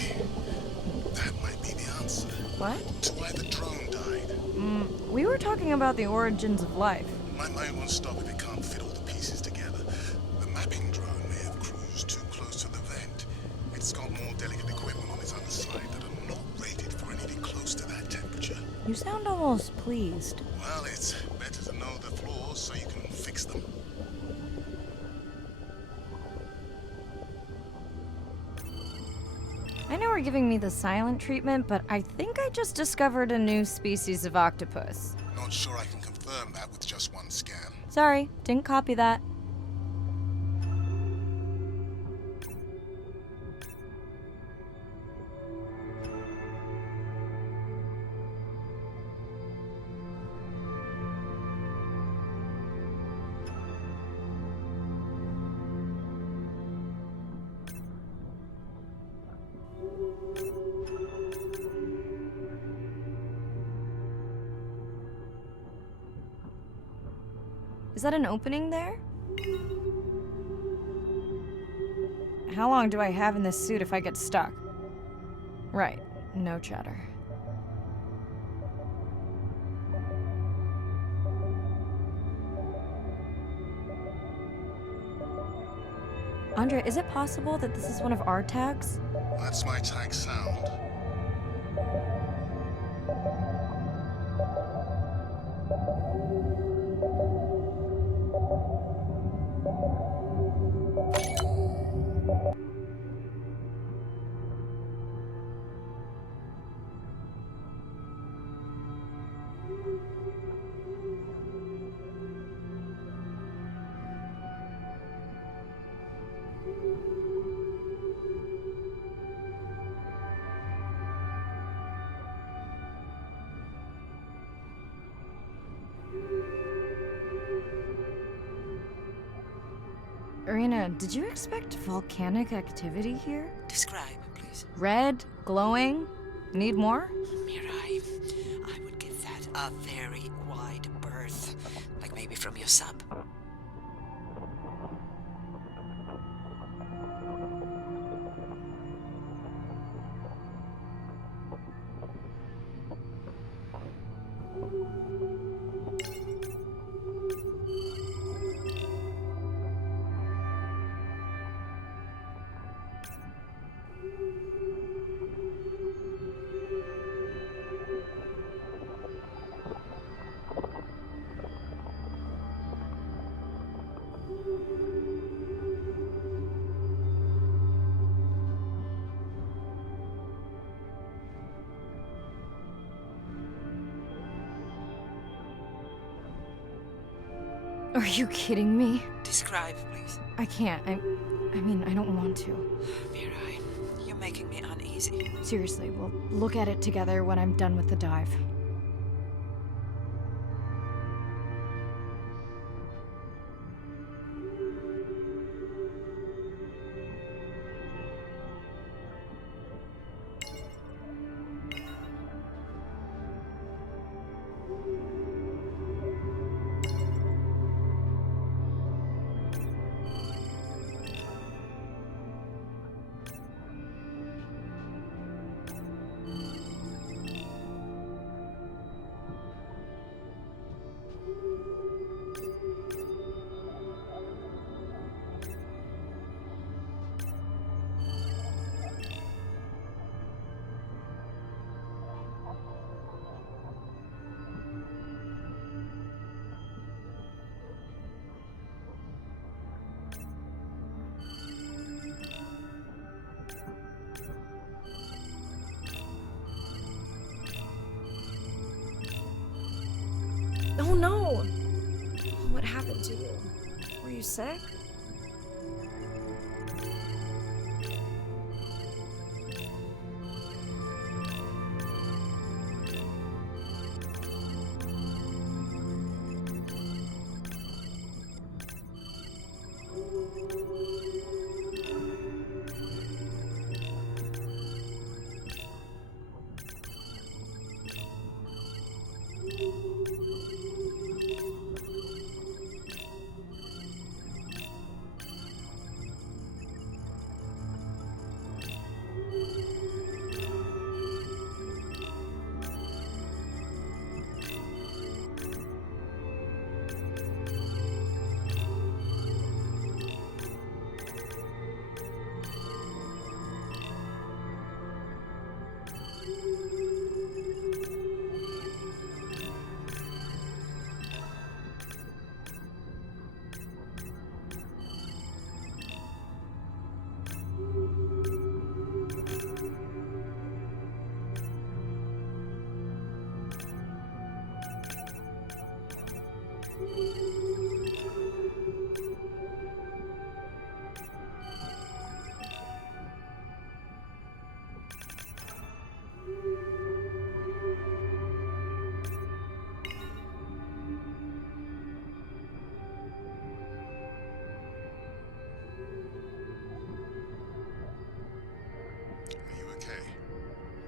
that might be the answer. What? To why the drone died. We were talking about the origins of life. My mind won't stop if it can't fit all the pieces together. The mapping drone may have cruised too close to the vent. It's got more delicate equipment on its underside that are not rated for anything close to that temperature. You sound almost pleased. Well, it's better to know the flaws so you can fix them. I know we're giving me the silent treatment, but I think I just discovered a new species of octopus. Not sure I can confirm that with just one scan. Sorry, didn't copy that. Is that an opening there? How long do I have in this suit if I get stuck? Right, no chatter. Andre, is it possible that this is one of our tags? That's my tag sound. Serena, did you expect volcanic activity here? Describe, please. Red, glowing. Need more? Mirai, I would give that a very wide berth. Like maybe from your sub. Are you kidding me? Describe, please. I can't. I mean, I don't want to. Mirai, you're making me uneasy. Seriously, we'll look at it together when I'm done with the dive. Oh no! What happened to you? Were you sick?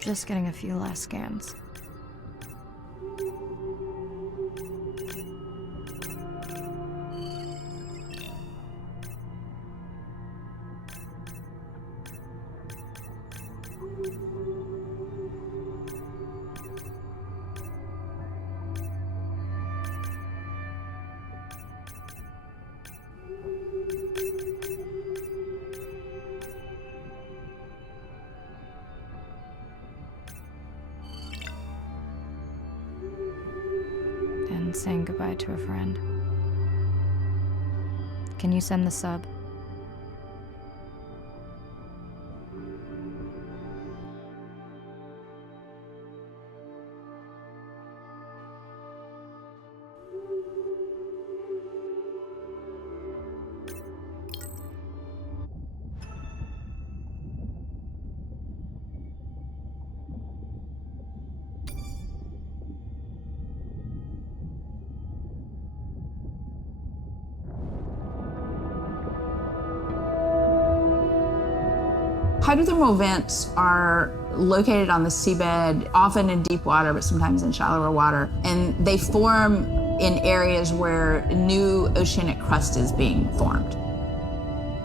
Just getting a few last scans. And saying goodbye to a friend. Can you send the sub? Hydrothermal vents are located on the seabed, often in deep water, but sometimes in shallower water. And they form in areas where new oceanic crust is being formed.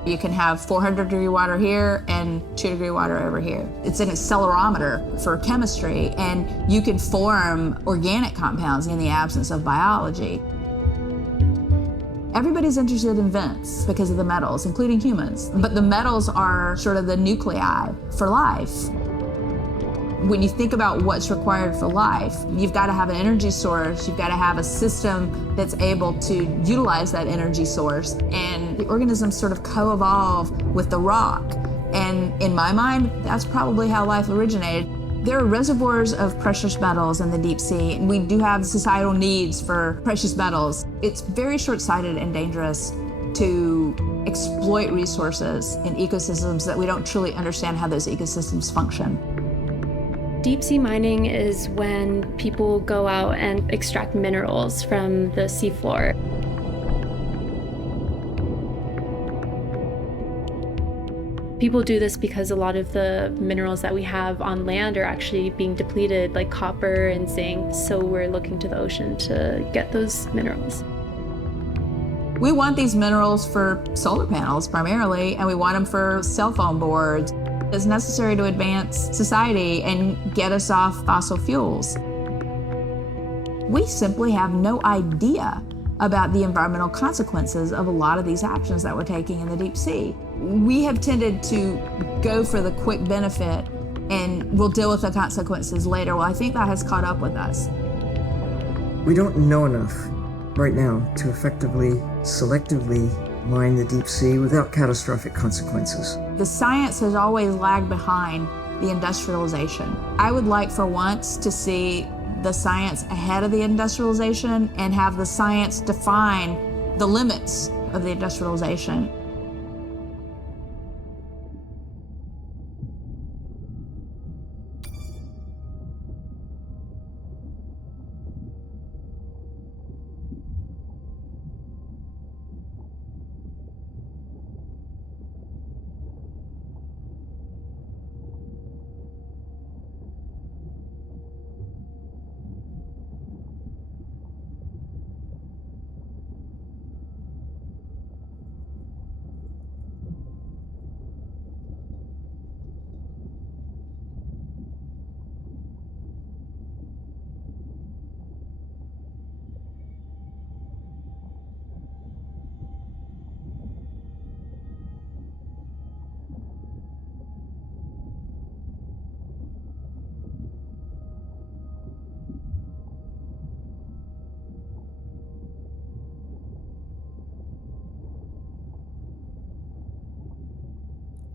You can have 400-degree water here and 2-degree water over here. It's an accelerometer for chemistry, and you can form organic compounds in the absence of biology. Everybody's interested in vents because of the metals, including humans. But the metals are sort of the nuclei for life. When you think about what's required for life, you've got to have an energy source, you've got to have a system that's able to utilize that energy source, and the organisms sort of co-evolve with the rock. And in my mind, that's probably how life originated. There are reservoirs of precious metals in the deep sea, and we do have societal needs for precious metals. It's very short-sighted and dangerous to exploit resources in ecosystems that we don't truly understand how those ecosystems function. Deep sea mining is when people go out and extract minerals from the seafloor. People do this because a lot of the minerals that we have on land are actually being depleted, like copper and zinc, so we're looking to the ocean to get those minerals. We want these minerals for solar panels primarily, and we want them for cell phone boards. It's necessary to advance society and get us off fossil fuels. We simply have no idea about the environmental consequences of a lot of these actions that we're taking in the deep sea. We have tended to go for the quick benefit and we'll deal with the consequences later. Well, I think that has caught up with us. We don't know enough right now to effectively, selectively mine the deep sea without catastrophic consequences. The science has always lagged behind the industrialization. I would like for once to see the science ahead of the industrialization and have the science define the limits of the industrialization.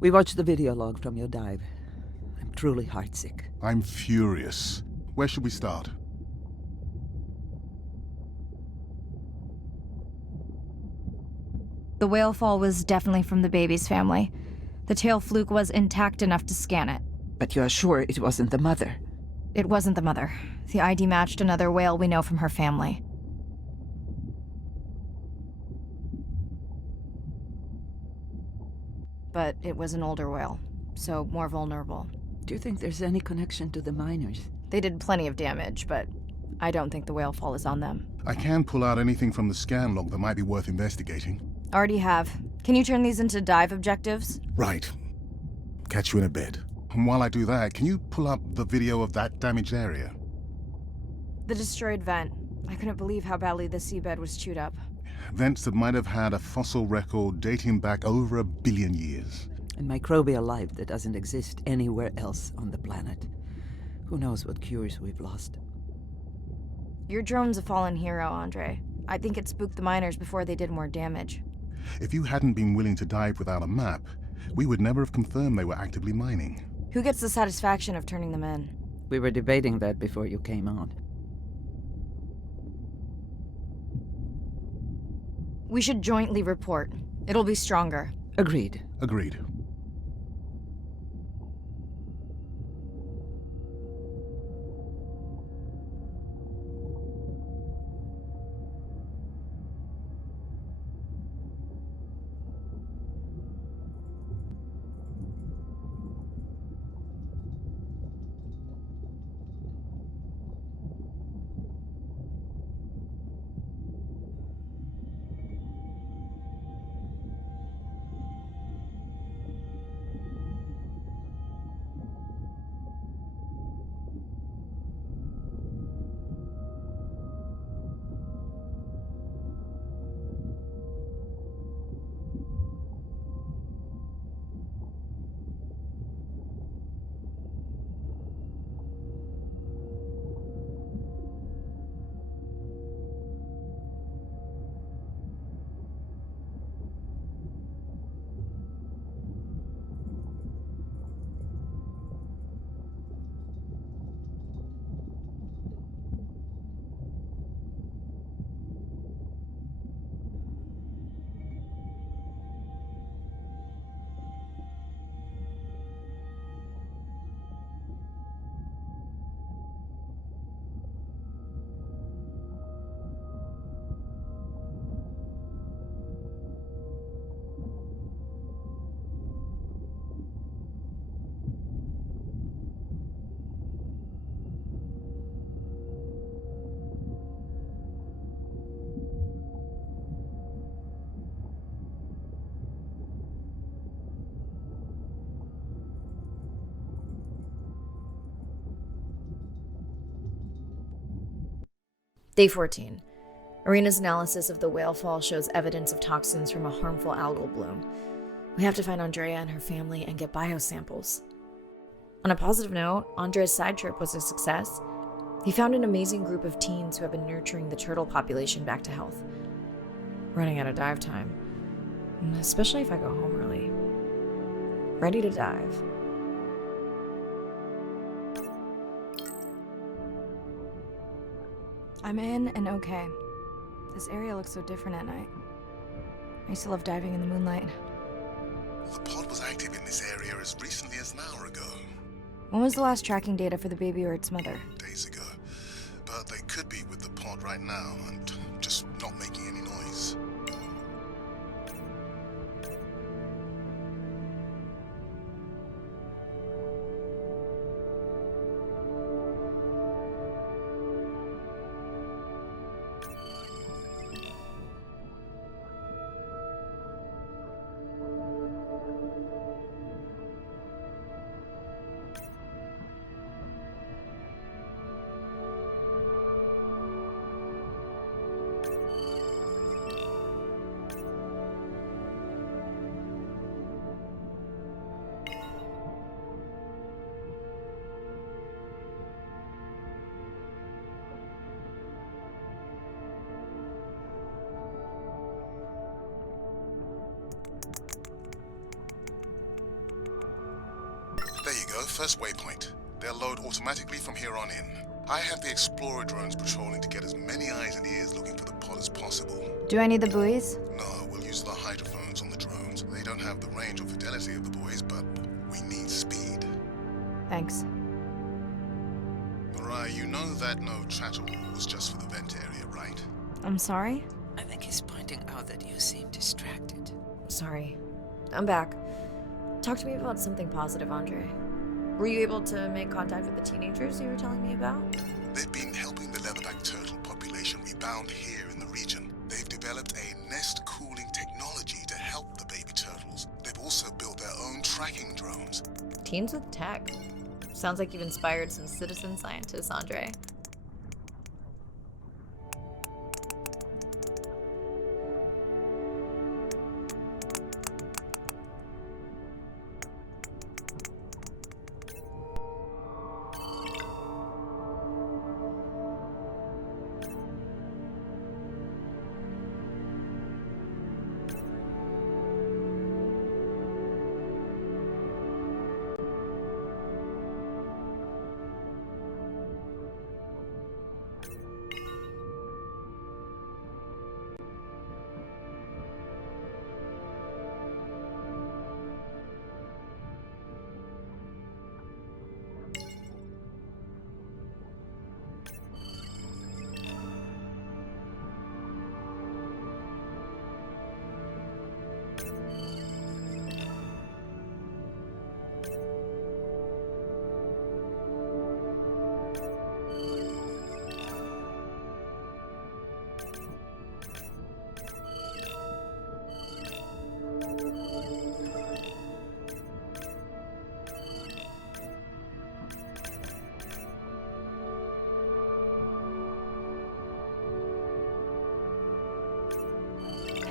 We watched the video log from your dive. I'm truly heartsick. I'm furious. Where should we start? The whale fall was definitely from the baby's family. The tail fluke was intact enough to scan it. But you are sure it wasn't the mother? It wasn't the mother. The ID matched another whale we know from her family. But it was an older whale, so more vulnerable. Do you think there's any connection to the miners? They did plenty of damage, but I don't think the whale fall is on them. I can pull out anything from the scan log that might be worth investigating. Already have. Can you turn these into dive objectives? Right. Catch you in a bit. And while I do that, can you pull up the video of that damaged area? The destroyed vent. I couldn't believe how badly the seabed was chewed up. Vents that might have had a fossil record dating back over 1 billion years. And microbial life that doesn't exist anywhere else on the planet. Who knows what cures we've lost. Your drone's a fallen hero, Andre. I think it spooked the miners before they did more damage. If you hadn't been willing to dive without a map, we would never have confirmed they were actively mining. Who gets the satisfaction of turning them in? We were debating that before you came on. We should jointly report. It'll be stronger. Agreed. Agreed. Day 14. Arena's analysis of the whale fall shows evidence of toxins from a harmful algal bloom. We have to find Andrea and her family and get biosamples. On a positive note, Andrea's side trip was a success. He found an amazing group of teens who have been nurturing the turtle population back to health. Running out of dive time, especially if I go home early. Ready to dive. I'm in and okay. This area looks so different at night. I used to love diving in the moonlight. The pod was active in this area as recently as an hour ago. When was the last tracking data for the baby or its mother? Days ago. But they could be with the pod right now and just not making any noise. There you go, first waypoint. They'll load automatically from here on in. I have the Explorer drones patrolling to get as many eyes and ears looking for the pod as possible. Do I need the buoys? No, we'll use the hydrophones on the drones. They don't have the range or fidelity of the buoys, but we need speed. Thanks. Mirai, you know that no chatter was just for the vent area, right? I'm sorry? I think he's pointing out that you seem distracted. Sorry. I'm back. Talk to me about something positive, Andre. Were you able to make contact with the teenagers you were telling me about? They've been helping the leatherback turtle population rebound here in the region. They've developed a nest cooling technology to help the baby turtles. They've also built their own tracking drones. Teens with tech. Sounds like you've inspired some citizen scientists, Andre.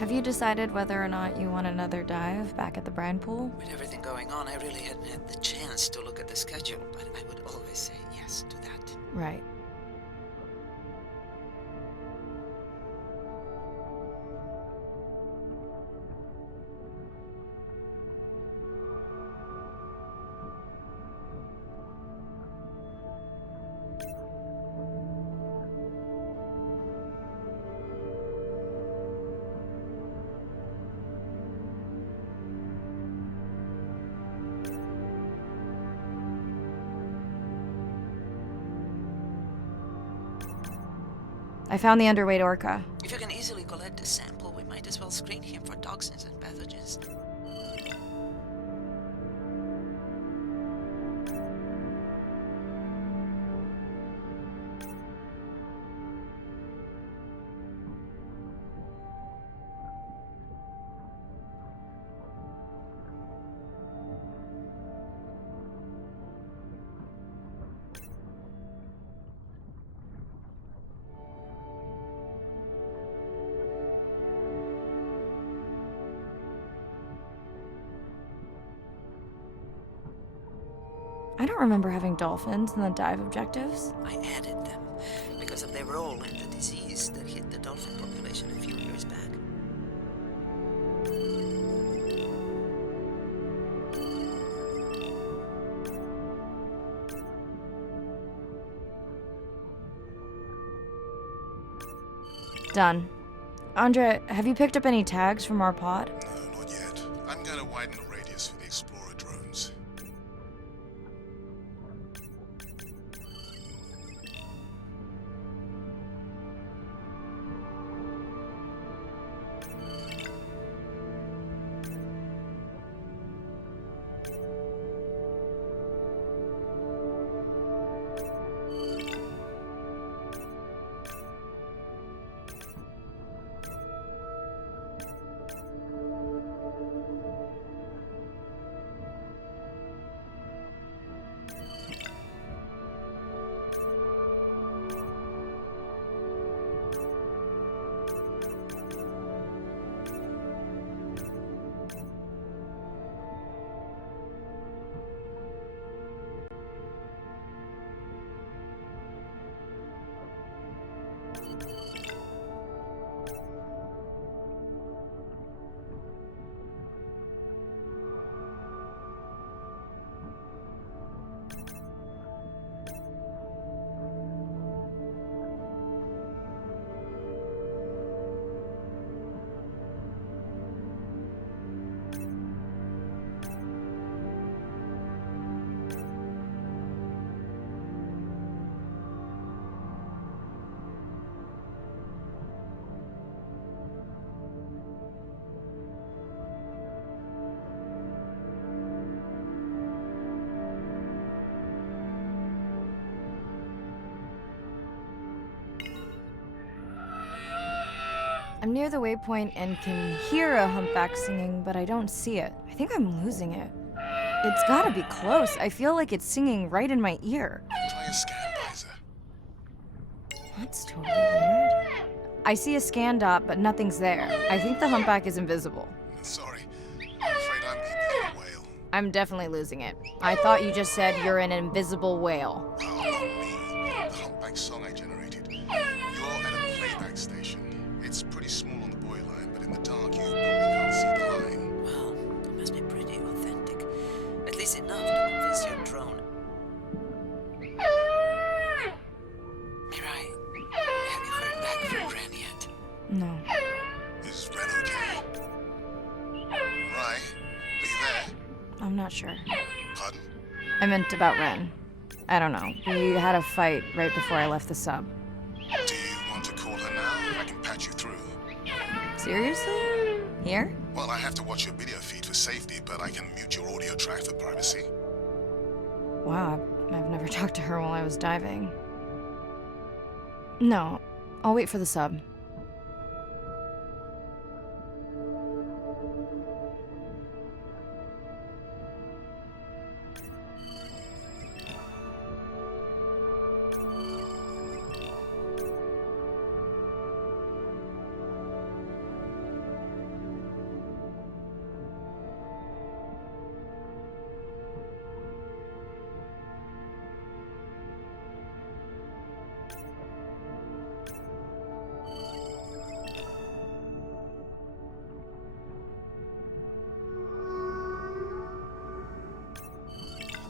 Have you decided whether or not you want another dive back at the brine pool? With everything going on, I really hadn't had the chance to look at the schedule, but I would always say yes to that. Right. I found the underweight orca. If you can easily collect a sample, we might as well screen him for toxins and pathogens. I don't remember having dolphins in the dive objectives. I added them because of their role in the disease that hit the dolphin population a few years back. Done. Andre, have you picked up any tags from our pod? No, not yet. I'm going to widen the radius for the Explorer drones. I'm near the waypoint and can hear a humpback singing, but I don't see it. I think I'm losing it. It's gotta be close. I feel like it's singing right in my ear. Try a scan visor. That's totally weird. I see a scan dot, but nothing's there. I think the humpback is invisible. Sorry. I'm afraid I'm being a whale. I'm definitely losing it. I thought you just said you're an invisible whale. Well, not me. The humpback song I generated. You're at a playback station. It's pretty small on the buoy line, but in the dark you probably can't see the line. Well, it must be pretty authentic. At least enough to convince your drone. Mirai, have you heard back from Ren yet? No. Is Ren okay? Mirai, are you there? I'm not sure. Pardon? I meant about Ren. I don't know. We had a fight right before I left the sub. Do you want to call her now? I can patch you through. Seriously? Here? Well, I have to watch your video feed for safety, but I can mute your audio track for privacy. Wow, I've never talked to her while I was diving. No, I'll wait for the sub.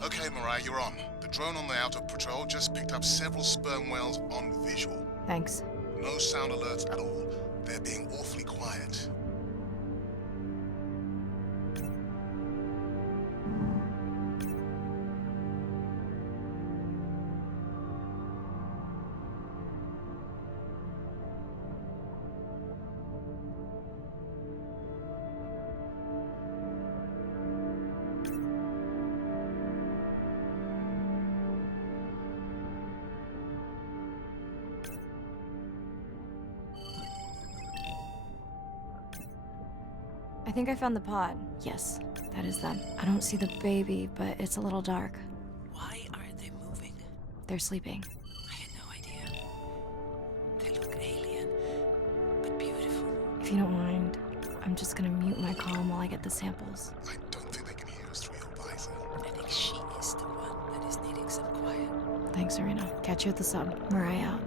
Okay, Mirai, you're on. The drone on the outer patrol just picked up several sperm whales on visual. Thanks. No sound alerts at all. They're being awfully quiet. I think I found the pod. Yes, that is them. I don't see the baby, but it's a little dark. Why aren't they moving? They're sleeping. I had no idea. They look alien, but beautiful. If you don't mind, I'm just gonna mute my comm while I get the samples. I don't think they can hear us through your visor. I think she is the one that is Thanks, Serena. Catch you at the sub. Mirai out.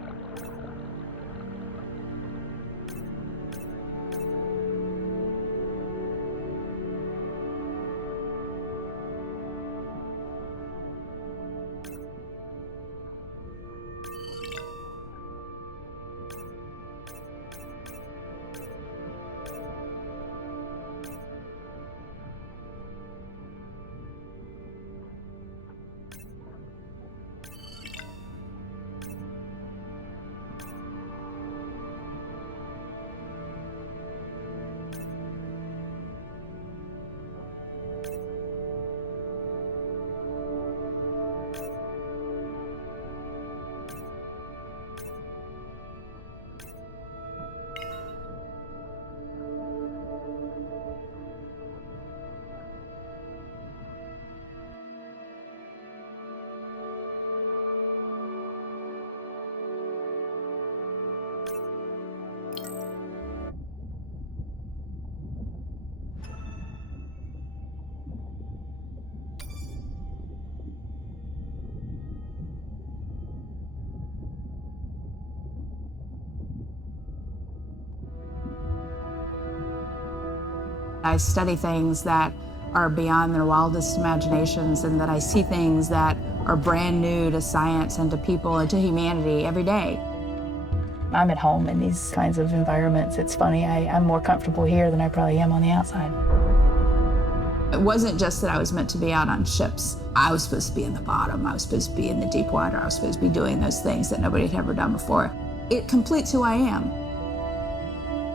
I study things that are beyond their wildest imaginations, and that I see things that are brand new to science and to people and to humanity every day. I'm at home in these kinds of environments. It's funny, I'm more comfortable here than I probably am on the outside. It wasn't just that I was meant to be out on ships. I was supposed to be in the bottom. I was supposed to be in the deep water. I was supposed to be doing those things that nobody had ever done before. It completes who I am.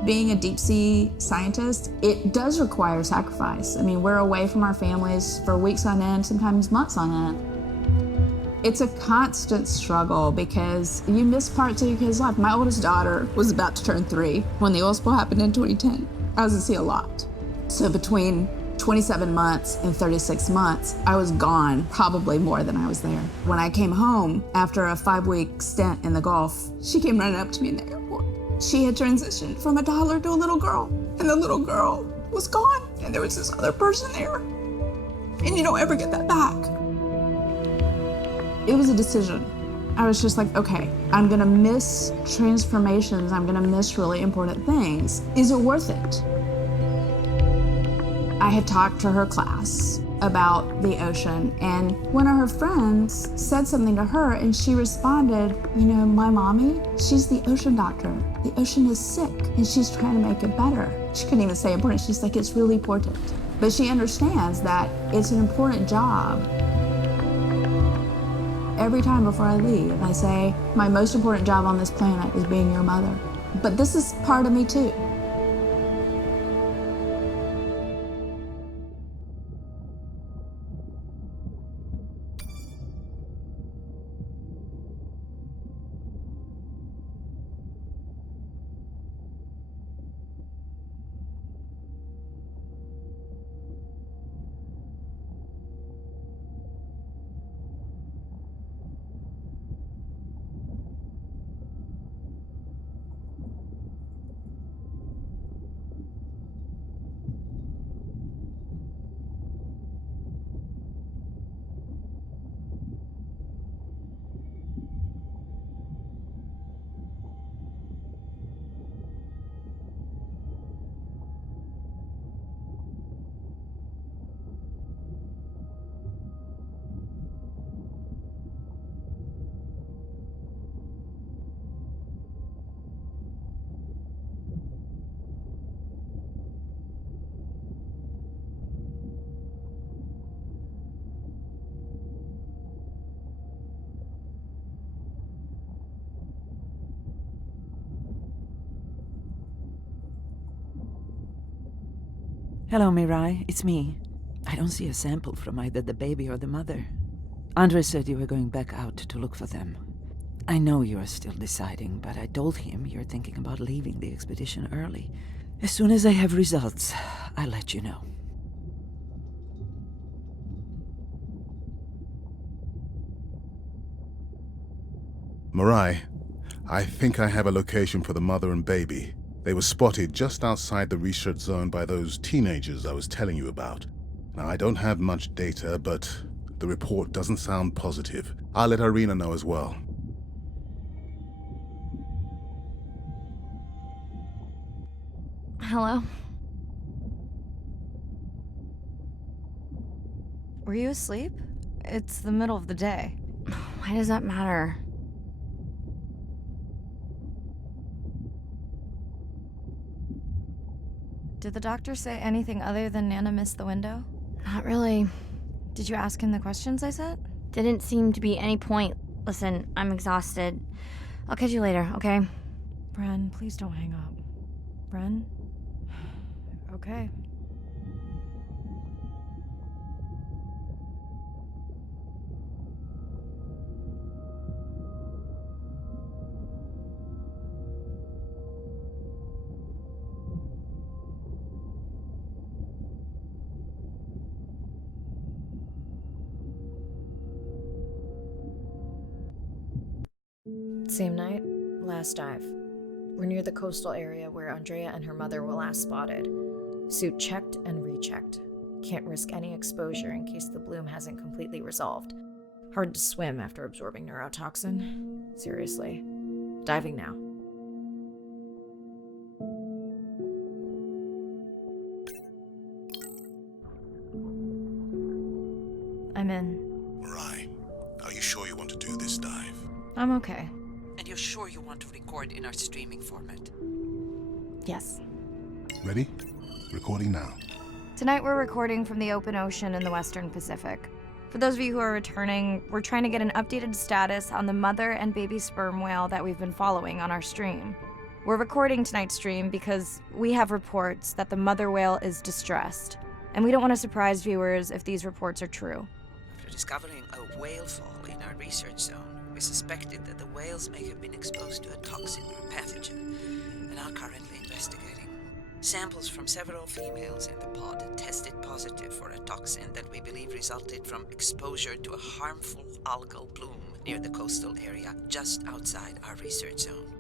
Being a deep sea scientist, it does require sacrifice. I mean, we're away from our families for weeks on end, sometimes months on end. It's a constant struggle because you miss parts of your kid's life. My oldest daughter was about to turn 3 when the oil spill happened in 2010. I was at sea a lot. So between 27 months and 36 months, I was gone probably more than I was there. When I came home after a 5-week stint in the Gulf, she came running up to me in the airport. She had transitioned from a toddler to a little girl, and the little girl was gone, and there was this other person there. And you don't ever get that back. It was a decision. I was just like, okay, I'm gonna miss transformations, I'm gonna miss really important things. Is it worth it? I had talked to her class about the ocean, and one of her friends said something to her, and she responded, you know, my mommy, she's the ocean doctor. The ocean is sick, and she's trying to make it better. She couldn't even say important, she's like, it's really important. But she understands that it's an important job. Every time before I leave, I say, my most important job on this planet is being your mother. But this is part of me too. Hello, Mirai. It's me. I don't see a sample from either the baby or the mother. Andre said you were going back out to look for them. I know you are still deciding, but I told him you're thinking about leaving the expedition early. As soon as I have results, I'll let you know. Mirai, I think I have a location for the mother and baby. They were spotted just outside the research zone by those teenagers I was telling you about. Now, I don't have much data, but the report doesn't sound positive. I'll let Irina know as well. Hello? Were you asleep? It's the middle of the day. Why does that matter? Did the doctor say anything other than Nana missed the window? Not really. Did you ask him the questions I sent? Didn't seem to be any point. Listen, I'm exhausted. I'll catch you later, okay? Bren, please don't hang up. Bren? Okay. Same night, last dive. We're near the coastal area where Andrea and her mother were last spotted. Suit checked and rechecked. Can't risk any exposure in case the bloom hasn't completely resolved. Hard to swim after absorbing neurotoxin. Seriously. Diving now. I'm in. Mirai, are you sure you want to do this dive? I'm okay. And you're sure you want to record in our streaming format? Yes. Ready? Recording now. Tonight we're recording from the open ocean in the Western Pacific. For those of you who are returning, we're trying to get an updated status on the mother and baby sperm whale that we've been following on our stream. We're recording tonight's stream because we have reports that the mother whale is distressed, and we don't want to surprise viewers if these reports are true. After discovering a whale fall in our research zone, we suspected that the whales may have been exposed to a toxin or pathogen, and are currently investigating. Samples from several females in the pod tested positive for a toxin that we believe resulted from exposure to a harmful algal bloom near the coastal area just outside our research zone.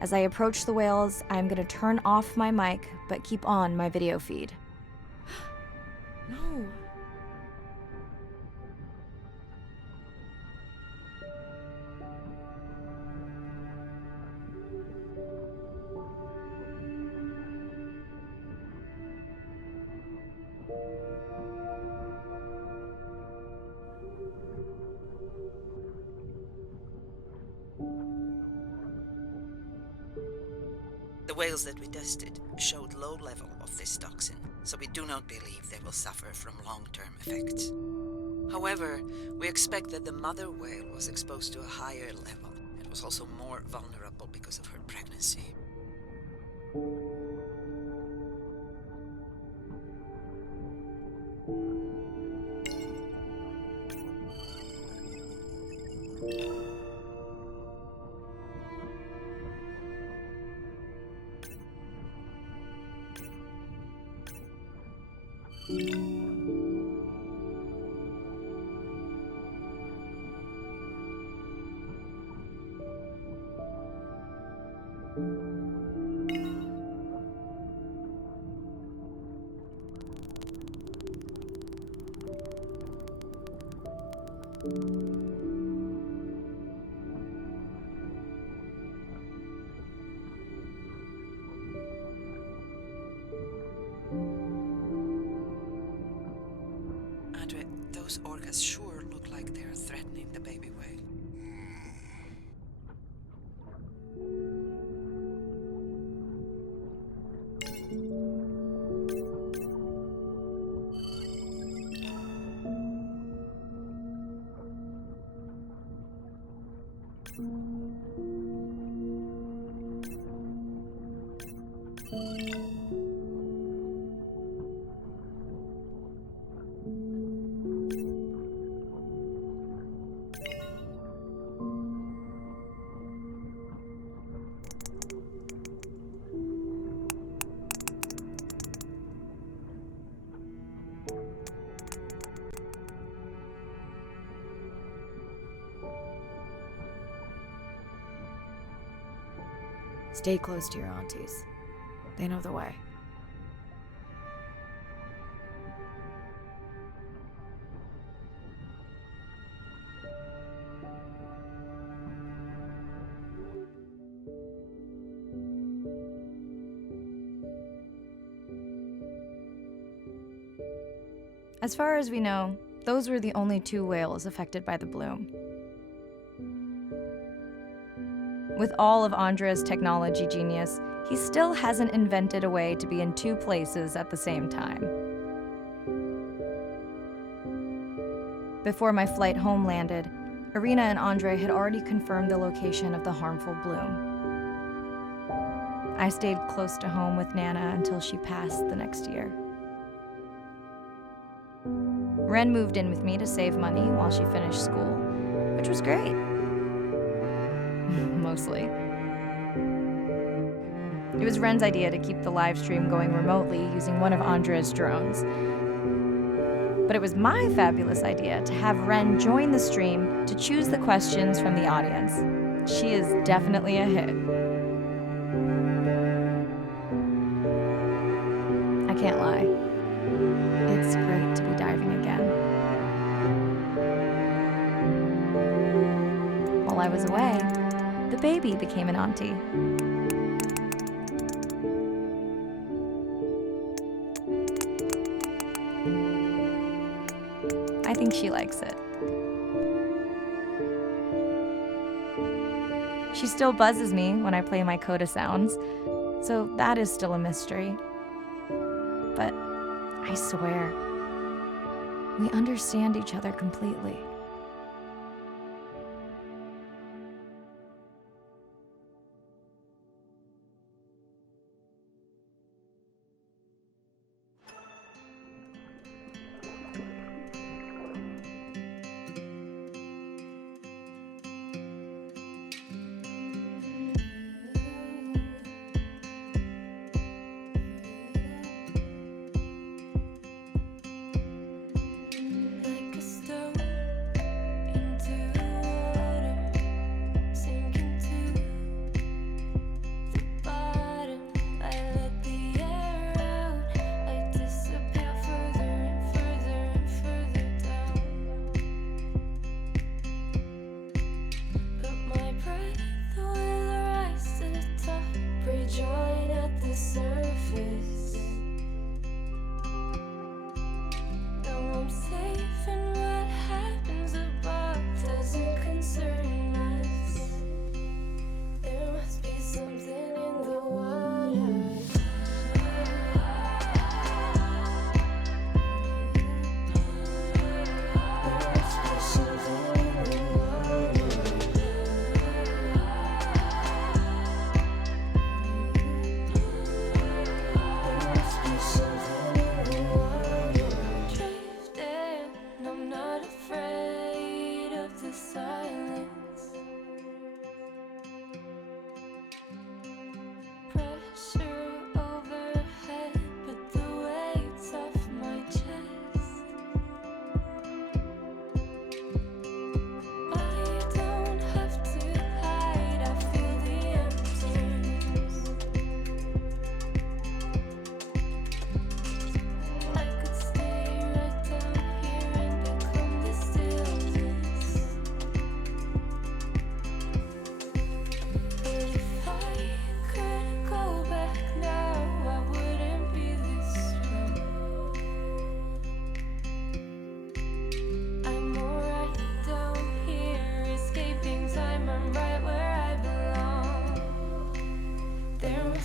As I approach the whales, I'm gonna turn off my mic, but keep on my video feed. No. The whales that we tested showed low level of this toxin, so we do not believe they will suffer from long-term effects. However, we expect that the mother whale was exposed to a higher level and was also more vulnerable because of her pregnancy. Andre, those orcas sure look like they're threatening the baby whale. Stay close to your aunties. They know the way. As far as we know, those were the only 2 whales affected by the bloom. With all of Andre's technology genius, he still hasn't invented a way to be in 2 places at the same time. Before my flight home landed, Irina and Andre had already confirmed the location of the harmful bloom. I stayed close to home with Nana until she passed the next year. Ren moved in with me to save money while she finished school, which was great. Mostly. It was Ren's idea to keep the live stream going remotely using one of Andre's drones. But it was my fabulous idea to have Ren join the stream to choose the questions from the audience. She is definitely a hit. I can't lie. It's great to be diving again. While I was away, the baby became an auntie. I think she likes it. She still buzzes me when I play my coda sounds, so that is still a mystery. But I swear, we understand each other completely.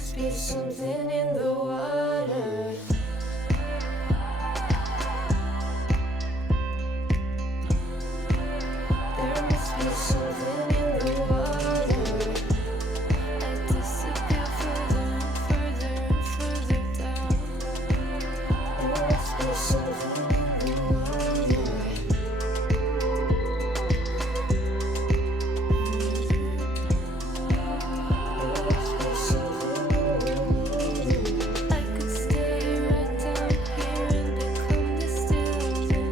must be something in the water. There must be something in the water. I disappear further and further and further down. There must be something in the water. I could stay right down here and become the stillness. There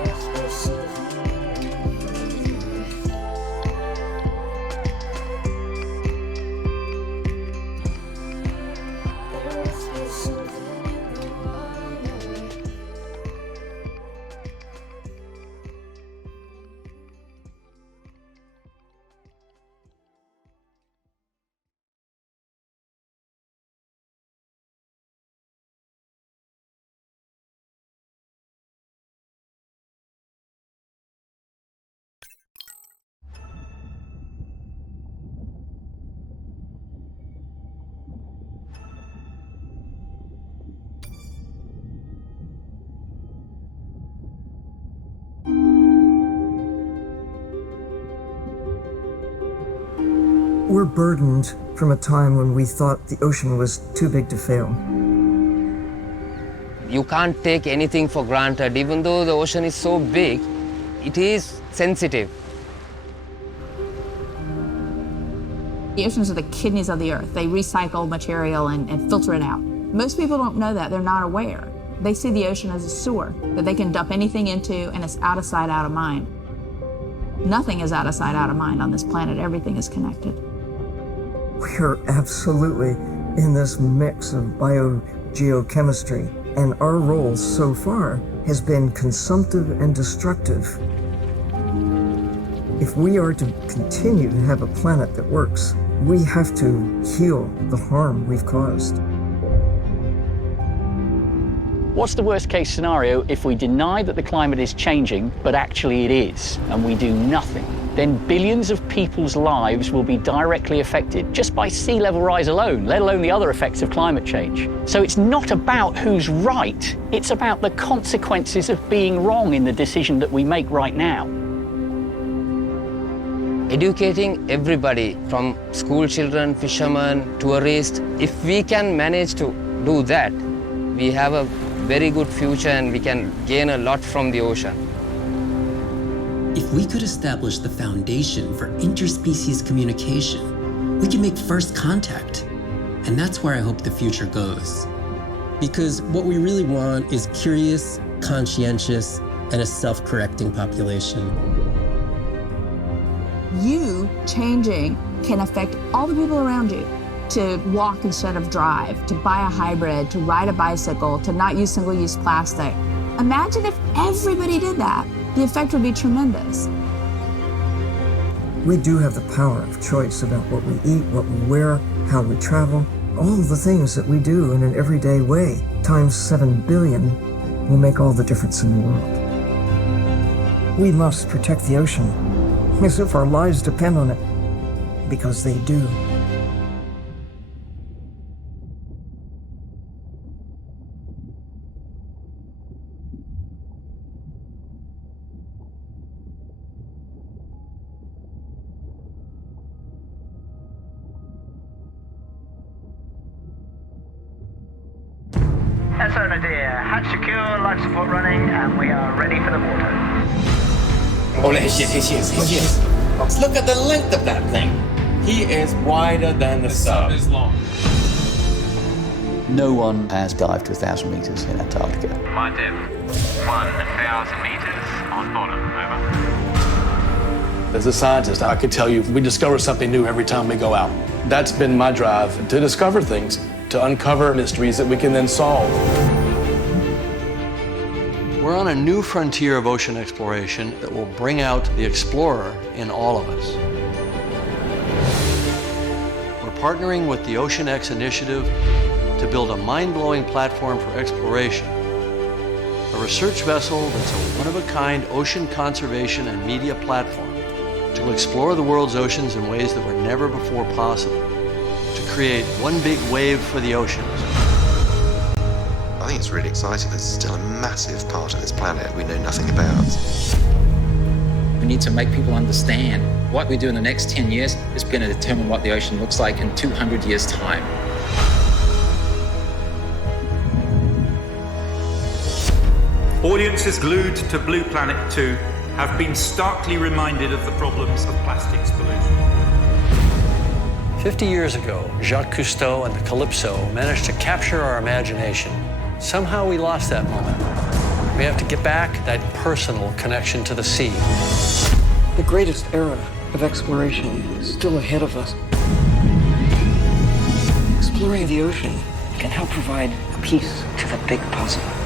must be something in the water. There must be something in the water. We're burdened from a time when we thought the ocean was too big to fail. You can't take anything for granted. Even though the ocean is so big, it is sensitive. The oceans are the kidneys of the earth. They recycle material and filter it out. Most people don't know that. They're not aware. They see the ocean as a sewer that they can dump anything into, and it's out of sight, out of mind. Nothing is out of sight, out of mind on this planet. Everything is connected. We are absolutely in this mix of biogeochemistry, and our role so far has been consumptive and destructive. If we are to continue to have a planet that works, we have to heal the harm we've caused. What's the worst case scenario if we deny that the climate is changing, but actually it is, and we do nothing? Then billions of people's lives will be directly affected just by sea level rise alone, let alone the other effects of climate change. So it's not about who's right, it's about the consequences of being wrong in the decision that we make right now. Educating everybody from school children, fishermen, tourists, if we can manage to do that, we have a very good future and we can gain a lot from the ocean. If we could establish the foundation for interspecies communication, we can make first contact. And that's where I hope the future goes. Because what we really want is curious, conscientious, and a self-correcting population. You changing can affect all the people around you. To walk instead of drive, to buy a hybrid, to ride a bicycle, to not use single-use plastic. Imagine if everybody did that. The effect would be tremendous. We do have the power of choice about what we eat, what we wear, how we travel. All the things that we do in an everyday way, times 7 billion, will make all the difference in the world. We must protect the ocean, as if our lives depend on it, because they do. SO Nadir, hatch secure, life support running, and we are ready for the water. Oh, here she is. Look at the length of that thing. He is wider than the sub. Is long. No one has dived to 1,000 meters in Antarctica. My depth, 1,000 meters on bottom, over. As a scientist, I can tell you we discover something new every time we go out. That's been my drive, to discover things, to uncover mysteries that we can then solve. We're on a new frontier of ocean exploration that will bring out the explorer in all of us. We're partnering with the Ocean X initiative to build a mind-blowing platform for exploration. A research vessel that's a one-of-a-kind ocean conservation and media platform to explore the world's oceans in ways that were never before possible. to create one big wave for the oceans. I think it's really exciting. There's still a massive part of this planet we know nothing about. We need to make people understand what we do in the next 10 years is going to determine what the ocean looks like in 200 years' time. Audiences glued to Blue Planet 2 have been starkly reminded of the problems of plastics pollution. 50 years ago, Jacques Cousteau and the Calypso managed to capture our imagination. Somehow we lost that moment. We have to get back that personal connection to the sea. The greatest era of exploration is still ahead of us. Exploring the ocean can help provide a piece to the big puzzle.